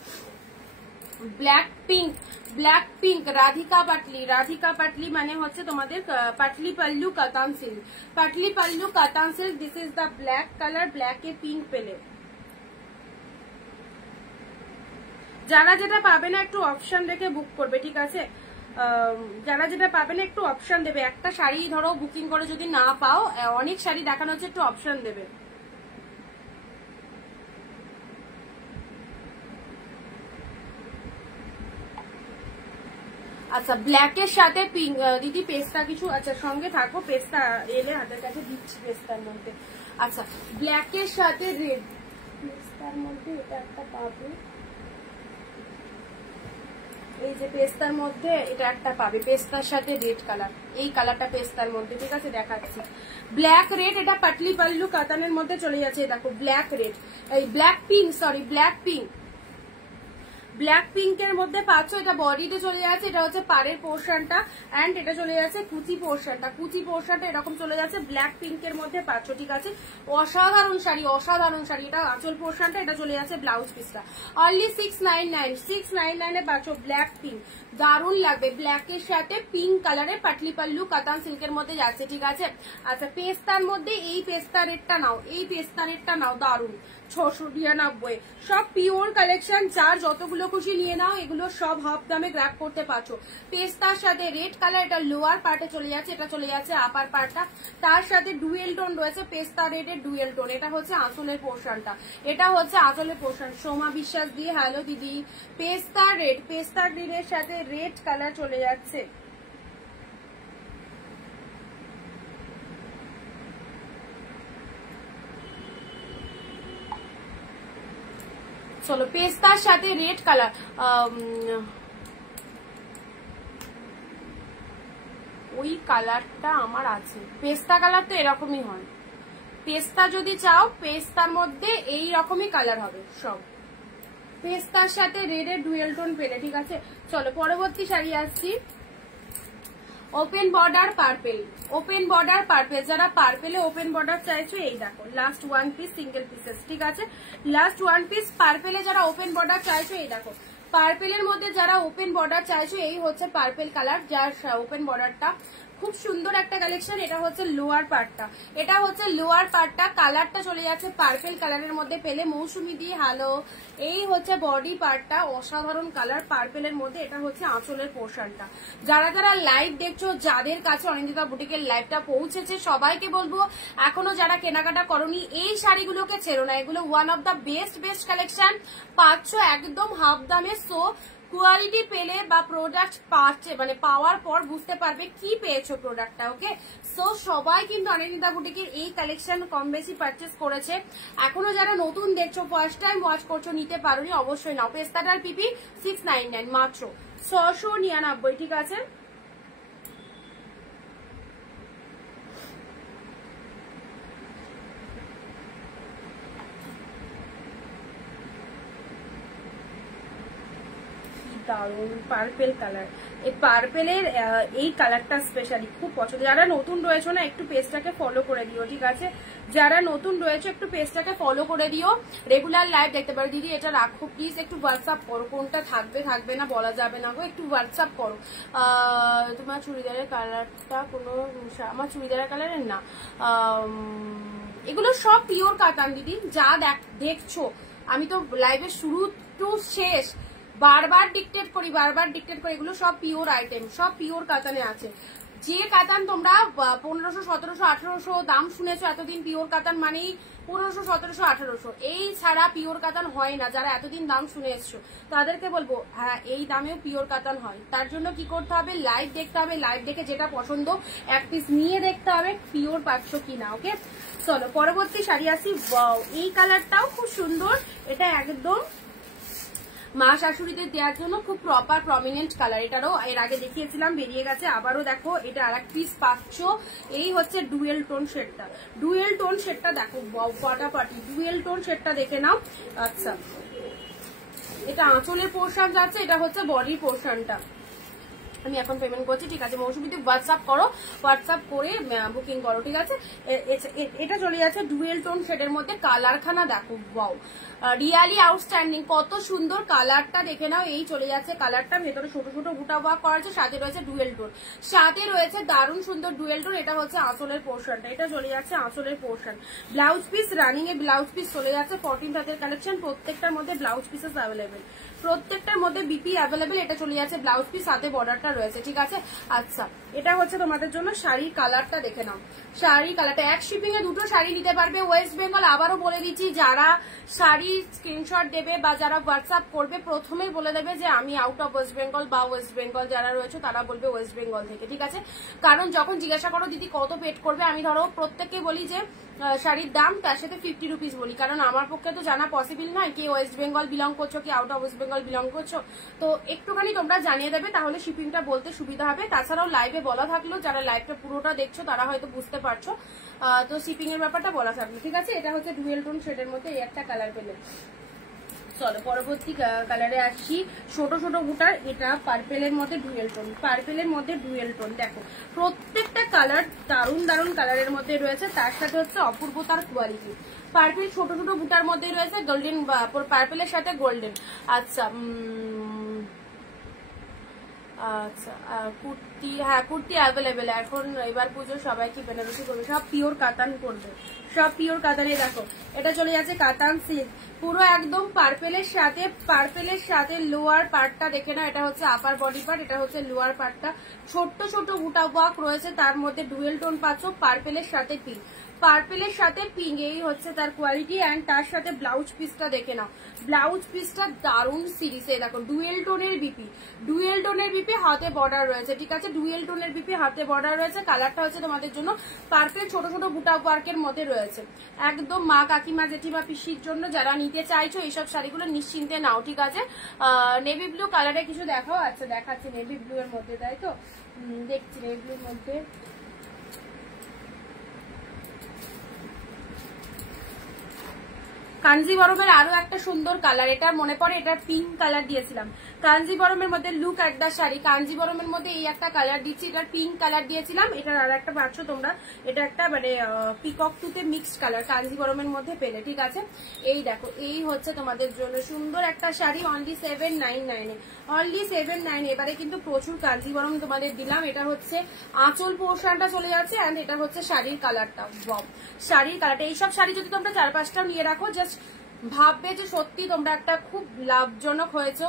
ব্ল্যাক পিঙ্ক রাধিকা পাটলি মানে হচ্ছে তোমাদের Patli pallu katan silk, patli pallu katan silk, this is the black colour, ব্ল্যাকে পিঙ্ক পেলে। যারা যেটা পাবে না একটু অপশন রেখে বুক করবে, ঠিক আছে। যারা যেটা পাবে না একটু অপশন দেবে, একটা শাড়ি ধরো বুকিং করে যদি না পাও, অনেক শাড়ি দেখানো হচ্ছে, একটু অপশন দেবে। আচ্ছা ব্ল্যাকের সাথে পিঙ্ক, দিদি পেস্তা কিছু, আচ্ছা সঙ্গে থাকো, পেস্তা এলে হাতের কাছে দিচ্ছি পেস্তার মধ্যে। আচ্ছা ব্ল্যাকের সাথে রেড, পেস্তার মধ্যে এটা একটা পাবে, এই যে পেস্তার মধ্যে এটা একটা পাবে, পেস্তার সাথে রেড কালার, এই কালারটা পেস্তার মধ্যে, ঠিক আছে দেখাচ্ছি। ব্ল্যাক রেড, এটা পাটলি পাল্লু কাতানের মধ্যে চলে যাচ্ছে, দেখো ব্ল্যাক রেড, এই ব্ল্যাক পিঙ্কের মধ্যে পাচ্ছ, এটা বডিতে চলে যাচ্ছে, এটা হচ্ছে পাড়ের পোর্শনটা, এন্ড এটা চলে যাচ্ছে কুচি পোর্শনটা এরকম চলে যাচ্ছে, ব্ল্যাক পিঙ্কের মধ্যে পাচ্ছ, ঠিক আছে। অসাধারণ শাড়ি, এটা আঁচল পোর্শনটা, এটা চলে যাচ্ছে ব্লাউজ পিসটা, অনলি 699 পাচ্ছ ব্ল্যাক পিঙ্ক, দারুণ লাগবে। ব্ল্যাকের সাথে পিঙ্ক কালারের পাটলি পাল্লু কাতান সিল্কের মধ্যে যাচ্ছে, ঠিক আছে। আচ্ছা পেস্তার মধ্যে এই পেস্তা রেডটা নাও, দারুণ, 699। সব পিওর কালেকশন, যার যতগুলো খুশি নিয়ে নাও, এগুলো সব হাফ দামে গ্র্যাব করতে পারছো। পেস্তার সাথে রেড কালার, এটা লোয়ার পার্টে চলে যাচ্ছে, এটা চলে যাচ্ছে আপার পার্টটা, তার সাথে ডুয়েল টোন রয়েছে, পেস্তা রেডের ডুয়েল টোন, এটা হচ্ছে আঁচলের পোর্শনটা, সোমা বিশ্বাস দিয়ে হ্যালো দিদি, পেস্তা রেডের সাথে রেড কালার চলে যাচ্ছে। চলো পেস্তার সাথে রেড কালার, ওই কালারটা আমার আছে, পেস্তা কালার তো এরকমই হয়, পেস্তা যদি চাও পেস্তার মধ্যে এই রকমই কালার হবে সব, পেস্তার সাথে রেডের ডুয়েল টোন পেলে, ঠিক আছে। চলো পরবর্তী শাড়ি আসছি, ওপেন বর্ডার পার্পেল, যারা পার্পেলে ওপেন বর্ডার চাইছো, এই দেখো last one piece single pieces, ঠিক আছে, লাস্ট ওয়ান পিস পার্পেলে যারা ওপেন বর্ডার চাইছো, এই দেখো পার্পেলের মধ্যে যারা ওপেন বর্ডার চাইছো, এই হচ্ছে পার্পেল কালার, যার ওপেন বর্ডারটা খুব সুন্দর একটা কালেকশন। এটা হচ্ছে লোয়ার পার্টটা, এটা হচ্ছে লোয়ার পার্টটা, কালারটা চলে যাচ্ছে পার্পেল কালারের মধ্যে পেলে মৌসুমি দিয়ে। হ্যালো, এই হচ্ছে বডি পার্টটা, অসাধারণ কালার পার্পেলের মধ্যে। এটা হচ্ছে আঁচলের পোর্শনটা। যারা যারা লাইভ দেখছো, যাদের কাছে অনিন্দিতা বুটিকের লাইভটা পৌঁছেছে, সবাইকে বলবো এখনো যারা কেনাকাটা করনি এই শাড়িগুলোকে ছেড়ো না, এগুলো one of the best collection পাচ্ছ একদম হাফ দামে। সো কোয়ালিটি পেলে বা প্রোডাক্ট পাচ্ছে মানে পাওয়ার পর বুঝতে পারবে কি পেয়েছো প্রোডাক্টটা। ওকে, সো সবাই কিন্তু অনিন্দিতা বুটিকের এই কালেকশন কম বেশি পারচেস করেছে। এখনো যারা নতুন দেখছো, ফার্স্ট টাইম ওয়াচ করছো, নিতে পারোনি, অবশ্যই নাও। পেস্তাটার পিপি 699 মাত্র 699, ঠিক আছে। দারুন পার্পেল কালার, এই পার্পেলের এই কালারটা স্পেশালি খুব পছন্দ। যারা নতুন রয়েছে না একটু পেজটাকে ফলো করে দিও, ঠিক আছে। যারা নতুন রয়েছে একটু পেজটাকে ফলো করে দিও, রেগুলার লাইভ দেখতে পারো। দিদি এটা রাখো প্লিজ, একটু হোয়াটসঅ্যাপ করো, কোনটা থাকবে থাকবে না বলা যাবে না গো, একটু হোয়াটসঅ্যাপ করো। তোমার চুড়িদারের কালারটা কোনো, আমার চুড়িদারের কালারের না, এগুলো সব পিওর কাতান দিদি। যা দেখছো, আমি তো লাইভের শুরু টু শেষ বারবার ডিক্টেট করি, এগুলো সব পিওর আইটেম, সব পিওর কাতানে আছে। যে কাতান তোমরা 1500, 1700, 1800 দাম শুনেছো এতদিন, পিওর কাতান মানেই 1500, 1700, 1800, এই ছাড়া পিওর কাতান হয় না। যারা এতদিন দাম শুনে এসছো তাদেরকে বলবো হ্যাঁ এই দামেও পিওর কাতান হয়। তার জন্য কি করতে হবে, লাইভ দেখতে হবে, লাইভ দেখে যেটা পছন্দ এক পিস নিয়ে দেখতে হবে পিওর পাচ্ছ কিনা। ওকে, চলো পরবর্তী শাড়ি আসি। এই কালারটাও খুব সুন্দর, এটা একদম মা শাশুড়িদের দেওয়ার জন্য খুব প্রপার প্রমিনেন্ট কালার। এটারও এর আগে দেখিয়েছিলাম, বেরিয়ে গেছে, আবারও দেখো এটা আর এক পিস পাচ্ছ। এই হচ্ছে ডুয়েল টোন শেডটা, ডুয়েল টোন শেডটা দেখো ফাটাফাটি, ডুয়েল টোন শেডটা দেখে নাও। আচ্ছা, এটা আঁচলের পোর্শন যাচ্ছে, এটা হচ্ছে বডির পোর্শনটা। আমি এখন পেমেন্ট করছি, ঠিক আছে। মৌসুমীতে হোয়াটসঅ্যাপ করো, হোয়াটসঅ্যাপ করে বুকিং করো, ঠিক আছে। এটা চলে যাচ্ছে ডুয়েল টোন শেডের মধ্যে। কালারখানা দেখো, ওয়াও, রিয়ালি আউটস্ট্যান্ডিং, কত সুন্দর কালারটা দেখে নাও। এই চলে যাচ্ছে কালারটা, ভেতরে ছোট ছোট বুটা ওয়ার্ক করা আছে, সাথে রয়েছে ডুয়েল টোন, সাথে রয়েছে দারুণ সুন্দর ডুয়েল টোন। এটা হচ্ছে আঁচলের পোর্শনটা, এটা চলে যাচ্ছে আঁচলের পোর্শন। ব্লাউজ পিস রানিং এ ব্লাউজ পিস চলে যাচ্ছে 14 হাতের কালেকশন, প্রত্যেকটার মধ্যে ব্লাউজ পিসেস অ্যাভেলেবেল, প্রত্যেকটার মধ্যে বিপি অ্যাভেলেবেল। এটা চলে যাচ্ছে ব্লাউজ পিস, সাথে বর্ডারটা রয়েছে, ঠিক আছে। আচ্ছা, এটা হচ্ছে তোমাদের জন্য শাড়ির কালারটা দেখে নাও। শাড়ির কালারটা এক শিপিং এ দুটো শাড়ি নিতে পারবে ওয়েস্ট বেঙ্গল। আবারও বলে দিচ্ছি, যারা শাড়ির স্ক্রিনশট দেবে বা যারা হোয়াটসঅ্যাপ করবে প্রথমেই বলে দেবে যে আমি আউট অফ ওয়েস্ট বেঙ্গল, বা ওয়েস্ট বেঙ্গল যারা রয়েছে তারা বলবে ওয়েস্ট বেঙ্গল থেকে, ঠিক আছে। কারণ যখন জিজ্ঞাসা করো দিদি কত পেড করবে, আমি ধরো প্রত্যেককে বলি যে শাড়ির দাম, তার সাথে 50 রুপিস বলি, কারণ আমার পক্ষে তো জানা পসিবল নয় কি ওয়েস্ট বেঙ্গল বিলং করছো কি out of West Bengal belong করছো। তো একটুখানি তোমরা জানিয়ে দেবে, তাহলে শিপিংটা বলতে সুবিধা হবে। তাছাড়াও লাইভে বলা থাকলো, যারা লাইভটা পুরোটা দেখছো তারা হয়তো বুঝতে পারছো, তো শিপিং এর ব্যাপারটা বলা থাকলো, ঠিক আছে। এটা হচ্ছে ডুয়েল টোন শেডের মধ্যে এই একটা কালার পেলে। চলো পরবর্তী কালারে আসছি, ছোট ছোট বুটার, এটা পার্পেলের মধ্যে ডুয়েল টোন, পার্পেলের মধ্যে ডুয়েল টোন। দেখো প্রত্যেকটা কালার দারুণ দারুণ কালারের মধ্যে রয়েছে, তার সাথে হচ্ছে অপূর্বতার কোয়ালিটি। পার্পেল ছোট ছোট বুটার মধ্যে রয়েছে গোল্ডেন, পার্পেলের সাথে গোল্ডেন। আচ্ছা আচ্ছা, কুর্তি, হ্যাঁ কুর্তি অ্যাভেলেবেল এখন। এবার পুজো সবাই কি বেনারসি করবে, সব পিওর কাতান করবে, সব পিওর কাতানে। দেখো এটা চলে যাচ্ছে কাতান সিল্ক, পুরো একদম পার্পেলের সাথে লোয়ার পার্টটা দেখে না। এটা হচ্ছে আপার বডি পার্ট, এটা হচ্ছে লোয়ার পার্টটা। ছোট্ট ছোট বুটা ওয়ার্ক রয়েছে, তার মধ্যে ডুয়েল টোন পাচ্ছ, পার্পেলের সাথে পিঙ্ক, পার্পেলের সাথে পিঙ্ক, এই হচ্ছে তার কোয়ালিটি। অ্যান্ড তার সাথে ব্লাউজ পিসটা দেখে নাও, ব্লাউজ পিসটা দারুণ সিরিজে। দেখো ডুয়েল টোনের বিপি, ডুয়েল টোনের বিপি, হাতে বর্ডার রয়েছে, ঠিক আছে। ডুয়েল টোনের বিপি, হাতে বর্ডার রয়েছে। কালারটা হচ্ছে তোমাদের জন্য পার্পেল, ছোট ছোট বুটা ওয়ার্কের মধ্যে রয়েছে। একদম মা কাকিমা জেঠিমা পিসির জন্য যারা নিতে চাইছো এইসব শাড়িগুলো নিশ্চিন্তে নাও, ঠিক আছে। নেভি ব্লু কালারে কিছু দেখাও। আচ্ছা দেখাচ্ছি নেভি ব্লু এর মধ্যে, তাই তো দেখছি নেভি ব্লুর মধ্যে। কাঞ্জিবরমের আরো একটা সুন্দর কালার, এটা মনে পড়ে এটা পিঙ্ক কালার দিয়েছিলাম, কাঞ্জিবরমের মধ্যে লুক একটা শাড়ি, কাঞ্জিবরমের মধ্যে এই একটা কালার দিচ্ছি, এটার পিঙ্ক কালার দিয়েছিলাম, এটার আর একটা পাচ্ছ তোমরা, এটা একটা মানে পিকক টুতে মিক্সড কালার কাঞ্জিবরমের মধ্যে পেলে, ঠিক আছে। এই দেখো এই হচ্ছে তোমাদের জন্য সুন্দর একটা শাড়ি, অনলি 799 অনলি 799। এবারে কিন্তু প্রচুর কাঞ্জিবরম তোমাদের দিলাম। এটা হচ্ছে আঁচল পোর্শনটা চলে যাচ্ছে, এন্ড এটা হচ্ছে শাড়ির কালারটা। শাড়ির কালারটা, এইসব শাড়ি যদি তোমরা 4-5টা নিয়ে রাখো, জাস্ট ভাববে যে সত্যি তোমরা একটা খুব লাভজনক হয়েছো,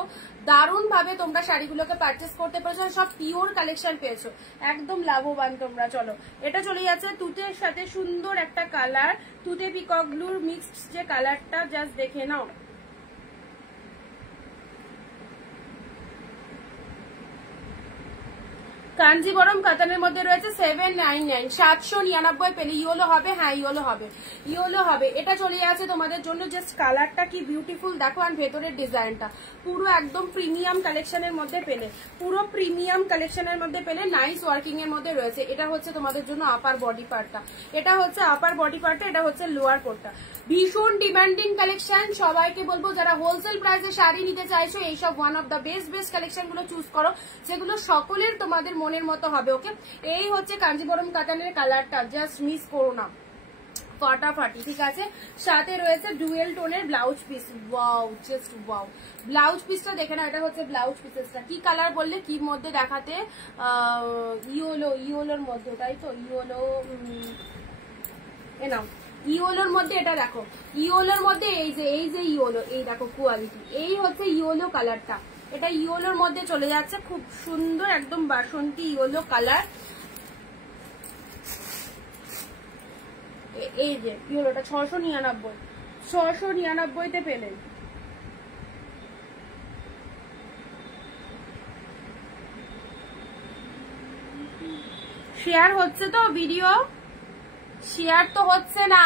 দারুণ ভাবে তোমরা শাড়িগুলোকে পারচেস করতে পেরেছো, সব পিওর কালেকশন পেয়েছো, একদম লাভবান তোমরা। চলো, এটা চলে যাচ্ছে তুতের সাথে সুন্দর একটা কালার, তুতে পিকক ব্লুর মিক্সড যে কালারটা, জাস্ট দেখে নাও। কাঞ্জিবরম কাতানের মধ্যে রয়েছে 799, 799 পেলে। ইয়েলো হবে, হ্যাঁ ইয়েলো হবে, ইয়েলো হবে। এটা চলে যাচ্ছে তোমাদের জন্য, জাস্ট কালারটা কি বিউটিফুল দেখো, আর ভেতরের ডিজাইনটা পুরো একদম প্রিমিয়াম কালেকশনের মধ্যে পেলে, পুরো প্রিমিয়াম কালেকশনের মধ্যে পেলে, নাইস ওয়ার্কিং এর মধ্যে রয়েছে। এটা হচ্ছে তোমাদের জন্য আপার বডি পার্টটা, এটা হচ্ছে আপার বডি পার্টটা, এটা হচ্ছে লোয়ার পার্টটা। ভীষণ ডিমান্ডিং কালেকশন, সবাইকে বলবো যারা হোলসেল প্রাইসে শাড়ি নিতে চাইছো, এইসব one of the best collection গুলো চুজ করো, যেগুলো সকলের তোমাদের মনের মতো হবে। ওকে, এই হচ্ছে কাঞ্জিবরম কাতানের কালারটা, জাস্ট মিস করো না, ফাটাফাটি, ঠিক আছে। সাথে রয়েছে ডুয়েল টোনের blouse piece, wow just wow. Blouse পিসটা দেখে না, এটা হচ্ছে ব্লাউজ পিসেসটা। কি কালার বললে, কি মধ্যে দেখাতে, ইয়েলো, ইয়েলোর মধ্যে, তাই তো, ইয়েলো, এ নাও ইয়েলোর মধ্যে, এটা দেখো ইয়েলোর মধ্যে, এই যে ইয়েলো, এই দেখো কোয়ালিটি, এই হচ্ছে ইয়েলো কালারটা, এটা ইয়েলোর মধ্যে চলে যাচ্ছে, খুব সুন্দর একদম বাসন্তী ইয়েলো কালার। এই যে ইয়েলোটা 699 তে পেলেন। শেয়ার হচ্ছে তো ভিডিও, শেয়ার তো হচ্ছে না,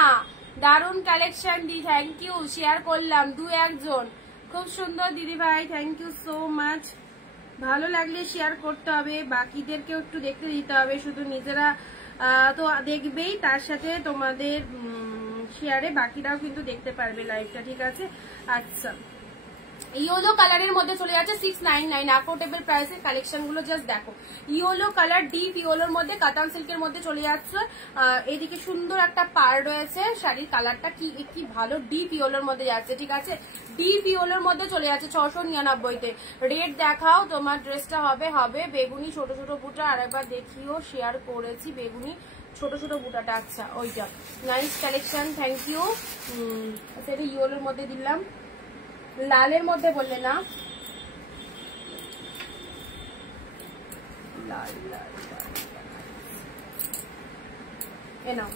দারুন collection di, thank you, share করলাম 2-1 জন, খুব সুন্দর দিদি ভাই, থ্যাংক ইউ সো মাচ। ভালো লাগলে শেয়ার করতে হবে, বাকিদেরকেও একটু দেখতে দিতে হবে, শুধু নিজেরা তো দেখবেই, তার সাথে তোমাদের শেয়ারে বাকিরাও কিন্তু দেখতে পারবে লাইভটা, ঠিক আছে। আচ্ছা, ইয়েলো কালারের মধ্যে চলে যাচ্ছে 699, অ্যাফোর্ডেবল প্রাইসের কালেকশন গুলো জাস্ট দেখো। ইয়েলো কালার, ডিপ ইয়েলোর মধ্যে কাতান সিল্কের মধ্যে চলে যাচ্ছে, এদিকে সুন্দর একটা পার রয়েছে, শাড়ির কালারটা কি ভালো, ডিপ ইয়েলোর মধ্যে যাচ্ছে, ঠিক আছে। ডিপ ইয়েলোর মধ্যে চলে যাচ্ছে 699-তে। রেড দেখাও, তোমার ড্রেসটা হবে বেগুনি ছোট ছোট বুটা, আরেকবার দেখিও, শেয়ার করেছি বেগুনি ছোট ছোট বুটাটা, আচ্ছা ওইটা, নাইস কালেকশন, থ্যাংক ইউ। সেটা ইয়েলোর মধ্যে দিলাম, লালের মধ্যে বললে না, লাল লাল নাও,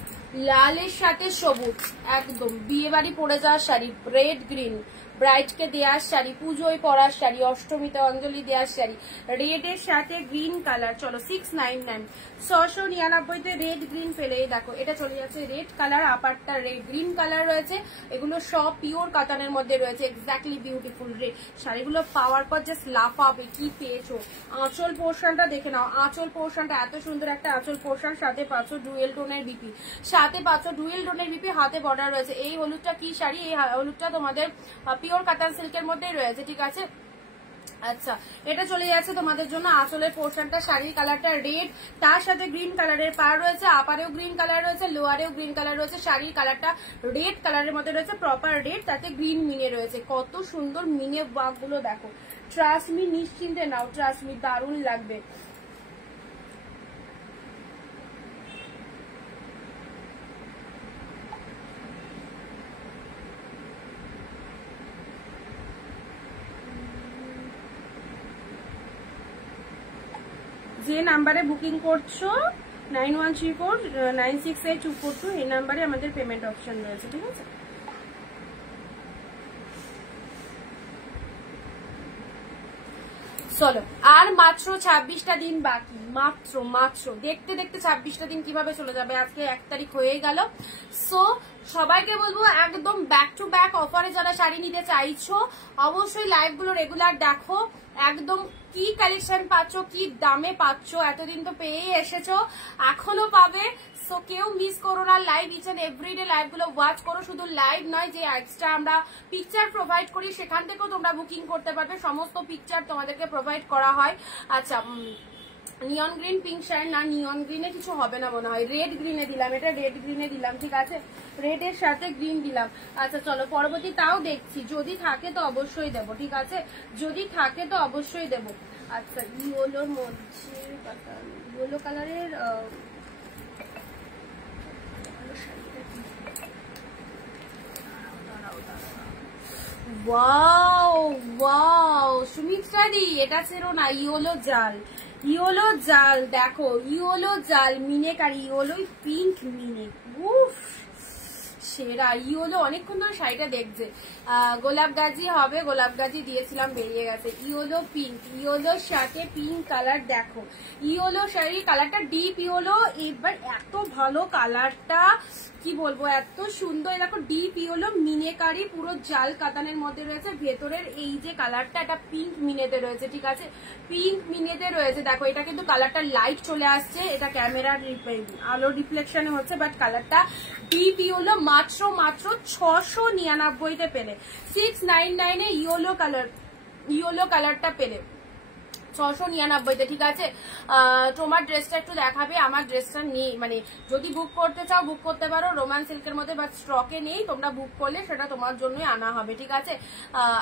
লালের সাথে সবুজ, একদম বিয়ে বাড়ি পরে যাওয়ার শাড়ি, রেড গ্রিন, ব্রাইডকে দেওয়ার শাড়ি, পুজোয় পরার শাড়ি, অষ্টমীতে অঞ্জলি দেওয়ার শাড়ি, রেড এর সাথে গ্রিন কালার। চলো 699, 699-তে রেড গ্রিন পেলে। দেখো এটা চলে যাচ্ছে রেড কালার, আপারটা রেড গ্রিন কালার রয়েছে, এগুলো সব পিওর কাতানের মধ্যে রয়েছে, এক্স্যাক্টলি বিউটিফুল। শাড়িগুলো পাওয়ার পর জাস্ট লাফাবে, কি পেয়েছো। আঁচল পোর্শনটা দেখে নাও, আঁচল পোর্শনটা এত সুন্দর একটা আঁচল পোর্শন, সাথে পাচ্ছ ডুয়েল টোনের বিপি, হাতে বর্ডার রয়েছে। এই হলুদটা কি শাড়ি, এই হলুদটা তোমাদের পিওর কাতান সিল্কের মধ্যেই রয়েছে, ঠিক আছে। আচ্ছা, এটা চলে যাচ্ছে তোমাদের জন্য আঁচলের পোর্শনটা, শাড়ির কালারটা রেড, তার সাথে গ্রিন কালারের পার রয়েছে, আপারেও গ্রিন কালার রয়েছে, লোয়ারেও গ্রিন কালার রয়েছে, শাড়ির কালারটা রেড কালারের মধ্যে রয়েছে, প্রপার রেড, তাতে গ্রিন মিনে রয়েছে। কত সুন্দর মিনে ওয়ার্ক গুলো দেখো, ট্রাস্ট মি, নিশ্চিন্তে নাও, ট্রাস্ট মি, দারুণ লাগবে। যে নাম্বারে বুকিং করছো 9134968242, এই নাম্বারে আমাদের পেমেন্ট অপশন রয়েছে, ঠিক আছে। চলো, আর মাত্র 26টা দিন বাকি, মাত্র দেখতে দেখতে 26টা দিন কিভাবে চলে যাবে, আজকে 1 তারিখ হয়ে গেল। সো সবাইকে বলবো একদম ব্যাক টু ব্যাক অফারে যারা শাড়ি নিতে চাইছো, অবশ্যই লাইভ গুলো রেগুলার দেখো, একদম কি কালেকশন পাচ্ছ, কি দামে পাচ্ছ, এতদিন তো পেয়েই এসেছো, এখনো পাবে। সো কেউ মিস করো না, live each and every day live গুলো ওয়াচ করো। শুধু লাইভ নয়, যে এক্সট্রা আমরা পিকচার প্রোভাইড করি সেখান থেকেও তোমরা বুকিং করতে পারবে, সমস্ত পিকচার তোমাদেরকে প্রোভাইড করা হয়। আচ্ছা, নিয়ন গ্রিন পিঙ্ক শাড়ি না, নিয়ন গ্রিনে কিছু হবে না মনে হয়, রেড গ্রিনে দিলাম, এটা রেড গ্রিনে দিলাম, ঠিক আছে, রেড এর সাথে গ্রিন দিলাম। আচ্ছা চলো পরবর্তী, তাও দেখছি যদি থাকে তো অবশ্যই দেবো, ঠিক আছে, যদি থাকে তো অবশ্যই দেবো। আচ্ছা ইয়েলোর মধ্যে, ইয়েলো কালারের ওয়াও ওয়াও সুমিত্রা দি, এটা ছিল না, ইয়েলো জাল, ইয়েলো জাল, দেখো ইয়েলো জাল মিনেকারি, ইয়েলো পিঙ্ক মিনে, উফ সেরা ইয়েলো। অনেকক্ষণ ধরে শাড়িটা দেখছে, গোলাপ গাজি হবে, গোলাপ গাজি দিয়েছিলাম বেরিয়ে গেছে। ইয়েলো পিঙ্ক, ইয়েলোর সাথে পিঙ্ক কালার, দেখো ইয়েলো শাড়ির কালারটা ডিপ ইয়েলো, এবার এত ভালো কালারটা, কি বলবো, এত সুন্দর। দেখো ডিপ ইয়েলো মিনেকারি, পুরো জাল কাতানের মধ্যে রয়েছে, ভেতরের এই যে কালারটা এটা পিঙ্ক মিনেতে রয়েছে, ঠিক আছে, পিঙ্ক মিনেতে রয়েছে। দেখো এটা কিন্তু কালারটা লাইট চলে আসছে, এটা ক্যামেরার আলো রিফ্লেকশনে হচ্ছে, বাট কালারটা ডিপ ইয়েলো, মাত্র 699-তে পেলে, 699-এ ইয়েলো কালার, ইয়েলো কালারটা পেলে 699-তে, ঠিক আছে। তোমার ড্রেসটা একটু দেখাবে, আমার ড্রেসটা নেই, মানে যদি বুক করতে চাও বুক করতে পারো রোমান সিল্কের মধ্যে, বাট স্টকে নেই, তোমরা বুক করলে সেটা তোমার জন্যই আনা হবে, ঠিক আছে।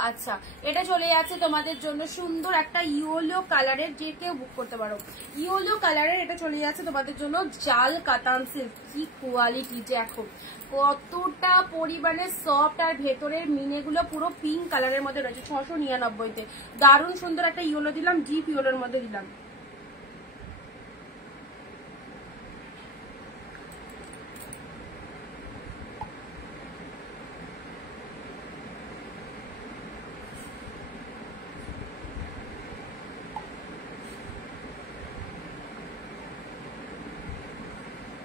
আচ্ছা এটা চলে যাচ্ছে তোমাদের জন্য সুন্দর একটা ইয়েলো কালারের, যে কেউ বুক করতে পারো, ইয়েলো কালারের এটা চলে যাচ্ছে তোমাদের জন্য জাল কাতান সিল্ক, কি কোয়ালিটি দেখো কতটা পরিমাণে সফট, আর ভেতরের মিনেগুলো পুরো পিঙ্ক কালারের মধ্যে রয়েছে, 699-তে। দারুণ সুন্দর একটা ইয়েলো দিলাম, ডিপ ইয়েলোর মধ্যে দিলাম।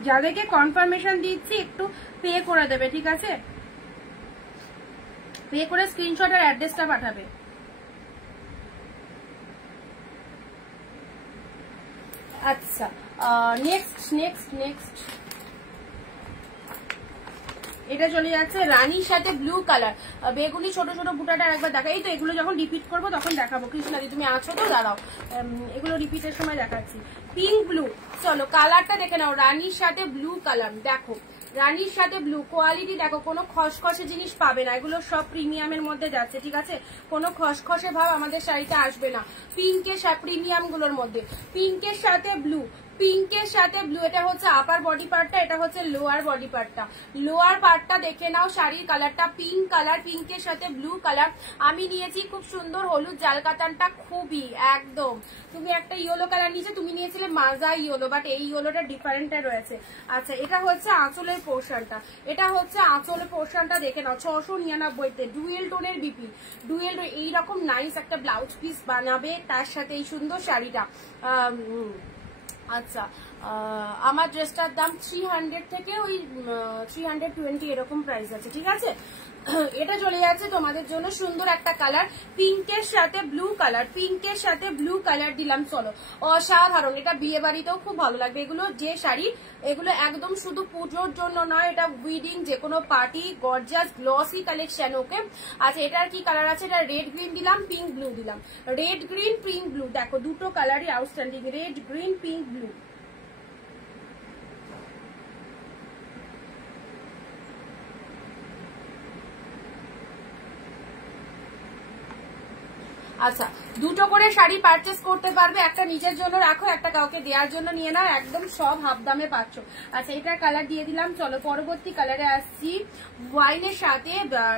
যাদেরকে কনফার্মেশন দিচ্ছি একটু পে করে দেবে, ঠিক আছে, পে করে স্ক্রিনশট আর অ্যাড্রেসটা পাঠাবে। আচ্ছা নেক্সট এটা চলে যাচ্ছে রানীর সাথে ব্লু কালার, বেগুনি ছোট ছোট বুটাটা একবার দেখা, এই তো এগুলো যখন রিপিট করবো তখন দেখাবো। কৃষ্ণাদি তুমি আছো তো, দাঁড়াও, এগুলো রিপিটের সময় দেখাচ্ছি। পিঙ্ক ব্লু, চলো কালারটা দেখে নাও, রানীর সাথে ব্লু কালার, দেখো রানীর সাথে ব্লু, কোয়ালিটি দেখো, কোনো খসখসে জিনিস পাবে না, এগুলো সব প্রিমিয়ামের মধ্যে যাচ্ছে, ঠিক আছে, কোনো খসখসে ভাব আমাদের শাড়িতে আসবে না। পিঙ্কের প্রিমিয়াম গুলোর মধ্যে, পিঙ্কের সাথে ব্লু, পিঙ্কের সাথে ব্লু, এটা হচ্ছে আপার বডি পার্টটা, এটা হচ্ছে লোয়ার বডি পার্টটা। লোয়ার পার্টটা দেখে নাও, শাড়ির কালারটা পিঙ্ক কালার, পিঙ্কের সাথে ব্লু কালার। আমি নিয়েছি খুব সুন্দর হলুদ জাল কাতানটা, খুবই একদম, তুমি একটা ইয়েলো কালার নিয়েছে, তুমি নিয়েছিলে মাজা ইয়েলো, বাট এই ইয়েলোটা ডিফারেন্ট রয়েছে। আচ্ছা এটা হচ্ছে আঁচলের পোর্শনটা, এটা হচ্ছে আঁচলের পোর্শনটা দেখে নাও, 699-তে, ডুয়েল টোনের বিপি, ডুয়েল এইরকম নাইস একটা ব্লাউজ পিস বানাবে তার সাথে এই সুন্দর শাড়িটা। আচ্ছা আমার ড্রেসটার দাম 300 থেকে ওই 320 এরকম প্রাইস আছে, ঠিক আছে। এটা চলে যাচ্ছে তোমাদের জন্য সুন্দর একটা কালার, পিঙ্কের সাথে ব্লু কালার, পিঙ্কের সাথে ব্লু কালার দিলাম, চলো অসাধারণ, এটা বিয়ে বাড়িতেও খুব ভালো লাগবে। এগুলো যে শাড়ি, এগুলো একদম শুধু পুজোর জন্য নয়, এটা উইডিং, যে কোনো পার্টি, গর্জাস গ্লসি কালেকশন, ওকে। আচ্ছা এটার কি কালার আছে, এটা রেড গ্রিন দিলাম, পিঙ্ক ব্লু দিলাম, রেড গ্রিন পিঙ্ক ব্লু, দেখো দুটো কালারই outstanding, red green pink blue. আচ্ছা দুটো করে শাড়ি পারচেস করতে পারবে, একটা নিজের জন্য রাখো, একটা কাউকে দেওয়ার জন্য নিয়ে নাও, একদম সব হাফ দামে পাচ্ছ। আচ্ছা এটার কালার দিয়ে দিলাম, চলো পরবর্তী কালারে আসছি, ওয়াইনের সাথে,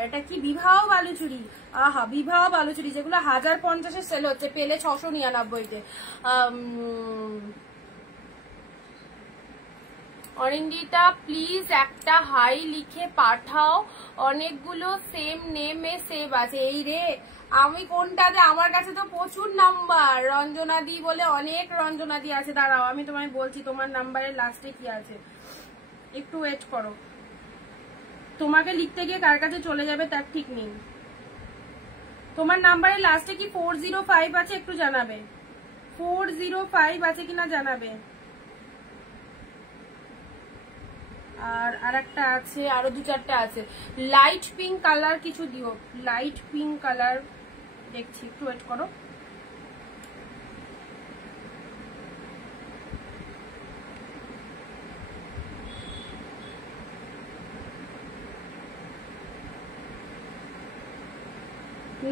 এটা কি বিবাহ বালুচুরি, আহা বিবাহ বালুচুরি, যেগুলো 1050-এ সেল হচ্ছে, পেলে 699-তে। অরিন্দিতা প্লিজ একটা হাই লিখে পাঠাও, অনেকগুলো সেম নেমে সেভ আছে। এই রে আমি কোনটাতে, আমার কাছে তো প্রচুর নাম্বার, রঞ্জনাদি বলে অনেক রঞ্জনাদি আছে, দাঁড়াও আমি তোমায় বলছি তোমার নাম্বারের লাস্টে কি আছে, একটু ওয়েট করো, তোমাকে লিখতে গিয়ে কার কাছে চলে যাবে তার ঠিক নেই। তোমার নাম্বারের লাস্টে কি 405 আছে একটু জানাবে, 405 আছে কিনা জানাবে। আর আরেকটা আছে, আরো 2-4টা আছে। লাইট পিঙ্ক কালার কিছু দিও, লাইট পিঙ্ক কালার দেখছি, একটু ওয়েট করো।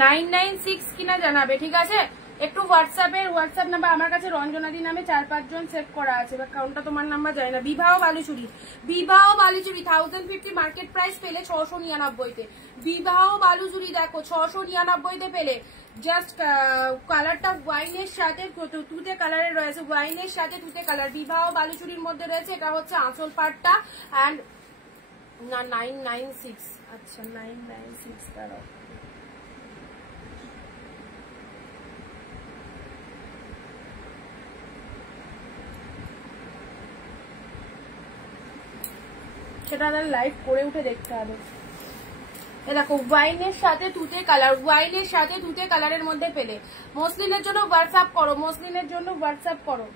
$996 কিনা জানাবে, ঠিক আছে? একটু হোয়াটসঅ্যাপ নাম্বার আমার কাছে রঞ্জনাদি নামে 4-5 জন সেভ করা আছে, বা কাউন্টটা তোমার নাম্বার যায় না। বিবাহ বালুচুরি 1050 মার্কেট প্রাইস পেলে 699-তে। বিবাহ বালুচুরি দেখো 699-তে পেলে। জাস্ট কালারটা ওয়াইনের সাথে তুতে কালারের রয়েছে, ওয়াইনের সাথে তুতে কালার। বিবাহ বালুচুরির মধ্যে রয়েছে, এটা হচ্ছে আঁচল পাটটা। অ্যান্ড না 996, আচ্ছা 996 দাঁড়াও, সেটা লাইভ করে উঠে দেখতে হবে। দেখো ওয়াইনের সাথে তুতে কালার, ওয়াইনের সাথে তুতে কালারের মধ্যে পেলে। মসলিনের জন্য হোয়াটসঅ্যাপ করো, মসলিনের জন্য হোয়াটসঅ্যাপ করো।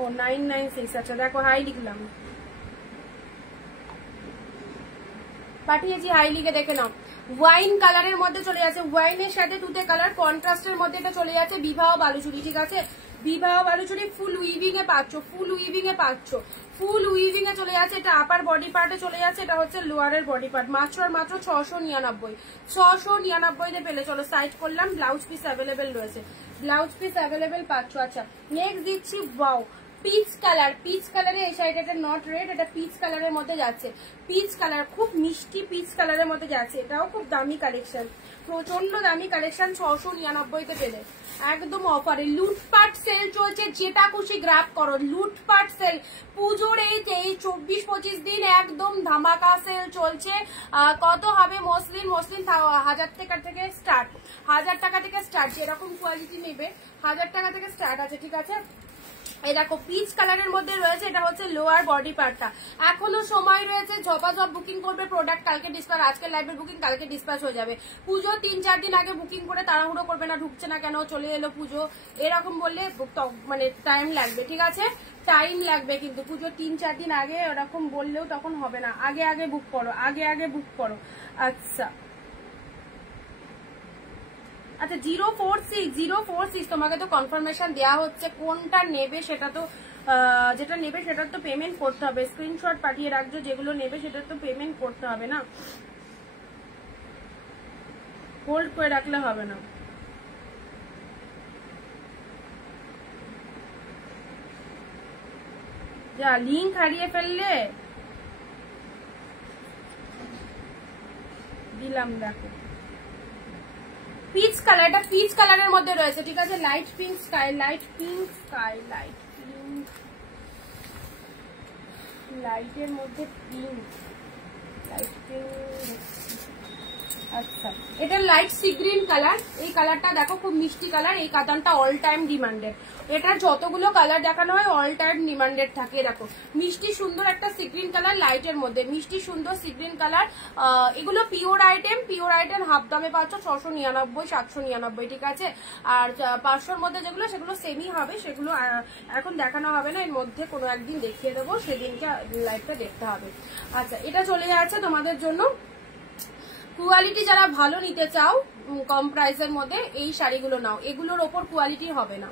ও 996, আচ্ছা দেখো হাই লিখলাম, পাঠিয়েছি, হাই লিখে দেখে নাও। ওয়াইন কালারের মধ্যে চলে যাচ্ছে, ওয়াইনের সাথে তুতে কালার কন্ট্রাস্টের মধ্যে এটা চলে যাচ্ছে বিবাহ বালুচুরি, ঠিক আছে? বিবাহ বালুচুরি ফুল উইভিং এ পাচ্ছ, ফুল উইভিং এ পাচ্ছ, ফুল উইভিং এ চলে যাচ্ছে। এটা আপার বডি পার্টে চলে যাচ্ছে, এটা হচ্ছে লোয়ারের বডি পার্ট। মাত্র 699 পেলে। চলো সাইড করলাম। ব্লাউজ পিস অ্যাভেলেবেল রয়েছে, ব্লাউজ পিস অ্যাভেলেবেল পাচ্ছ। আচ্ছা নেক্সট দিচ্ছি ওয়াও পিচ কালার, পিচ কালারে এই সাইড এটা নট রেড, এটা পিচ কালারের মধ্যে যাচ্ছে। পিচ কালার খুব মিষ্টি পিচ কালারের মধ্যে যাচ্ছে, এটাও খুব দামি কালেকশন, প্রচন্ড দামি কালেকশন। 699-তে পেলে একদম অফারে। লুটপাট সেল চলছে, যেটা খুশি গ্র্যাব করো, লুটপাট সেল। পুজোর এই 24-25 দিন একদম ধামাকা সেল চলছে। কত হবে মসলিন? মসলিন 1000 টাকা থেকে স্টার্ট, 1000 টাকা থেকে স্টার্ট, যেরকম কোয়ালিটি নেবে 1000 টাকা থেকে স্টার্ট আছে, ঠিক আছে? এই দেখো পিচ কালারের মধ্যে রয়েছে, এটা হচ্ছে লোয়ার বডি পার্টটা। এখনো সময় রয়েছে, ঝপাঝপ বুকিং করবে প্রোডাক্ট, কালকে ডিসপ্যাচ, আজকের লাইভের বুকিং কালকে ডিসপ্যাচ হয়ে যাবে। পুজো 3-4 দিন আগে বুকিং করে তাড়াহুড়ো করবে না, ঢুকছে না কেন, চলে এলো পুজো, এরকম বললে মানে টাইম লাগবে, ঠিক আছে? টাইম লাগবে কিন্তু পুজো 3-4 দিন আগে ওরকম বললেও তখন হবে না। আগে আগে বুক করো, আগে আগে বুক করো। আচ্ছা আচ্ছা 046 তোমাকে তো কনফার্মেশন দেওয়া হচ্ছে, কোনটা নেবে সেটা তো যেটা নেবে সেটার তো পেমেন্ট করতে হবে। স্ক্রিনশট পাঠিয়ে রাখছো, যেগুলো নেবে সেটার তো পেমেন্ট করতে হবে না, হোল্ড করে রাখলে হবে না। যা লিঙ্ক হারিয়ে ফেললে, দিলাম দেখো পিচ কালার, এটা পিচ কালারের মধ্যে রয়েছে, ঠিক আছে? Light pink sky, light pink sky, light pink, লাইটের মধ্যে পিঙ্ক, লাইট পিঙ্ক। আচ্ছা এটা লাইট সি গ্রিন কালার, এই কালারটা দেখো খুব মিষ্টি কালার, এই কাতানটা অল টাইম ডিমান্ডেড। এটার যতগুলো কালার দেখানো হয় অল টাইম ডিমান্ডেড থাকে। দেখো মিষ্টি সুন্দর একটা সি গ্রিন কালার, লাইটের মধ্যে মিষ্টি সুন্দর সি গ্রিন কালার। এগুলো পিওর আইটেম হাফ দামে পাচ্ছ 699, 799, ঠিক আছে? আর 500-র মধ্যে যেগুলো সেগুলো সেমি হবে, সেগুলো এখন দেখানো হবে না, এর মধ্যে কোনো একদিন দেখিয়ে দেবো, সেদিনকে লাইভটা দেখতে হবে। আচ্ছা এটা চলে যাচ্ছে তোমাদের জন্য। কোয়ালিটি যারা ভালো নিতে চাও কম প্রাইসের মধ্যে এই শাড়িগুলো নাও, এগুলোর ওপর কোয়ালিটি হবে না,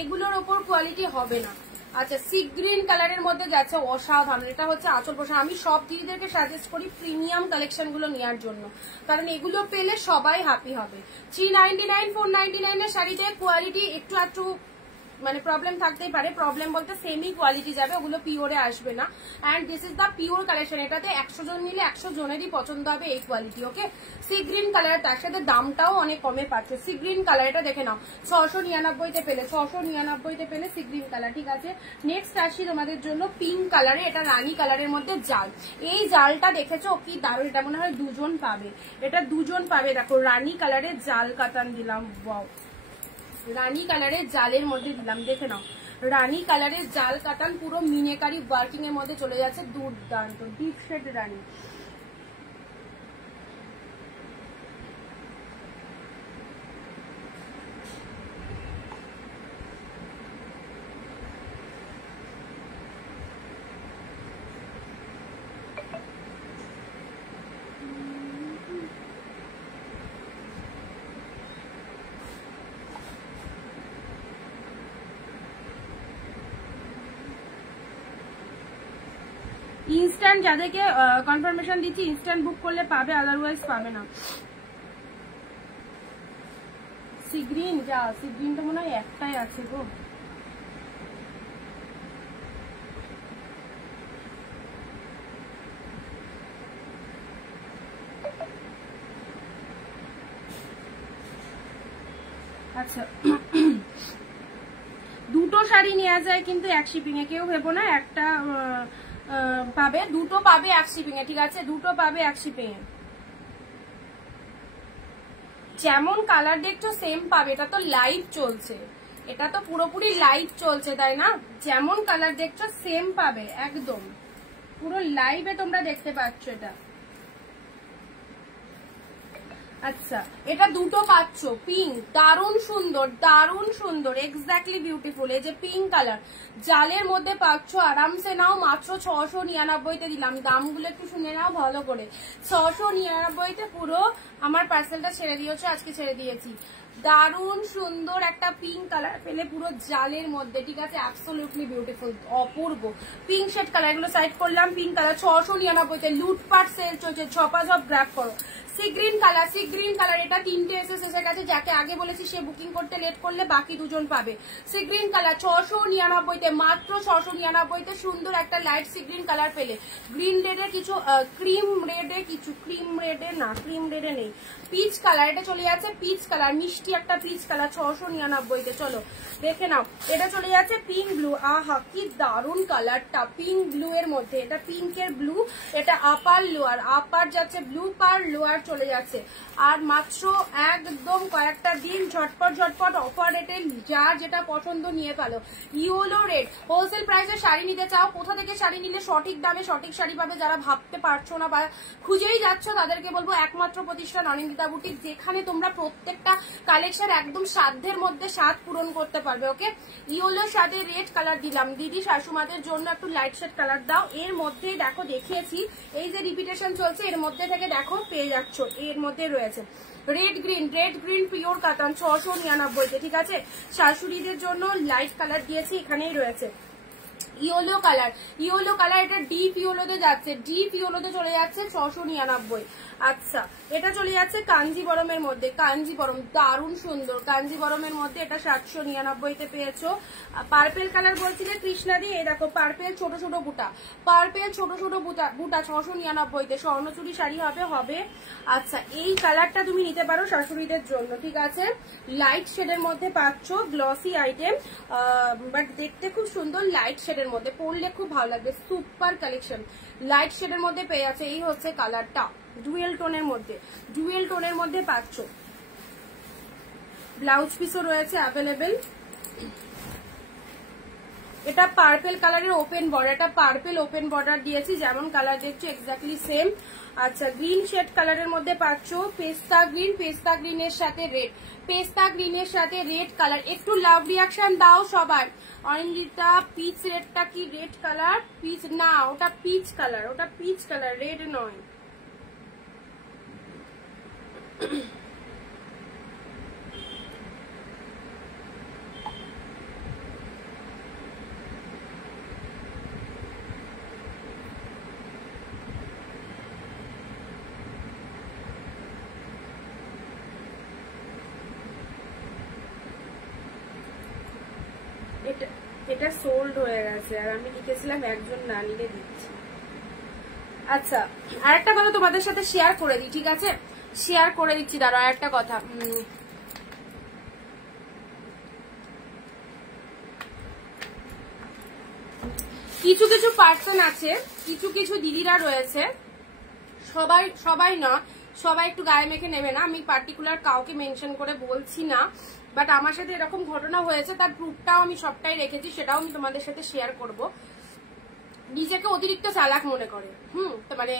এগুলোর ওপর কোয়ালিটি হবে না। আচ্ছা সি গ্রিন কালারের মধ্যে যাচ্ছে অসাধারণ, এটা হচ্ছে আঁচল পোশাক। আমি সব দিদিদেরকে সাজেস্ট করি প্রিমিয়াম কালেকশন গুলো নেওয়ার জন্য, কারণ এগুলো পেলে সবাই হ্যাপি হবে। 399, 499 এর শাড়িতে কোয়ালিটি একটু মানে প্রবলেম থাকতেই পারে, প্রবলেম বলতে সেমি কোয়ালিটি যাবে, ওগুলো পিওরে আসবে না। And this is the pure collection, এটাতে 100 জন মিলে 100 জনেরই পছন্দ হবে এই কোয়ালিটি। ওকে সি গ্রিন কালার, তার সাথে দামটাও অনেক কমে পাচ্ছে। সি গ্রিন কালার এটা দেখে নাও, 699-তে পেলে, 699-তে পেলে সি গ্রিন কালার, ঠিক আছে? নেক্সট আসি তোমাদের জন্য পিঙ্ক কালারে, এটা রানী কালারের মধ্যে জাল। এই জালটা দেখেছো কি দারুণ, এটা মনে হয় 2 জন পাবে, এটা 2 জন পাবে। দেখো রানী কালারের জাল কাতান দিলাম, ওয়াও রানী কালারের জালের মধ্যে দিলাম, দেখে নাও রানী কালারের জাল কাতান, পুরো মিনেকারি ওয়ার্কিং এর মধ্যে চলে যাচ্ছে, দুর্দান্ত ডিপ শেড রানী। ইনস্ট্যান্ট যাদেরকে কনফার্মেশন দিচ্ছি ইনস্ট্যান্ট বুক করলে পাবে, আদারওয়াইজ পাবে না। সি গ্রিন, যা সি গ্রিনটা মনে হয় একটাই আছে গো। আচ্ছা দুটো শাড়ি নেওয়া যায় কিন্তু এক শিপিং এ, কেউ ভেবো না একটা পাবে, দুটো পাবে এক শিপিং এ, ঠিক আছে? দুটো পাবে এক শিপিং এ। যেমন কালার দেখছো সেম পাবে, এটা তো লাইভ চলছে, এটা তো পুরোপুরি লাইভ চলছে, তাই না? যেমন কালার দেখছো সেম পাবে একদম, পুরো লাইভে তোমরা দেখতে পাচ্ছ এটা। আচ্ছা এটা দুটো পাচ্ছ, পিঙ্ক, দারুণ সুন্দর, দারুণ সুন্দর, এক্স্যাক্টলি বিউটিফুল। এই যে পিঙ্ক কালার জালের মধ্যে পাচ্ছ, আরামসে নাও, মাত্র 699-তে দিলাম। দামগুলো একটু শুনে নাও ভালো করে, 699-তে পুরো আমার পার্সেলটা ছেড়ে দিয়েছো, আজকে ছেড়ে দিয়েছি। দারুণ সুন্দর একটা পিঙ্ক কালার পেলে পুরো জালের মধ্যে, ঠিক আছে? অ্যাবসলিউটলি বিউটিফুল, অপূর্ব পিঙ্ক শেড কালার। এগুলো সাইড করলাম, পিঙ্ক কালার 699-তে, লুটপাট সেল চলছে, ঝপাঝপ গ্র্যাব করো। Sea green colour, sea green colour, এটা 3টে এসে গেছে, যাকে আগে বলেছি সে বুকিং করতে লেট করলে বাকি দুজন পাবে। সি গ্রিন কালার 699-তে, মাত্র 699-তে সুন্দর একটা লাইট সি গ্রিন কালার পেলে। গ্রিন রেডে কিছু, ক্রিম রেডে কিছু, ক্রিম রেডে না, ক্রিম রেডে নেই, পিচ কালার, এটা চলে যাচ্ছে পিচ কালার, মিষ্টি একটা পিচ কালার 699-তে। চলো দেখে নাও, এটা চলে যাচ্ছে পিঙ্ক ব্লু। আহা কি দারুণ কালারটা, পিঙ্ক ব্লু এর মধ্যে, এটা পিঙ্কের ব্লু, এটা আপার লোয়ার, আপার যাচ্ছে ব্লু পার, লোয়ার চলে যাচ্ছে। আর মাত্র একদম কয়েকটা দিন ঝটপট ঝটপট অফার রেটে যার যেটা পছন্দ নিয়ে ফেলো। ইয়েলো রেড, হোলসেল প্রাইসে শাড়ি নিতে চাও, কোথা থেকে শাড়ি নিলে সঠিক দামে সঠিক শাড়ি পাবে, যারা ভাবতে পারছো না বা খুঁজেই যাচ্ছ তাদেরকে বলবো একমাত্র প্রতিষ্ঠান অনিন্দিতা বুটিক, যেখানে তোমরা প্রত্যেকটা কালেকশন একদম সাধ্যের মধ্যে স্বাদ পূরণ করতে পারবে। ওকে, ইয়েলোর সাথে রেড কালার দিলাম। দিদি শাশুমাদের জন্য একটু লাইট শেড কালার দাও। এর মধ্যে দেখো দেখিয়েছি, এই যে রিপিটেশন চলছে এর মধ্যে থেকে দেখো পেয়ে যাচ্ছ, এর মধ্যে রয়েছে red green, red green pure কাতান 699-তে, ঠিক আছে? শাশুড়িদের জন্য লাইট কালার দিয়েছি, এখানেই রয়েছে। ইয়েলো কালার, ইয়েলো কালার, এটা ডিপ ইয়েলোতে যাচ্ছে, ডিপ ইয়েলোতে চলে যাচ্ছে 699। আচ্ছা এটা চলে যাচ্ছে কাঞ্জিবরমের মধ্যে, কাঞ্জিবরম দারুণ সুন্দর, কাঞ্জিবরমের মধ্যে এটা 799-তে পেয়েছো। পার্পেল কালার বলছিলে কৃষ্ণাদি, এই দেখো পার্পেল ছোট ছোট বুটা, পার্পেল ছোট ছোট বুটা 699-তে, স্বর্ণচুরি শাড়ি হবে হবে। আচ্ছা এই কালারটা তুমি নিতে পারো শাশুড়িদের জন্য, ঠিক আছে? লাইট শেডের মধ্যে পাচ্ছ, গ্লসি আইটেম, বাট দেখতে খুব সুন্দর, লাইট শেডের মধ্যে পরলে খুব ভালো লাগবে, সুপার কালেকশন, লাইট শেডের মধ্যে পেয়ে আছে। এই হচ্ছে কালারটা, ডুয়েল টোনের মধ্যে, ডুয়েল টোনের মধ্যে পাচ্ছ। ব্লাউজ পিসও রয়েছে অ্যাভেলেবেল। এটা পার্পেল কালারের ওপেন বর্ডার, এটা পার্পেল ওপেন বর্ডার দিয়েছি, যেমন কালার দেখছো এক্স্যাক্টলি সেম। আচ্ছা গ্রিন শেড কালারের মধ্যে পাচ্ছ, পেস্তা গ্রিন, পেস্তা গ্রিনের সাথে রেড, পেস্তা গ্রিনের সাথে রেড কালার। একটু লাভ রিয়াকশন দাও সবাই। অনিন্দিতা পিচ রেডটা কি রেড কালার? পিচ না, ওটা পিচ কালার, ওটা পিচ কালার, রেড নয়। এটা সোল্ড হয়ে গেছে, আর আমি লিখেছিলাম একজন না নিলে দিচ্ছি। আচ্ছা আরেকটা কথা তোমাদের সাথে শেয়ার করে দিই, ঠিক আছে? শেয়ার করে দিচ্ছি, দাঁড়াও আরেকটা কথা। কিছু কিছু পার্সন আছে, কিছু কিছু দিদিরা রয়েছে, সবাই না, সবাই একটু গায়ে মেখে নেবে না, আমি পার্টিকুলার কাউকে মেনশন করে বলছি না, বাট আমার সাথে এরকম ঘটনা হয়েছে, তার প্রুফটাও আমি সবটাই রেখেছি, সেটাও আমি তোমাদের সাথে শেয়ার করব। নিজেকে অতিরিক্ত চালাক মনে করে, তো মানে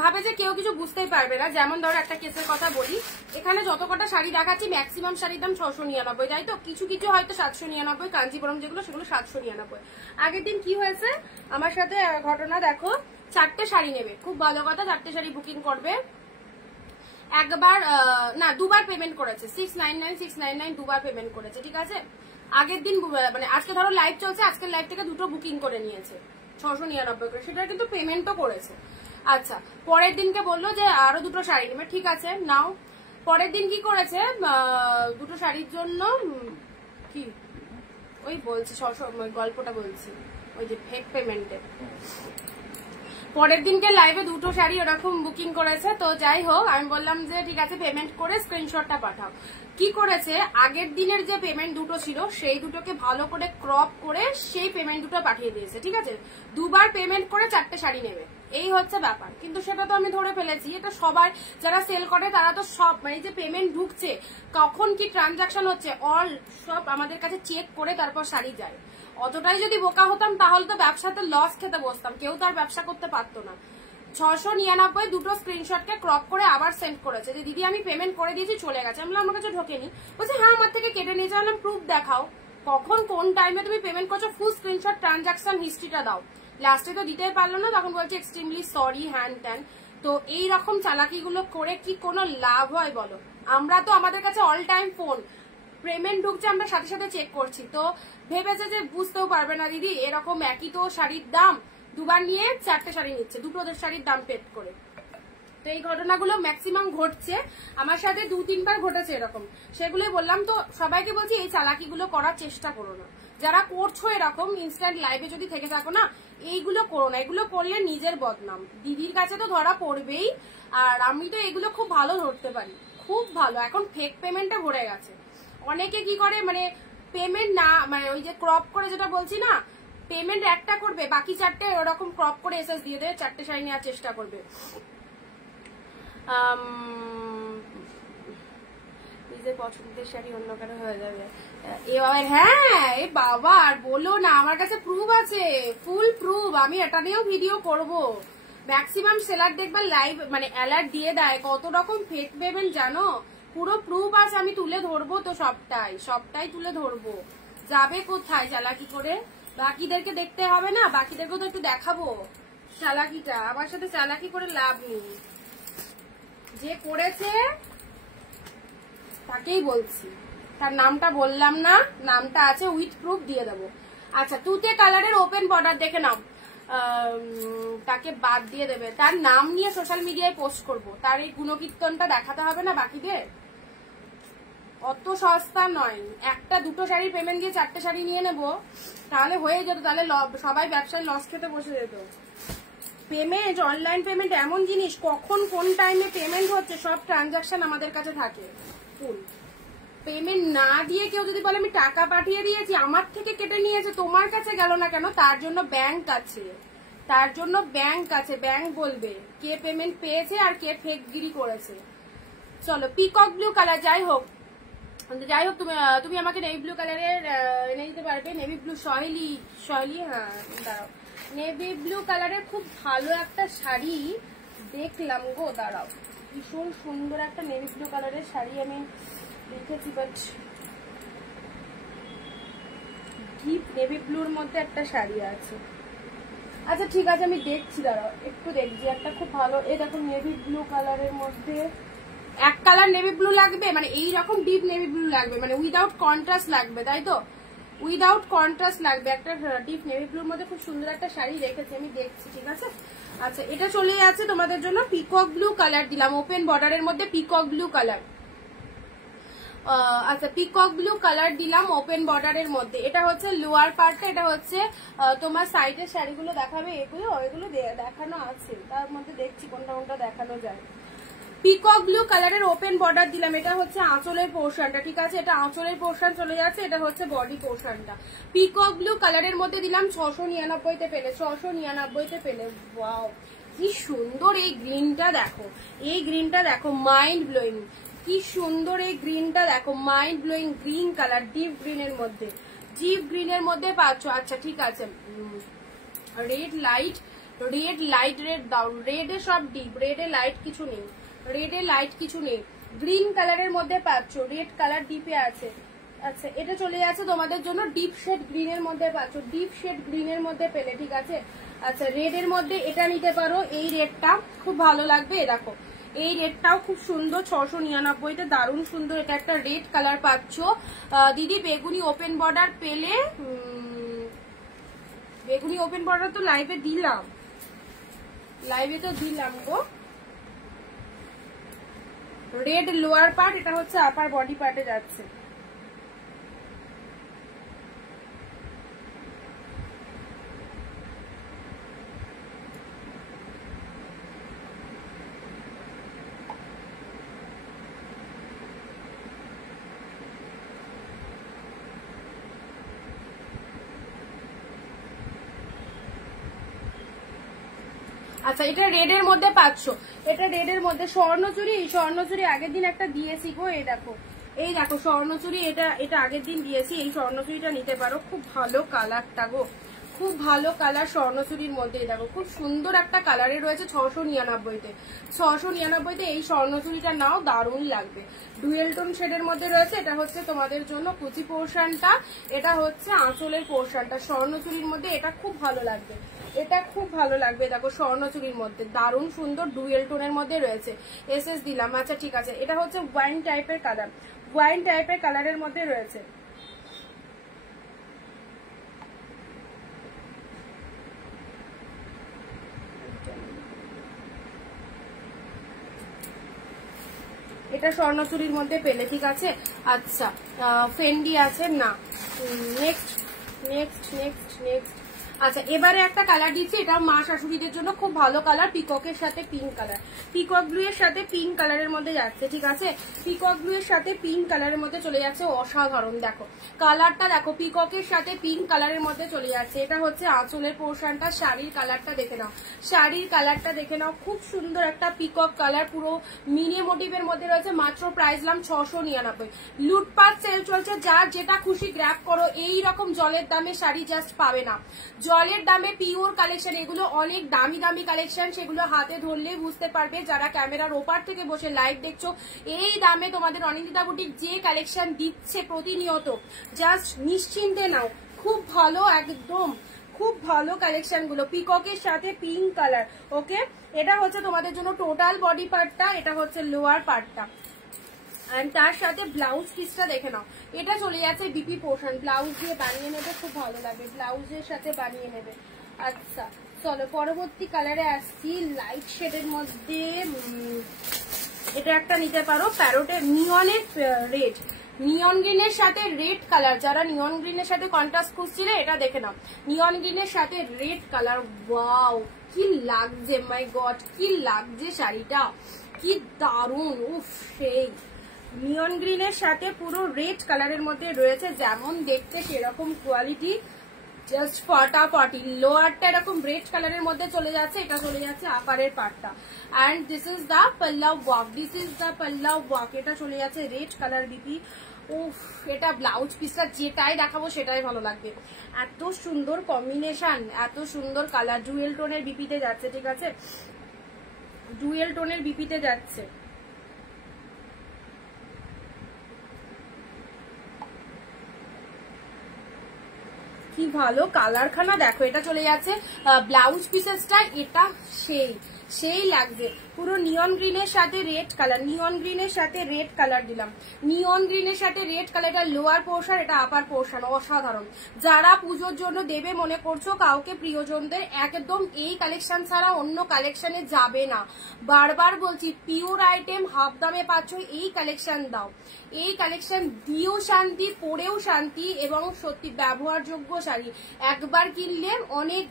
ভাবে যে কেউ কিছু বুঝতেই পারবে না। যেমন ধরো একটা কেসের কথা বলি, এখানে যত কটা শাড়ি দেখাচ্ছি ম্যাক্সিমাম শাড়ির দাম 699, তাই তো? কিছু কিছু হয়তো 799, কাঞ্জিবরম যেগুলো সেগুলো 799। আগের দিন কি হয়েছে আমার সাথে ঘটনা দেখো, 4টে শাড়ি নেবে, খুব ভালো কথা, 4টে শাড়ি বুকিং করবে, একবার না দুবার পেমেন্ট করেছে, 699 দুবার পেমেন্ট করেছে, ঠিক আছে? আগের দিন মানে আজকে ধরো লাইভ চলছে, আজকের লাইভ থেকে দুটো বুকিং করে নিয়েছে, 699 করে, সেটা কিন্তু পেমেন্টও করেছে। আচ্ছা, পরের দিনকে বললো যে আরো দুটো শাড়ি নেবে, ঠিক আছে নাও। পরের দিন কি করেছে, দুটো শাড়ির জন্য কি ওই বলছি, গল্পটা বলছি, ওই যে ফেক পেমেন্টে পরের দিনকে লাইভে দুটো শাড়ি ওরকম বুকিং করেছে। তো যাই হোক, আমি বললাম যে ঠিক আছে পেমেন্ট করে স্ক্রিনশটটা পাঠাও। কি করেছে, আগের দিনের যে পেমেন্ট দুটো ছিল সেই দুটোকে ভালো করে ক্রপ করে সেই পেমেন্ট দুটো পাঠিয়ে দিয়েছে, ঠিক আছে। দুবার পেমেন্ট করে 4টে শাড়ি নেবে, এই হচ্ছে ব্যাপার। কিন্তু সেটা তো আমি ধরে ফেলেছি, এটা সবাই যারা সেল করে তারা তো সব, মানে যে পেমেন্ট ঢুকছে, কখন কি ট্রানজাকশন হচ্ছে, অল সব আমাদের কাছে চেক করে তারপর শাড়ি যায়। অতটাই যদি বোকা হতাম তাহলে তো ব্যবসাতে লস খেতে বসতাম, কেউ তো আর ব্যবসা করতে পারতো না। 699 দুটো স্ক্রিনশটকে ক্রপ করে আবার সেন্ড করেছে যে দিদি আমি পেমেন্ট করে দিয়েছি, চলে গেছে। আমি আমার কাছে ঢোকেনি, বলছে হ্যাঁ আমার থেকে কেটে নিয়েছে। বললাম প্রুফ দেখাও, কখন কোন টাইমে তুমি পেমেন্ট করছো, ফুল স্ক্রিনশট ট্রানজাকশন হিস্ট্রিটা দাও। লাস্টে তো দিতেই পারলো না, তখন বলছে এক্সট্রিমলি সরি হ্যান ট্যান। তো এই রকম চালাকিগুলো করে কি কোনো লাভ হয় বলো? আমরা তো আমাদের কাছে অল টাইম ফোন, পেমেন্ট ঢুকছে আমরা সাথে সাথে চেক করছি। তো ভেবেছে যে বুঝতেও পারবে না দিদি, এরকম একই তো শাড়ির দাম, দুবার নিয়ে 4টে শাড়ি নিচ্ছে, দুটো শাড়ির দাম পেড করে। তো এই ঘটনাগুলো ম্যাক্সিমাম ঘটছে, আমার সাথে 2-3বার ঘটেছে এরকম। সেগুলোই বললাম। তো সবাইকে বলছি এই চালাকিগুলো করার চেষ্টা করো না, যারা করছো এরকম ইনস্ট্যান্ট লাইভে যদি থেকে থাকো না, এইগুলো করো না। এগুলো করলে নিজের বদনাম, দিদির কাছে তো ধরা পড়বেই। আর আমি তো এগুলো খুব ভালো ধরতে পারি, খুব ভালো। এখন ফেক পেমেন্টে ভরে গেছে। অনেকে কি করে, মানে পেমেন্ট না, মানে ওই যে ক্রপ করে যেটা বলছি না, পেমেন্ট একটা করবে, বাকি 4টে ওরকম ক্রপ করে এসএস দিয়ে দেবে, 4টে শাড়ি নেওয়ার চেষ্টা করবে। নিজের পছন্দের শাড়ি অন্য কারো হয়ে যাবে এবার। হ্যাঁ এ বাবা আর বলো না, আমার কাছে প্রুফ আছে, ফুল প্রুফ। আমি এটা নিয়েও ভিডিও করব। ম্যাক্সিমাম সেলার দেখবে লাইভ মানে অ্যালার্ট দিয়ে দেয় কত রকম ফেক পেমেন্ট, জানো? পুরো প্রুফ আছে, আমি তুলে ধরবো তো, সবটাই তুলে ধরবো। যাবে কোথায় চালাকি করে? বাকিদেরকে দেখতে হবে না, বাকিদেরকেও তো একটু দেখাবো চালাকিটা। আমার সাথে চালাকি করে লাভ নেই, যে করেছে তাকেই বলছি। তার নামটা বললাম না, নামটা আছে, উইথ প্রুফ দিয়ে দেবো। আচ্ছা, তুতে কালারের ওপেন বর্ডার দেখে নাও, তাকে বাদ দিয়ে দেবে। তার নাম নিয়ে সোশ্যাল মিডিয়ায় পোস্ট করব, তার এই গুণকীর্তনটা দেখাতে হবে না বাকিদের। অত সস্তা নয়, একটা দুটো শাড়ি পেমেন্ট দিয়ে 4টে শাড়ি নিয়ে নেবো, তাহলে হয়ে যেত। তাহলে সবাই ব্যবসায় লস খেতে বসে যেত। পেমেন্ট, অনলাইন পেমেন্ট এমন জিনিস, কখন কোন টাইমে পেমেন্ট হচ্ছে সব ট্রানজাকশন আমাদের কাছে থাকে ফুল। পেমেন্ট না দিয়ে কেউ যদি বলে আমি টাকা পাঠিয়ে দিয়েছি, আমার থেকে কেটে নিয়েছে, তোমার কাছে গেল না কেন? তার জন্য ব্যাংক আছে, ব্যাংক বলবে কে পেমেন্ট পেয়েছে আর কে ফেকগিরি করেছে। চলো, পিকক ব্লু কালার, যাই হোক তুমি আমাকে নেভি ব্লু কালারের এনে দিতে পারবে? নেভি ব্লু সহেলি, হ্যাঁ দাঁড়াও, নেভি ব্লু কালারের খুব ভালো একটা শাড়ি দেখলাম গো, দাঁড়াও। ভীষণ সুন্দর একটা নেভি ব্লু কালারের শাড়ি আমি দেখেছি, বাট ডিপ নেভি ব্লুর মধ্যে একটা শাড়ি আছে। আচ্ছা ঠিক আছে, আমি দেখছি, দাঁড়াও একটু দেখছি। একটা খুব ভালো, এই দেখো নেভি ব্লু কালারের মধ্যে এক কালার নেভি ব্লু লাগবে, মানে এইরকম ডিপ নেভি ব্লু লাগবে, মানে উইদাউট কন্ট্রাস্ট লাগবে, তাই তো? উইদাউট কন্ট্রাস্ট লাগবে একটা ডিপ নেভি ব্লুর মধ্যে। খুব সুন্দর একটা শাড়ি রেখেছি, আমি দেখছি, ঠিক আছে। আচ্ছা, এটা চলে যাচ্ছে তোমাদের জন্য, পিকক ব্লু কালার দিলাম, ওপেন বর্ডারের মধ্যে পিকক ব্লু কালার। আচ্ছা, পিকক ব্লু কালার দিলাম ওপেন বর্ডারের মধ্যে। এটা হচ্ছে লোয়ার পার্টটা, এটা হচ্ছে তোমার সাইডের শাড়িগুলো দেখাবে, এগুলো দেখানো আছে, তার মধ্যে দেখছি কোনটা দেখানো যায়। পিকক ব্লু কালারের ওপেন বর্ডার দিলাম, এটা হচ্ছে আঁচলের পোর্শনটা, ঠিক আছে। এটা আঁচলের পোর্শন চলে যাচ্ছে, এটা হচ্ছে বডি পোর্শনটা। পিকক ব্লু কালারের মধ্যে দিলাম 699-তে পেলে, 699-তে পেলে। ওয়াও কি সুন্দর এই গ্রিনটা, দেখো মাইন্ড ব্লোয়িং, কি সুন্দর এই গ্রিনটা দেখো, mind blowing green colour, deep গ্রিনের মধ্যে পাচ্ছ। আচ্ছা ঠিক আছে, রেড লাইট রেড দাও, রেডে সব ডিপ, রেডে লাইট কিছু নেই, গ্রিন কালারের মধ্যে পাচ্ছ, রেড কালার ডিপে আছে। আচ্ছা, এটা চলে যাচ্ছে তোমাদের জন্য ডিপ শেড গ্রিনের মধ্যে পাচ্ছ, ডিপ শেড গ্রিনের মধ্যে পেলে, ঠিক আছে। আচ্ছা, রেডের মধ্যে এটা নিতে পারো, এই রেডটা খুব ভালো লাগবে, দেখো এই রেডটাও খুব সুন্দর, 699-তে দারুণ সুন্দর। এটা একটা রেড কালার পাচ্ছ দিদি। বেগুনি ওপেন বর্ডার পেলে, বেগুনি ওপেন বর্ডার তো লাইভে দিলাম, লাইভে তো দিলাম গো। রেড লোয়ার পার্ট, এটা হচ্ছে আপার বডি পার্টে যাচ্ছে। আচ্ছা এটা রেড এর মধ্যে পাচ্ছ, এটা রেড এর মধ্যে স্বর্ণচুরি। স্বর্ণচুরি আগের দিন একটা দিয়েছি গো, এই দেখো, এই দেখো স্বর্ণচুরি, এটা আগের দিন দিয়েছি। এই স্বর্ণচুরিটা নিতে পারো, খুব ভালো কালারটা গো, খুব ভালো কালার স্বর্ণচুরির মধ্যে। দেখো খুব সুন্দর একটা কালারে রয়েছে 699-তে। 699-তে এই স্বর্ণচুরিটা নাও, দারুণ লাগবে। ডুয়েল টোন শেডের মধ্যে রয়েছে। এটা হচ্ছে তোমাদের জন্য কুচি পোর্শনটা, এটা হচ্ছে আঁচলের পোর্শনটা। স্বর্ণচুরির মধ্যে এটা খুব ভালো লাগবে, এটা খুব ভালো লাগবে। দেখো স্বর্ণচুরির মধ্যে দারুণ সুন্দর ডুয়েল টোনের মধ্যে রয়েছে। এসএস দিলাম। আচ্ছা ঠিক আছে, এটা হচ্ছে ওয়াইন টাইপের কালার, ওয়াইন টাইপের কালারের মধ্যে রয়েছে। এটা স্বর্ণচুরির মধ্যে পেলে, ঠিক আছে। আচ্ছা ফেন্ডি আছে না, নেক্সট নেক্সট নেক্সট নেক্সট। আচ্ছা এবারে একটা কালার দিচ্ছি, এটা মা শাশুড়িদের জন্য খুব ভালো কালার, পিককের সাথে পিঙ্ক কালার। পিকক ব্লু এর সাথে পিঙ্ক কালারের মধ্যে যাচ্ছে, ঠিক আছে। পিকক ব্লু এর সাথে পিঙ্ক কালারের মধ্যে চলে যাচ্ছে, অসাধারণ। দেখো কালারটা দেখো, পিককের সাথে পিঙ্ক কালারের মধ্যে চলে যাচ্ছে। এটা হচ্ছে আঁচলের পোর্শনটা। শাড়ির কালারটা দেখে নাও, শাড়ির কালারটা দেখে নাও, খুব সুন্দর একটা পিকক কালার, পুরো মিনি মোটিভের মধ্যে রয়েছে। মাত্র প্রাইস লাম 699। লুটপাট সেল চলছে, যার যেটা খুশি গ্র্যাব করো। এই রকম জলের দামে শাড়ি জাস্ট পাবে না, জলের দামে পিওর কালেকশন। এগুলো অনেক দামি দামি কালেকশন, সেগুলো হাতে ধরলেই বুঝতে পারবে। যারা ক্যামেরার ওপার থেকে বসে লাইভ দেখছো, এই দামে তোমাদের অনিন্দিতা বুটিক যে কালেকশন দিচ্ছে প্রতিনিয়ত, জাস্ট নিশ্চিন্তে নাও। খুব ভালো, একদম খুব ভালো কালেকশন গুলো। পিককের সাথে পিঙ্ক কালার, ওকে। এটা হচ্ছে তোমাদের জন্য টোটাল বডি পার্টটা, এটা হচ্ছে লোয়ার পার্টটা। আর তার সাথে ব্লাউজ পিসটা দেখে নাও, এটা চলে যাচ্ছে বিপি পোর্শন। ব্লাউজ দিয়ে বানিয়ে নেবে, খুব ভালো লাগবে, ব্লাউজের সাথে বানিয়ে নেবে। আচ্ছা চলো পরবর্তী কালারে আসছি, লাইট শেডের মধ্যে। এটা একটা নিতে পারো, প্যারোটের নিয়নের রেড, নিয়ন গ্রিনের সাথে রেড কালার। যারা নিয়ন গ্রিনের সাথে কন্ট্রাস্ট খুঁজছিলে, এটা দেখে নাও, নিয়ন গ্রিনের সাথে রেড কালার। ওয়াও কি লাগছে, মাই গড কি লাগছে শাড়িটা, কি দারুণ। উফ সেই নিয়ন গ্রিনের সাথে পুরো রেড কালারের মধ্যে রয়েছে, যেমন দেখতে সেরকম কোয়ালিটি, জাস্ট ফাটাফাটি। লোয়ারটা এরকম রেড কালারের মধ্যে চলে যাচ্ছে, এটা চলে যাচ্ছে আপারের পার্টটা। অ্যান্ড দিস ইজ দ্য পাল্লা ওয়ার্ক, দিস ইজ দ্য পাল্লা ওয়ার্ক। এটা চলে যাচ্ছে রেড কালার বিপি। উফ এটা ব্লাউজ পিসটা যেটাই দেখাবো সেটাই ভালো লাগবে, এত সুন্দর কম্বিনেশন, এত সুন্দর কালার। ডুয়েল টোনের বিপিতে যাচ্ছে, ঠিক আছে, ডুয়েল টোনের বিপিতে যাচ্ছে। কি ভালো কালারখানা দেখো। এটা চলে যাচ্ছে ব্লাউজ পিসেসটা, এটা সেই লাগবে। পুরো নিয়ন গ্রিনের সাথে রেড কালার, নিয়ন গ্রিনের সাথে রেড কালার দিলাম, নিয়ন গ্রিনের সাথে রেড কালার। এটা লোয়ার পোর্শন, এটা আপার পোর্শন, অসাধারণ। যারা পুজোর জন্য দেবে মনে করছো কাউকে প্রিয়জনদের, একদম এই কালেকশন ছাড়া অন্য কালেকশনে যাবে না। বারবার বলছি, পিওর আইটেম হাফ দামে পাচ্ছ, এই কালেকশন দাও। এই কালেকশন দিয়েও শান্তি, পরেও শান্তি, এবং সত্যি ব্যবহারযোগ্য শাড়ি। একবার কিনলে অনেক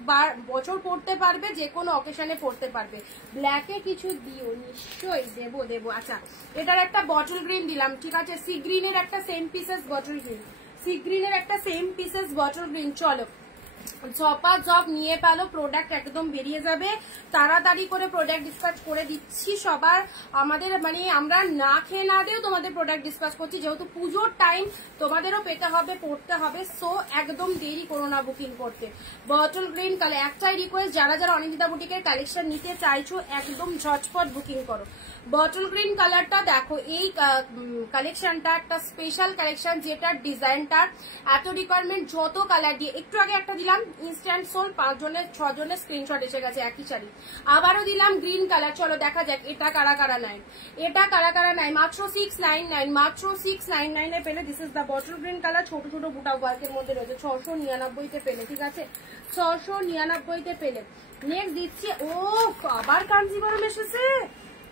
বছর পরতে পারবে, যে কোনো অকেশনে পরতে পারবে। ব্ল্যাকে কিছু দিও, নিশ্চয়ই দেবো। আচ্ছা এটার একটা বটল গ্রিন দিলাম, ঠিক আছে। সি গ্রিনের একটা same pieces bottle green, sea গ্রিনের একটা সেম পিসেস বটল গ্রিন। চলো জপা জব নিয়ে পেলো, প্রোডাক্ট একদম বেরিয়ে যাবে। তাড়াতাড়ি করে প্রোডাক্ট ডিসপাচ করে দিচ্ছি সবার। আমাদের মানে আমরা না খেয়ে না দিয়েও তোমাদের প্রোডাক্ট ডিসপাচ করছি, যেহেতু পুজোর টাইম, তোমাদেরও পেতে হবে, পড়তে হবে। সো একদম দেরি করো না বুকিং করতে। বটল গ্রিন কালার, একটাই রিকোয়েস্ট, যারা যারা অনিন্দিতা বুটিকের কালেকশন নিতে চাইছো একদম ঝটপট বুকিং করো, বটল গ্রিন কালারটা দেখো, এই কালেকশনটা একটা স্পেশাল কালেকশন, যেটার ডিজাইনটার এত রিকোয়ারমেন্ট, যত কালার দিয়ে একটু আগে একটা দিলাম ইনস্ট্যান্ট সোল, 5 জনের 6 জনের স্ক্রিনশট এসে গেছে একই শাড়ি। আবারও দিলাম গ্রিন কালার, চলো দেখা যাক এটা কারা কারা নেয়, এটা কারা কারা নেয়। মাত্র 699, মাত্র 699 এ পেলে। This is the bottle green colour, ছোট ছোট বুটা ওয়ার্কের মধ্যে রয়েছে, 699 তে পেলে, ঠিক আছে 699 তে পেলে। নেক্সট দিচ্ছি, ও আবার কাঞ্জিবরম এসেছে,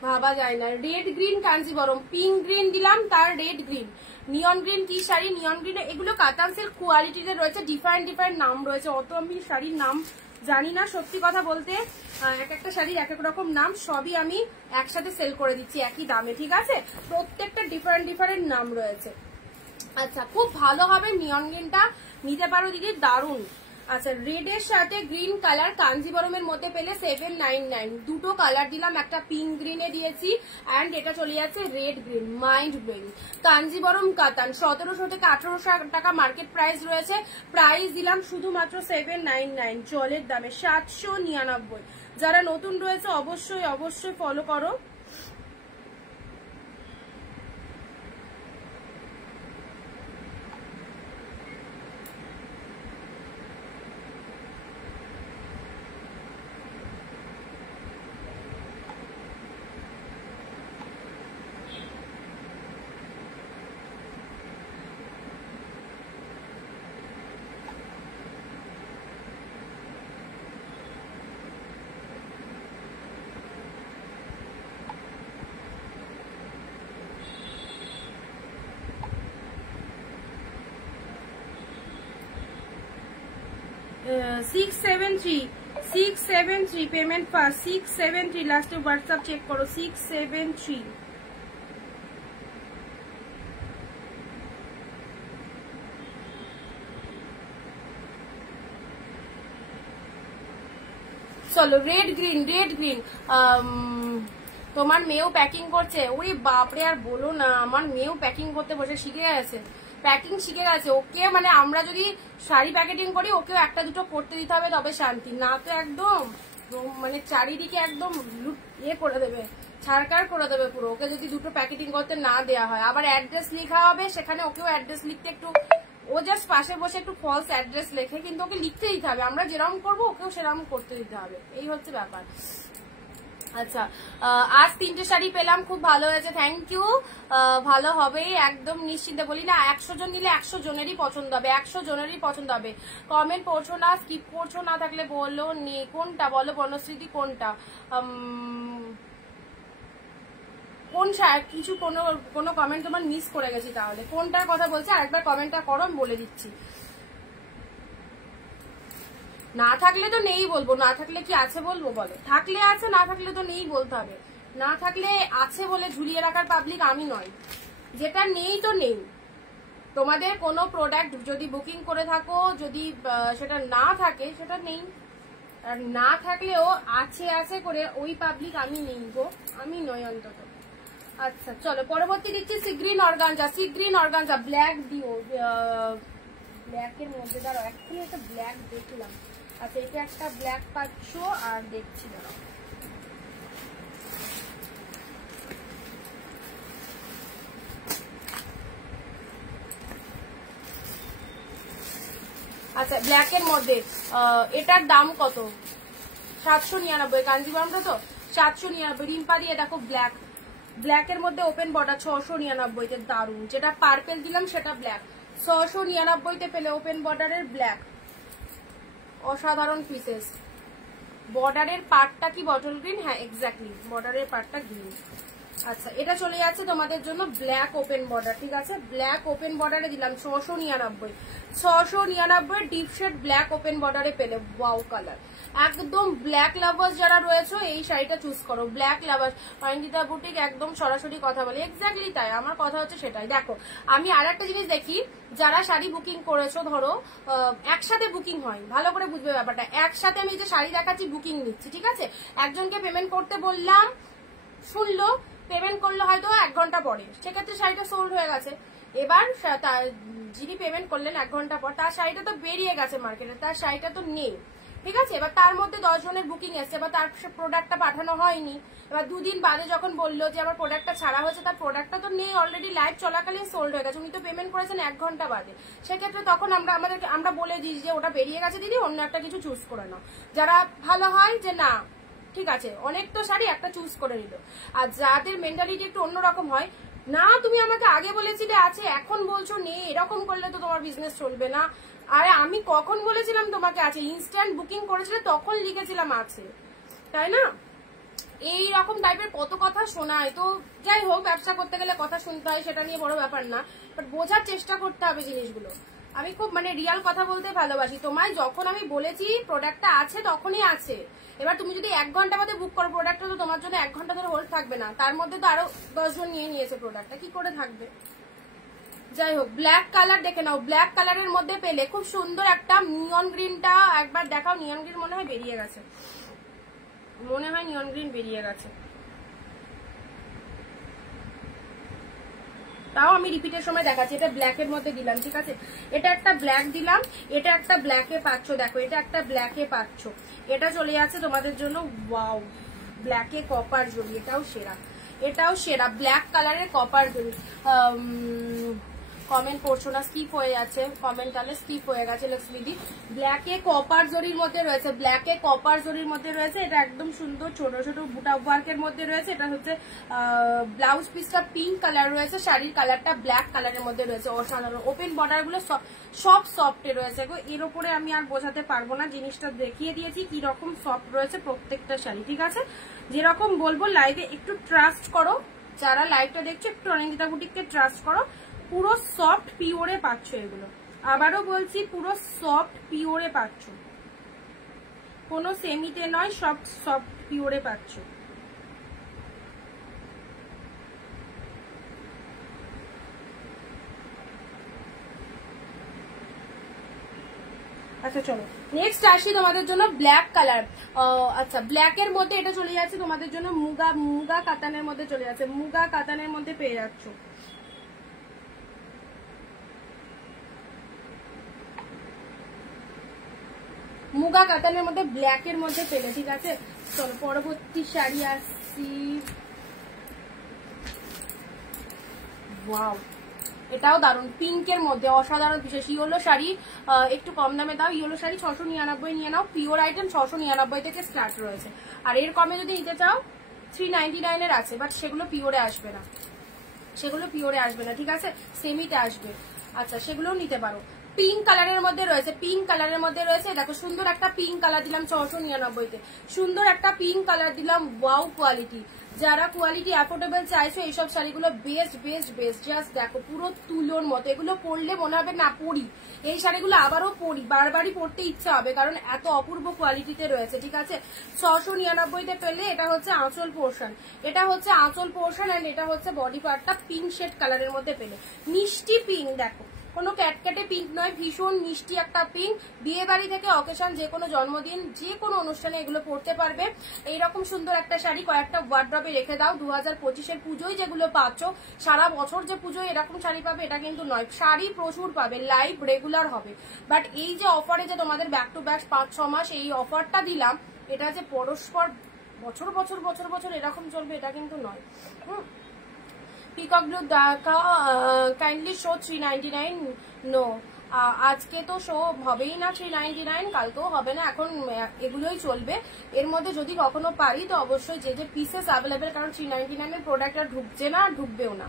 ভাবা যায় না। Red green Kanjeevaram, pink green দিলাম, তার রেড গ্রিন, নিয়ন গ্রিন। কি শাড়ি নিয়ন গ্রিন, এগুলো কাতান সিল্ক কোয়ালিটিতে রয়েছে, ডিফারেন্ট ডিফারেন্ট নাম রয়েছে, অত আমি শাড়ির নাম জানি না সত্যি কথা বলতে, এক একটা শাড়ির এক এক রকম নাম, সবই আমি একসাথে সেল করে দিচ্ছি একই দামে, ঠিক আছে, প্রত্যেকটা ডিফারেন্ট ডিফারেন্ট নাম রয়েছে। আচ্ছা খুব ভালো হবে, নিয়ন গ্রিনটা নিতে পারো দিদি, দারুন। আচ্ছা রেডের সাথে গ্রিন কালার কাঞ্জিবরমের মধ্যে পেলে 799, দুটো কালার দিলাম, একটা পিঙ্ক গ্রিনে দিয়েছি অ্যান্ড এটা চলে যাচ্ছে red green, mind blowing. Kanjeevaram কাতান 1700 থেকে 1800 টাকা মার্কেট প্রাইস রয়েছে, প্রাইস দিলাম শুধুমাত্র 799, জলের দামে 799। যারা নতুন রয়েছে অবশ্যই অবশ্যই ফলো করো। Six seven three payment first, 673 লাস্টে হোয়াটসঅ্যাপ চেক করো, 673। চলো রেড গ্রিন, রেড গ্রিন। তোমার মেয়েও প্যাকিং করছে, ওই বাপরে আর বলো না, আমার মেয়েও প্যাকিং করতে বসে শিখে গেছে, প্যাকিং শিখে গেছে। ওকে মানে আমরা যদি শাড়ি প্যাকেটিং করি ওকেও একটা দুটো করতে দিতে হবে, তবে শান্তি, না তো একদম মানে চারিদিকে একদম ইয়ে করে দেবে, ছাড়কার করে দেবে পুরো, ওকে যদি দুটো প্যাকেটিং করতে না দেওয়া হয়। আবার অ্যাড্রেস লেখা হবে সেখানে, ওকেও অ্যাড্রেস লিখতে একটু, ও জাস্ট পাশে বসে একটু ফলস অ্যাড্রেস লেখে, কিন্তু ওকে লিখতে দিতে হবে, আমরা যেরকম করবো ওকেও সেরকম করতে দিতে হবে, এই হচ্ছে ব্যাপার। আচ্ছা আজ 3টে শাড়ি পেলাম, খুব ভালো হয়েছে, থ্যাংক ইউ। ভালো হবে একদম নিশ্চিন্তে, বলি না 100 জন নিলে 100 জনেরই পছন্দ হবে, 100 জনেরই পছন্দ হবে। কমেন্ট পড়ছো না, স্কিপ করছো, না থাকলে বলো কোনটা, বলো বনশ্রীতি কোনটা, কোন কিছু কোনো কমেন্ট তোমার মিস করে গেছি, তাহলে কোনটার কথা বলছে আরেকবার কমেন্টটা করো, আমি বলে দিচ্ছি। না থাকলে তো নেই বলবো, না থাকলে কি আছে বলবো বলো, থাকলে আছে, না থাকলে তো নেই বলতে হবে। না থাকলে আছে বলে ঝুলিয়ে রাখার পাবলিক আমি নয়, যেটা নেই তো নেই। তোমাদের কোনো প্রোডাক্ট যদি বুকিং করে থাকো, যদি সেটা না থাকে সেটা নেই, আর না থাকলেও আছে আছে করে ওই পাবলিক আমি নেই গো, আমি নয় অন্তত। আচ্ছা চলো পরবর্তী দিচ্ছি sea green organza, sea green organza black দিও, ব্ল্যাকের মধ্যে দাঁড়াও এক্ষুনি একটা ব্ল্যাক দেখলাম। আচ্ছা এটা একটা ব্ল্যাক পাচ্ছ, আর দেখছি দাঁড়াও, আচ্ছা ব্ল্যাকের মধ্যে এটার দাম কত, 799, কাঞ্জিবরমটা তো 799, রিম্পা দিয়ে দেখো ব্ল্যাক, ব্ল্যাকের মধ্যে ওপেন বর্ডার 699 তে, দারুন। যেটা পার্পেল দিলাম সেটা ব্ল্যাক, 699 তে পেলে ওপেন বর্ডারের ব্ল্যাক, অসাধারণ পিসেস। বর্ডারের পার্টটা কি বটল গ্রিন, হ্যাঁ এক্স্যাক্টলি বর্ডারের পার্টটা গ্রিন। আচ্ছা এটা চলে যাচ্ছে তোমাদের জন্য ব্ল্যাক ওপেন বর্ডার, ঠিক আছে, ব্ল্যাক ওপেন বর্ডারে দিলাম 699, 699 ডিপ শেড ব্ল্যাক ওপেন বর্ডারে পেলে, ওয়াও কালার। একদম ব্ল্যাক লাভার্স যারা রয়েছে এই শাড়িটা চুজ করো, ব্ল্যাক লাভার্স। অনিন্দিতা বুটিক একদম সরাসরি কথা বলে, এক্স্যাক্টলি তাই, আমার কথা হচ্ছে সেটাই। দেখো আমি আর একটা জিনিস দেখি, যারা শাড়ি বুকিং করেছো, ধরো একসাথে বুকিং হয়, ভালো করে বুঝবে ব্যাপারটা, একসাথে আমি যে শাড়ি দেখাচ্ছি বুকিং নিচ্ছি, ঠিক আছে, একজনকে পেমেন্ট করতে বললাম, শুনলো, পেমেন্ট করলো হয়তো 1 ঘন্টা পরে, সেক্ষেত্রে শাড়িটা সোল্ড হয়ে গেছে। এবার যিনি পেমেন্ট করলেন 1 ঘন্টা পর, তার শাড়িটা তো বেরিয়ে গেছে মার্কেটে, তার শাড়িটা তো নেই, ঠিক আছে। এবার তার মধ্যে 10 জনের বুকিং এসছে, এবার তার প্রোডাক্টটা পাঠানো হয়নি। এবার 2 দিন বাদে যখন বললো যে আমার প্রোডাক্টটা ছাড়া হয়েছে, তার প্রোডাক্টটা তো নেই, অলরেডি লাইভ চলাকালীন সোল্ড হয়ে গেছে, উনি তো পেমেন্ট করেছেন 1 ঘন্টা বাদে। সেক্ষেত্রে তখন আমরা বলে দিই যে ওটা বেরিয়ে গেছে দিদি, অন্য একটা কিছু চুজ করে নাও। যারা ভালো হয় যে না ঠিক আছে, অনেক তো শাড়ি একটা চুজ করে নিল। আর যাদের মেন্টালিটি একটু অন্যরকম হয়, না তুমি আমাকে আগে বলেছিলে আছে, এখন বলছো নেই, এরকম করলে তো তোমার বিজনেস চলবে না। আরে আমি কখন বলেছিলাম তোমাকে আছে? ইনস্ট্যান্ট বুকিং করেছিলে তখন লিখেছিলাম আছে, তাই না? এই রকম টাইপের কত কথা শোনায়। তো যাই হোক, ব্যবসা করতে গেলে কথা শুনতে হয়, সেটা নিয়ে বড় ব্যাপার না, বাট বোঝার চেষ্টা করতে হবে জিনিসগুলো। আমি খুব রিয়াল কথা বলতে ভালোবাসি। তোমায় যখন আমি বলেছি প্রোডাক্টটা আছে তখনই আছে। এবার তুমি যদি 1 ঘন্টা বাদে বুক করো, প্রোডাক্টটা তো তোমার জন্য 1 ঘন্টা ধরে হোল্ড থাকবে না, তার মধ্যে তো আরো 10 জন নিয়ে নিয়েছে প্রোডাক্টটা, কি করে থাকবে? যাই হোক, ব্ল্যাক কালার দেখে নাও। ব্ল্যাক কালারের মধ্যে পেলে খুব সুন্দর একটা নিয়ন গ্রিনটা একবার দেখাও। নিয়ন গ্রিন মনে হয় বেরিয়ে গেছে, মনে হয় নিয়ন গ্রিন বেরিয়ে গেছে, তাও আমি রিপিটের সময় দেখাচ্ছি। এটা ব্ল্যাকের মধ্যে দিলাম, ঠিক আছে? এটা একটা ব্ল্যাক দিলাম, এটা একটা ব্ল্যাকে পাচ্ছ, দেখো এটা একটা ব্ল্যাকে পাচ্ছ। এটা চলে যাচ্ছে তোমাদের জন্য ওয়াও ব্ল্যাকে কপার জড়ি, এটাও সেরা, এটাও সেরা ব্ল্যাক কালারের কপার জড়ি। কমেন্ট করছো না, স্কিপ হয়ে যাচ্ছে কমেন্ট, তাহলে স্কিপ হয়ে গেছে লক্ষ্মীদি। ব্ল্যাকে কপার জরির মধ্যে রয়েছে, ব্ল্যাকে কপার জরির মধ্যে রয়েছে। এটা একদম সুন্দর ছোট ছোট বুটা ওয়ার্কের মধ্যে রয়েছে। এটা হচ্ছে ব্লাউজ পিসটা পিঙ্ক কালার রয়েছে, শাড়ির কালারটা ব্ল্যাক কালারের মধ্যে রয়েছে, অসাধারণ। ওপেন বর্ডার গুলো সব সফটে রয়েছে গো, এর উপরে আমি আর বোঝাতে পারবো না, জিনিসটা দেখিয়ে দিয়েছি কি রকম সফট রয়েছে প্রত্যেকটা শাড়ি, ঠিক আছে? যেরকম বলবো লাইভে একটু ট্রাস্ট করো, যারা লাইভটা দেখছো একটু অনিন্দিতা বুটিককে ট্রাস্ট করো। পুরো সফট পিওরে পাচ্ছ এগুলো, আবারও বলছি পুরো সফট পিওরে পাচ্ছ, কোনো সেমিতে নয়, সব সফট পিওরে পাচ্ছ। আচ্ছা চলো নেক্সট আসি তোমাদের জন্য ব্ল্যাক কালার। আচ্ছা ব্ল্যাকের মধ্যে এটা চলে যাচ্ছে তোমাদের জন্য মুগা কাতানের মধ্যে চলে যাচ্ছে, মুগা কাতানের মধ্যে পেয়ে যাচ্ছ। মুগা কাতানের মধ্যে ব্ল্যাকের মধ্যে পেলে, ঠিক আছে? চলো পরবর্তী শাড়ি আসছি। ওয়াও এটাও দারুন, পিঙ্কের মধ্যে অসাধারণ বিশেষ ইয়েলো শাড়ি, একটু কম দামে দাও। ইয়েলো শাড়ি 699 নিয়ে নাও, পিওর আইটেম 699 থেকে স্টার্ট রয়েছে। আর এর কমে যদি নিতে চাও 399 এর আছে, বাট সেগুলো পিওরে আসবে না, সেগুলো পিওরে আসবে না, ঠিক আছে? সেমিতে আসবে। আচ্ছা সেগুলোও নিতে পারো। পিঙ্ক কালারের মধ্যে রয়েছে, পিঙ্ক কালারের মধ্যে রয়েছে, দেখো সুন্দর একটা পিঙ্ক কালার দিলাম 699 তে, সুন্দর একটা পিঙ্ক কালার দিলাম, ওয়াও কোয়ালিটি। যারা কোয়ালিটি অ্যাফোর্ডেবল চাইছো এইসব শাড়িগুলো বেস্ট বেস্ট বেস্ট, জাস্ট দেখো পুরো তুলোর মতো, এগুলো পরলে মনে হবে না পরি, এই শাড়িগুলো আবারও পরি, বারবারই পরতে ইচ্ছা হবে, কারণ এত অপূর্ব কোয়ালিটিতে রয়েছে, ঠিক আছে? 699 তে পেলে। এটা হচ্ছে আঁচল পোর্শন, এটা হচ্ছে আঁচল পোর্শন, এন্ড এটা হচ্ছে বডি পার্টটা পিঙ্ক শেড কালারের মধ্যে পেলে। মিষ্টি পিঙ্ক, দেখো কোনো ক্যাটক্যাটে পিঙ্ক নয়, ভীষণ মিষ্টি একটা পিঙ্ক। বিয়ে বাড়ি থেকে অকেশন, যে কোনো জন্মদিন, যে কোনো অনুষ্ঠানে এগুলো পরতে পারবে। এইরকম সুন্দর একটা শাড়ি কয়েকটা ওয়ার্ড্রবে রেখে দাও। 2025-এর পুজোয় যেগুলো পাচ্ছ, সারা বছর যে পুজোয় এরকম শাড়ি পাবে এটা কিন্তু নয়, শাড়ি প্রচুর পাবে, লাইভ রেগুলার হবে। বাট এই যে অফারে যে তোমাদের ব্যাক টু ব্যাক 5-6 মাস এই অফারটা দিলাম, এটা যে পরস্পর বছর বছর বছর বছর এরকম চলবে এটা কিন্তু নয়। Peacock blue kindly show 399 no, আজকে তো শো হবেই না 399, কালকেও হবে না, এখন এগুলোই চলবে। এর মধ্যে যদি কখনো পারি তো অবশ্যই যে যে পিসেস অ্যাভেলেবেল, কারণ 399 এর প্রোডাক্টটা ঢুকছে না, ঢুকবেও না।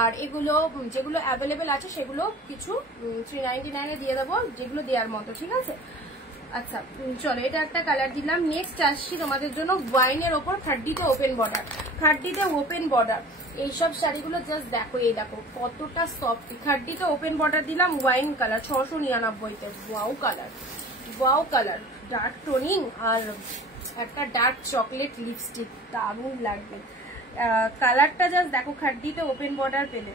আর এগুলো যেগুলো অ্যাভেলেবেল আছে সেগুলো কিছু 399 এ দিয়ে দেবো, যেগুলো দেওয়ার মতো, ঠিক আছে? আচ্ছা চলো এটা একটা কালার দিলাম। নেক্সট আসছি তোমাদের জন্য ওয়াইনের ওপর 30তে ওপেন বর্ডার, 30তে ওপেন বর্ডার। এইসব শাড়িগুলো জাস্ট দেখো, এই দেখো কতটা সফট। 30তে ওপেন বর্ডার দিলাম, ওয়াইন কালার 699-তে। Wow colour, wow colour, dark toning আর একটা ডার্ক চকলেট লিপস্টিক, দারুণ লাগবে কালারটা। জাস্ট দেখো 30তে ওপেন বর্ডার পেলে।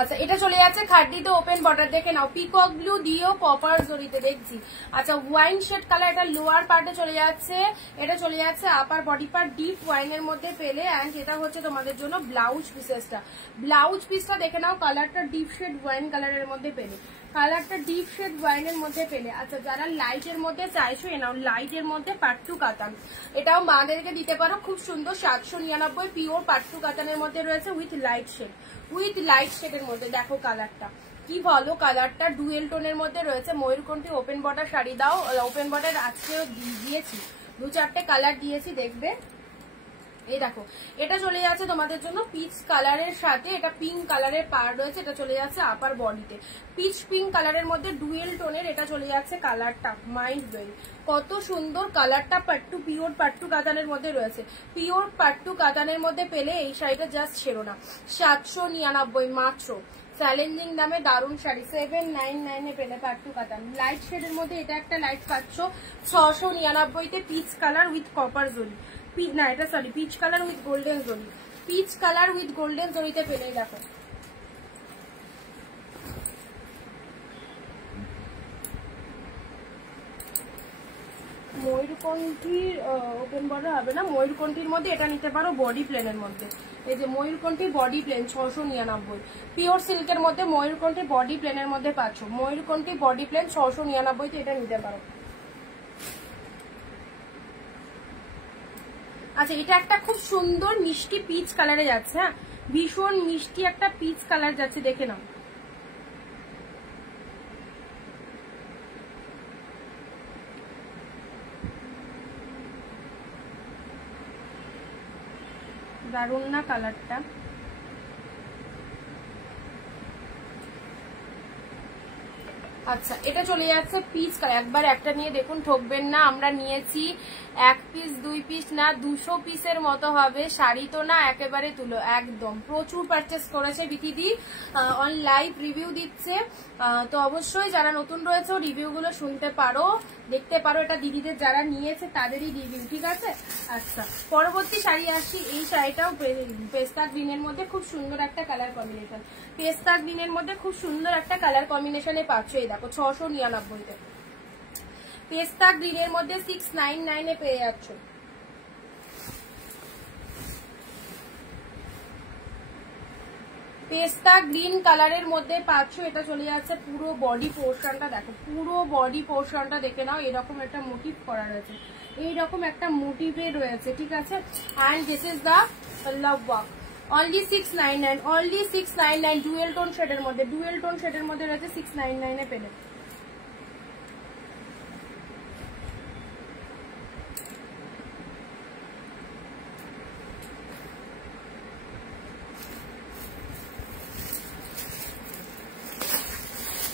আচ্ছা এটা চলে যাচ্ছে খাড্ডিতে ওপেন বর্ডার, দেখে নাও পিকক ব্লু দিয়েও কপার জড়িতে দেখছি। আচ্ছা ওয়াইন শেড কালার, এটা লোয়ার পার্টে চলে যাচ্ছে, এটা চলে যাচ্ছে আপার বডি পার্ট ডিপ ওয়াইনের মধ্যে পেলে। অ্যান্ড এটা হচ্ছে তোমাদের জন্য ব্লাউজ পিসেসটা, ব্লাউজ পিসটা দেখে নাও কালারটা ডিপ শেড ওয়াইন কালারের মধ্যে পেলে, কালারটা ডিপ শেড ওয়াইনের মধ্যে পেলে। আচ্ছা যারা লাইটের মধ্যে চাইছো এ নাও লাইটের মধ্যে পাট্টু কাতান, এটাও মাদেরকে দিতে পারো, খুব সুন্দর 799 পিওর পাট্টু কাতানের মধ্যে রয়েছে with light shade, with light শেডের মধ্যে। দেখো কালারটা কি ভালো, কালারটা ডুয়েল টোনের মধ্যে রয়েছে। ময়ূরকণ্ঠী ওপেন বর্ডার শাড়ি দাও, ওপেন বর্ডার আজকেও দিয়েছি, 2-4টে কালার দিয়েছি দেখবে। এই দেখো এটা চলে যাচ্ছে তোমাদের জন্য পিচ কালারের সাথে, এটা পিঙ্ক কালারের পার রয়েছে, এটা চলে যাচ্ছে আপার বডিতে পিচ পিঙ্ক কালারের মধ্যে ডুয়েল টোনের, এটা চলে যাচ্ছে কালারটা মাইন্ড ব্লোয়িং, কত সুন্দর কালারটা। পাট্টু পিওর পাট্টু কাতানের মধ্যে রয়েছে, পিওর পাট্টু কাতানের মধ্যে পেলে এই শাড়িটা জাস্ট ছেড়ো না, 799 মাত্র, চ্যালেঞ্জিং দামে দারুণ শাড়ি, 799 পেলে পাট্টু কাতান। লাইট শেডের মধ্যে এটা একটা লাইট পাচ্ছ 699-তে, পিচ কালার উইথ কপার জরি, না এটা sorry peach colour with golden জরি, পিচ কালার উইথ গোল্ডেন জরিতে পেলে। দেখো ময়ূরকণ্ঠীর ওপেন বর্ডার হবে না, ময়ূরকণ্ঠীর মধ্যে এটা নিতে পারো বডি প্লেনের মধ্যে, এই যে ময়ূরকণ্ঠীর বডি প্লেন 699, পিওর সিল্কের মধ্যে ময়ূরকণ্ঠী বডি প্লেনের মধ্যে পাচ্ছ, ময়ূরকণ্ঠী বডি প্লেন 699-তে এটা নিতে পারো। আচ্ছা এটা একটা খুব সুন্দর মিষ্টি পিচ কালারে যাচ্ছে, হ্যাঁ ভীষণ মিষ্টি একটা পিচ কালার যাচ্ছে, দেখে নাও দারুণ না কালারটা। আচ্ছা এটা চলে যাচ্ছে পিচ কালার, একবার একটা নিয়ে দেখুন ঠকবেন না, আমরা নিয়েছি 1 পিস 2 পিস না 200 পিসের মতো হবে শাড়ি, তো না একেবারে তুলো একদম, প্রচুর পারচেস করেছে বিথিদি, অন লাইভ রিভিউ দিচ্ছে, তো অবশ্যই যারা নতুন রয়েছে রিভিউগুলো শুনতে পারো, দেখতে পারো, এটা দিদিদের যারা নিয়েছে তাদেরই রিভিউ, ঠিক আছে। আচ্ছা পরবর্তী শাড়ি আসছি, এই শাড়িটাও পেস্তা গ্রিনের মধ্যে খুব সুন্দর একটা কালার কম্বিনেশন, পেস্তা গ্রিনের মধ্যে খুব সুন্দর একটা কালার কম্বিনেশনে পাচ্ছ, এই দেখো 699-তে, পেস্তা গ্রিনের মধ্যে 699-এ পেয়ে যাচ্ছ। পেস্তা গ্রিন কালারের মধ্যে পাচ্ছ, এটা চলে যাচ্ছে পুরো বডি পোর্শনটা, দেখো পুরো বডি পোর্শনটা দেখে নাও, এরকম একটা মোটিভ করা রয়েছে, এইরকম একটা মোটিভে রয়েছে, ঠিক আছে। And this is the love work, only 699, only 699, dual tone শেডের মধ্যে, ডুয়েল টোন শেডের মধ্যে রয়েছে 699-এ পেলে।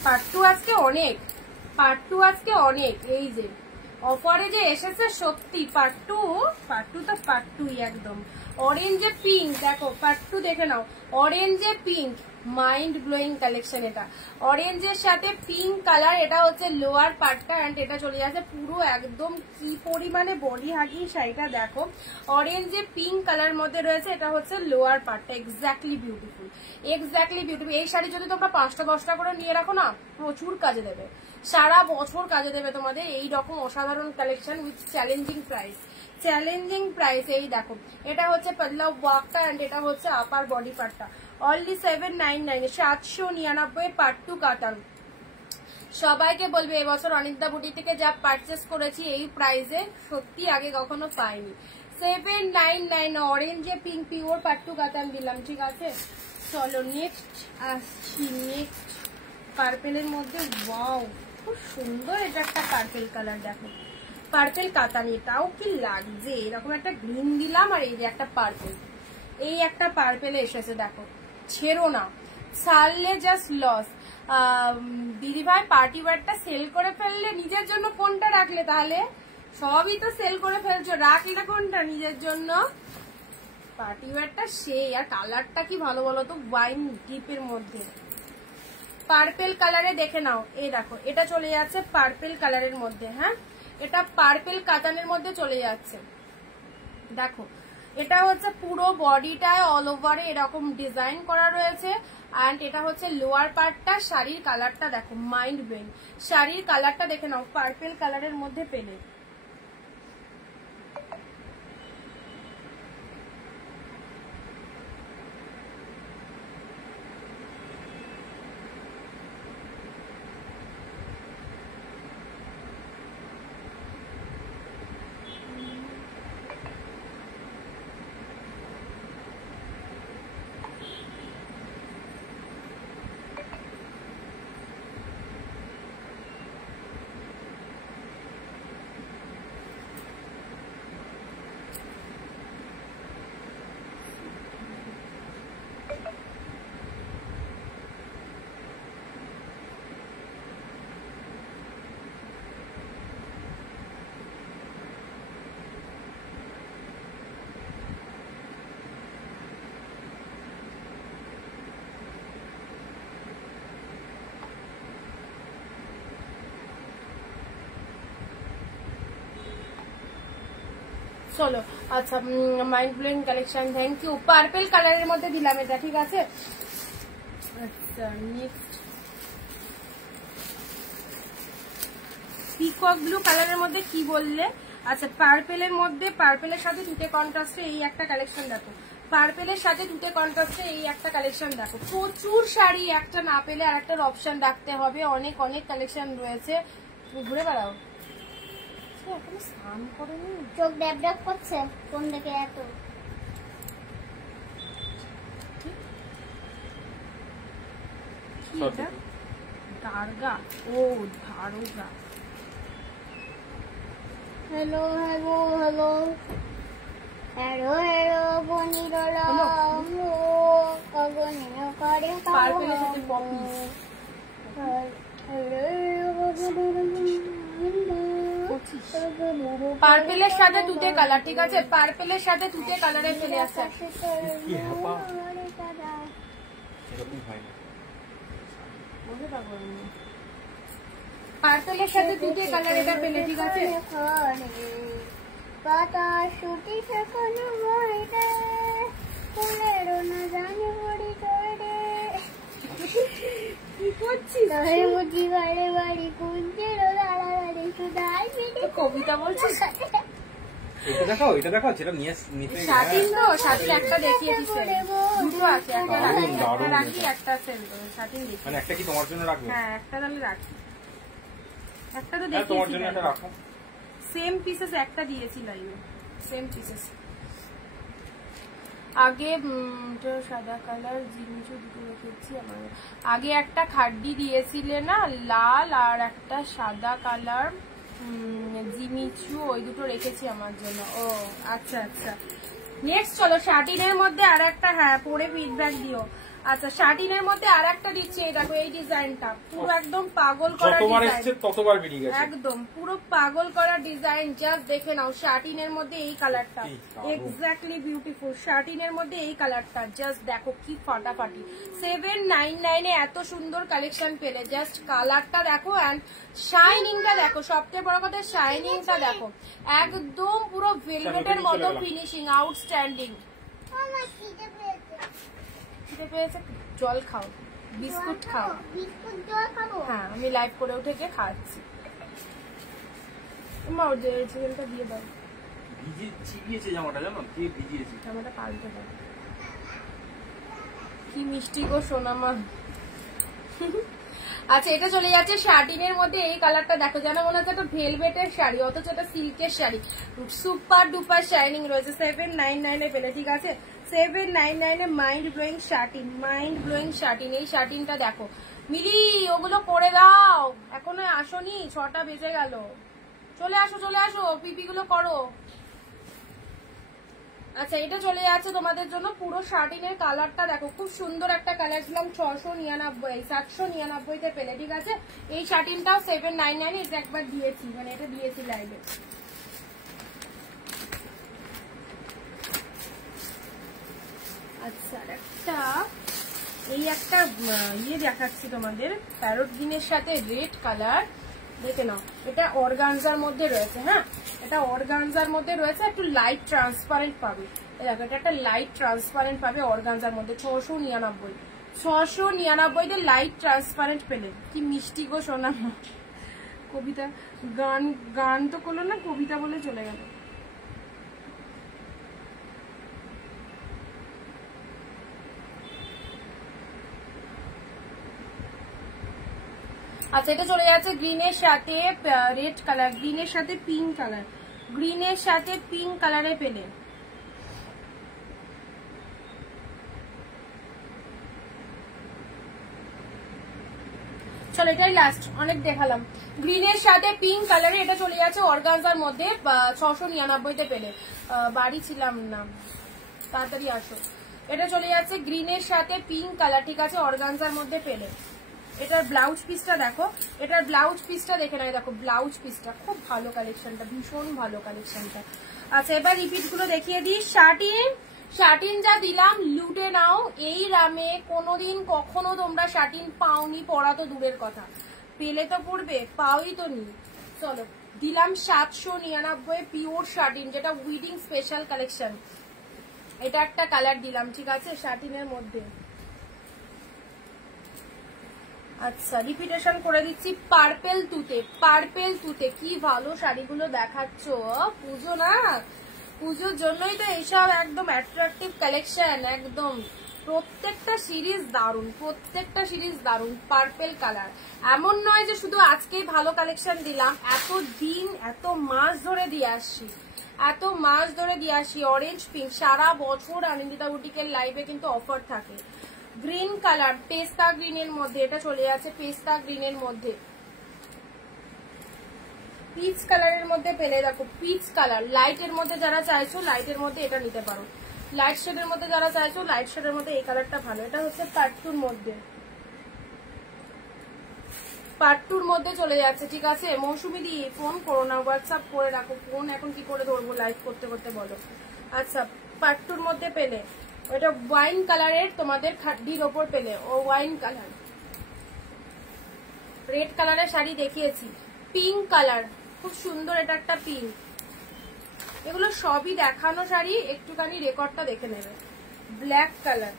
পাট্টু আজকে অনেক, পাট্টু আজকে অনেক, এই যে অফারে যে এসেছে সত্যি পাট্টু, পাট্টু তো পাট্টুই একদম। অরেঞ্জে পিঙ্ক, দেখো পাট্টু দেখে নাও, অরেঞ্জে পিঙ্ক মাইন্ড ব্লোয়িং কালেকশন, এটা অরেঞ্জের সাথে পিঙ্ক কালার, এটা হচ্ছে লোয়ার পার্টটা, এন্ড এটা চলে যাচ্ছে পুরো একদম কি পরিমাণে বডি হাগি শাড়িটা, দেখো অরেঞ্জে পিঙ্ক কালার মধ্যে রয়েছে, এটা হচ্ছে লোয়ার পার্টটা, এক্স্যাক্টলি বিউটিফুল, এক্স্যাক্টলি বিউটিফুল। এই শাড়ি যদি তোমরা 5টা 10টা করে নিয়ে রাখো না, প্রচুর কাজে দেবে, সারা বছর কাজে দেবে তোমাদের, এই রকম অসাধারণ collection with challenging price, challenging price. এই দেখো এটা হচ্ছে পাতলা ওয়ার্কটা, এন্ড এটা হচ্ছে আপার বডি পার্টটা, অনলি 799, 799 পাট্টু কাতান। সবাইকে বলবে এবছর অনিতা বুটি থেকে যা পারচেস করেছি এই প্রাইসে সত্যি আগে কখনো পাইনি, 799 অরেঞ্জে পিঙ্ক পিওর পাট্টু কাতান দিলাম, ঠিক আছে। চলো নেক্সট আসছি, নেক্সট পার্পেলের মধ্যে, ওয়াও খুব সুন্দর, এটা একটা পার্পেল কালার, দেখো পার্পেল কাতান, এটাও কি লাগছে, এরকম একটা গ্রিন দিলাম আর এই যে একটা পার্পেল, এই একটা পার্পেলে এসেছে, দেখো ছেড়ো না, ছাড়লে জাস্ট লস। দিদিভাই পার্টি ওয়্যারটা সেল করে ফেললে, নিজের জন্য কোনটা রাখলে, তাহলে সবই তো সেল করে ফেলছো, রাখলে কোনটা নিজের জন্য, পার্টি ওয়্যারটা সেই, আর কালারটা কি ভালো বলো তো, ওয়াইন ডিপের মধ্যে পার্পেল কালারে, দেখে নাও, এই দেখো এটা চলে যাচ্ছে পার্পেল কালারের মধ্যে, হ্যাঁ এটা পার্পেল কাতানের মধ্যে চলে যাচ্ছে, দেখো এটা হচ্ছে পুরো বডিটায় অল ওভারে এরকম ডিজাইন করা রয়েছে, অ্যান্ড এটা হচ্ছে লোয়ার পার্টটা। শাড়ির কালারটা দেখো মাইন্ড ব্লোয়িং, শাড়ির কালারটা দেখে নাও, পার্পল কালারের মধ্যে পেলে। চলো আচ্ছা, mind blowing collection, thank you. Purple কালারের মধ্যে দিলাম এটা, ঠিক আছে। আচ্ছা নেক্সট পিকক ব্লু কালারের মধ্যে কি বললে? আচ্ছা পার্পেলের মধ্যে, পার্পেলের সাথে দুটো কন্ট্রাস্টে এই একটা কালেকশন দেখো, পার্পেলের সাথে দুটো কন্ট্রাস্টে এই একটা কালেকশন দেখো। প্রচুর শাড়ি, একটা না পেলে আর একটার অপশন রাখতে হবে, অনেক অনেক কালেকশন রয়েছে। তুমি ঘুরে বেড়াও, এখনো স্নান করেনি, চোখ ড্যাব ড্যাব করছে কোন দিকে এত। দারগা, ও ধারগা। Hello hello hello hello hello বনিরলা ও কগনে করে পার্পলের সাথে পপিস। পার্পেলের সাথে দুটো কালার, ঠিক আছে, পার্পেলের সাথে দুটো কালারে চলে আসছে। পার্পেলের সাথে দুটো কালার এটা পেলে, ঠিক আছে। পাতা শুটি সেখানে মইতে ফুলের না জানি বড়ি করে কি করছিস? তাই মুজি বাড়ি বাড়ি কুঞ্জের দাঁড়াড়ি সুদাই পিঠে কবিতা বলছিস? এটা দেখো, এটা দেখো, যেটা নিয়ে নিতে শাটিন তো, শাটিন একটা দেখিয়ে দিছে, দুটো আছে, একটা রাখি একটা সেল করে শাটিন দেখি। মানে একটা কি তোমার জন্য রাখবে? হ্যাঁ একটা তাহলে রাখি, একটা তো হ্যাঁ তোমার জন্য দেখিয়েছি, একটা রাখো। সেম পিসেস একটা দিয়েছি লাইনে, সেম পিসেস। আগে সাদা কালার জিনিস দুটো রেখেছি আমার, আগে একটা খাড্ডি দিয়েছিলে না লাল, আর একটা সাদা কালার জিমিচু, ওই দুটো রেখেছি আমার জন্য। ও আচ্ছা আচ্ছা, নেক্সট চলো শাটিনের মধ্যে আর একটা, হ্যাঁ পরে ফিডব্যাক দিও। আচ্ছা শাটিনের মধ্যে আর একটা দিচ্ছি, এই দেখো এই ডিজাইনটা পুরো একদম পাগল করা যতবার ডিজাইন, এসেছে ততবার বেরিয়ে গেছে, একদম পুরো পাগল করা ডিজাইন। জাস্ট দেখে নাও, শাটিনের মধ্যে এই কালারটা এক্স্যাক্টলি বিউটিফুল, শাটিনের মধ্যে এই কালারটা জাস্ট দেখো কি ফাটাফাটি। 799 এ এত সুন্দর কালেকশন পেলে, জাস্ট কালারটা দেখো অ্যান্ড শাইনিংটা দেখো, সবচেয়ে বড় কথা শাইনিংটা দেখো, একদম পুরো ভেলভেটের মতো ফিনিশিং, আউটস্ট্যান্ডিং। খিদে পেয়েছে, জল খাও, বিস্কুট খাও। বিস্কুট জল খাবো? হ্যাঁ আমি লাইভ করে উঠে গিয়ে খাচ্ছি। মা ওর যে চিকেনটা দিয়ে দাও, চিবিয়েছে জামাটা, জানো কে ভিজিয়েছে? জামাটা পাল্টে দাও। কি মিষ্টি গো সোনামা। আচ্ছা এটা চলে যাচ্ছে শাটিনের মধ্যে, এই কালারটা দেখো, যেন মনে হচ্ছে একটা ভেলভেটের শাড়ি অথচ এটা সিল্কের শাড়ি, সুপার ডুপার শাইনিং রয়েছে। 799 এ পেলে, ঠিক আছে, 799 a mind blowing satin, mind blowing satin. এই শাটিনটা দেখো মিলি, ওগুলো করে দাও, এখনো আসোনি, 6টা বেজে গেল, চলে আসো চলে আসো, পিপি গুলো করো। আচ্ছা এটা চলে যাচ্ছে তোমাদের জন্য পুরো শাটিনের কালারটা দেখো, খুব সুন্দর একটা কালার ছিলাম, 799 তে পেলে, ঠিক আছে। এই শাটিনটাও 799 এটা একবার দিয়েছি, মানে এটা দিয়েছি লাইভে। আচ্ছা একটা এই একটা ইয়ে দেখাচ্ছি তোমাদের, প্যারট গ্রিনের সাথে রেড কালার, দেখে নাও, এটা অর্গানজার মধ্যে রয়েছে। হ্যাঁ এটা অর্গানজার মধ্যে রয়েছে, একটু লাইট ট্রান্সপারেন্ট পাবে, দেখো এটা একটা লাইট ট্রান্সপারেন্ট পাবে অর্গানজার মধ্যে, 699, 699 লাইট ট্রান্সপারেন্ট পেলে। কি মিষ্টি গো সোনা। কবিতা গান তো করলো না, কবিতা বলে চলে গেল। আচ্ছা, এটা চলে যাচ্ছে গ্রিনের সাথে রেড কালার, গ্রিনের সাথে পিঙ্ক কালার, গ্রিনের সাথে পিঙ্ক কালারে পেলে। চলো এটাই লাস্ট, অনেক দেখালাম। গ্রিনের সাথে পিঙ্ক কালারে এটা চলে যাচ্ছে অর্গানজার মধ্যে 699 পেলে। বাড়ি ছিলাম না, তাড়াতাড়ি আসো। এটা চলে যাচ্ছে গ্রিনের সাথে পিঙ্ক কালার, ঠিক আছে, অর্গানজার মধ্যে পেলে। এটার ব্লাউজ পিসটা দেখো, এটার ব্লাউজ পিসটা দেখে নাই, দেখো ব্লাউজ পিসটা খুব ভালো কালেকশনটা, ভীষণ ভালো কালেকশনটা। আচ্ছা, এবার রিপিট গুলো দেখিয়ে দিই। শার্টিন যা দিলাম লুটে নাও। এই রামে কোনোদিন কখনো তোমরা শার্টিন পাওনি, পরা তো দূরের কথা, পেলে তো পড়বে, পাওই তো নি। চলো দিলাম 799 পিওর শার্টিন, যেটা উইডিং স্পেশাল কালেকশন। এটা একটা কালার দিলাম, ঠিক আছে, শার্টিনের মধ্যে। আচ্ছা, রিপিটেশন করে দিচ্ছি। পার্পেল তুতে কি ভালো শাড়িগুলো দেখাচ্ছ। পুজো না, পুজোর জন্যই তো এইসব একদম অ্যাট্রাকটিভ কালেকশন, একদম প্রত্যেকটা সিরিজ দারুন, প্রত্যেকটা সিরিজ দারুন। পার্পেল কালার, এমন নয় যে শুধু আজকেই ভালো কালেকশন দিলাম, এত দিন এত মাস ধরে দিয়ে আসছি, অরেঞ্জ পিঙ্ক সারা বছর আনন্দিতা বুটিকের লাইভে কিন্তু অফার থাকে। গ্রিন কালার, পেস্তা গ্রিনের মধ্যে এটা চলে যাচ্ছে, পেস্তা গ্রিনের মধ্যে পিচ কালারের মধ্যে পেলে। দেখো পিচ কালার, লাইটের মধ্যে যারা চাইছো লাইটের মধ্যে এটা নিতে পারো, লাইট শেডের মধ্যে যারা চাইছো লাইট শেডের মধ্যে এই কালারটা ভালো। এটা হচ্ছে পাট্টুর মধ্যে চলে যাচ্ছে, ঠিক আছে। মৌসুমি দি ফোন করো না, হোয়াটসঅ্যাপ করে রাখো, ফোন এখন কি করে ধরবো লাইভ করতে করতে বলো। আচ্ছা, পাট্টুর মধ্যে পেলে। এটা ওয়াইন কালারের তোমাদের খাড্ডির ওপর পেলে, ও ওয়াইন কালার। রেড কালারের শাড়ি দেখিয়েছি, পিঙ্ক কালার খুব সুন্দর, এটা একটা পিঙ্ক। এগুলো সবই দেখানো শাড়ি, একটুখানি রেকর্ডটা দেখে নেবে। Black colour,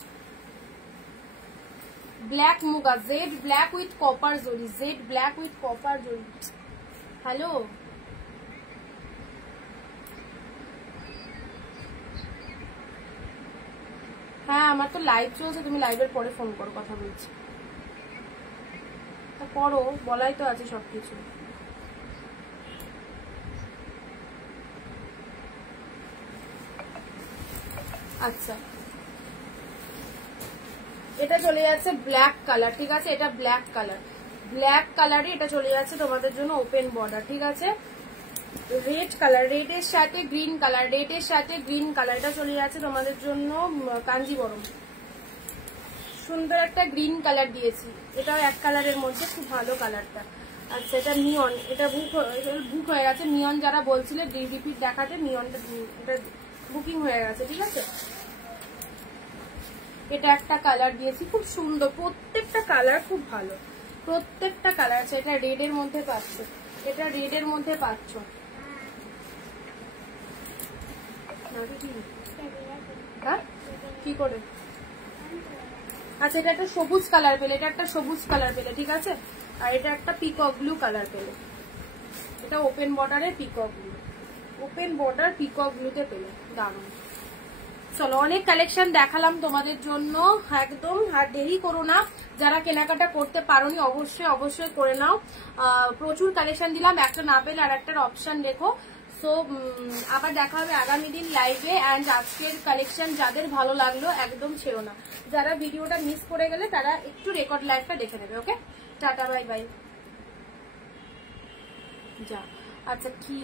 black muga, jet black with copper জরি, জেড ব্ল্যাক উইথ কপার জরি। হ্যালো, হ্যাঁ আমার তো লাইভ চলছে, তুমি লাইভের পরে ফোন করো, কথা বলছি। তা করো, বলাই তো আছে সবকিছু। আচ্ছা, এটা চলে যাচ্ছে ব্ল্যাক কালার, ঠিক আছে, এটা ব্ল্যাক কালার, ব্ল্যাক কালারই এটা চলে যাচ্ছে তোমাদের জন্য ওপেন বর্ডার, ঠিক আছে। রেড কালার, রেডের সাথে গ্রিন কালার, রেডের সাথে গ্রিন কালার, এটা চলে যাচ্ছে তোমাদের জন্য কাঞ্জিবরম। সুন্দর একটা গ্রিন কালার দিয়েছি, এটাও এক কালারের মধ্যে, খুব ভালো কালারটা। আচ্ছা, এটা নিয়ন, এটা বুক হয়ে গেছে। নিয়ন যারা বলছিলে রিপিট দেখাতে, নিয়নটা এটা বুকিং হয়ে গেছে, ঠিক আছে। এটা একটা কালার দিয়েছি, খুব সুন্দর, প্রত্যেকটা কালার খুব ভালো, প্রত্যেকটা কালার আছে। এটা রেডের মধ্যে পাচ্ছ, এটা রেডের মধ্যে পাচ্ছ। কি করে? আচ্ছা, এটা একটা সবুজ কালার পেলে, এটা একটা সবুজ কালার পেলে, ঠিক আছে। আর এটা একটা পিকক ব্লু কালার পেলে, এটা ওপেন বর্ডারের peacock blue, open border peacock ব্লুতে পেলে, দারুণ। চলো, অনেক কালেকশন দেখালাম তোমাদের জন্য, একদম আর দেরি করো না। যারা কেনাকাটা করতে পারোনি অবশ্যই অবশ্যই করে নাও, প্রচুর কালেকশন দিলাম, একটা না পেলে আর একটার অপশন দেখো। সো আবার দেখা হবে আগামী দিন লাইভে। অ্যান্ড আজকের কালেকশন যাদের ভালো লাগলো একদম ছেড়ো না, যারা ভিডিওটা মিস করে গেলে তারা একটু রেকর্ড লাইভটা দেখে নেবে। ওকে, টাটা, বাই বাই, যা। আচ্ছা, কি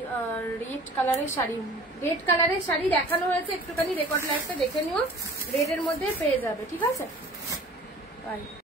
রেড কালারের শাড়ি, রেড কালারের শাড়ি দেখানো হয়েছে, একটুখানি রেকর্ড লাইভটা দেখে নিও, রেডের মধ্যে পেয়ে যাবে, ঠিক আছে, বাই।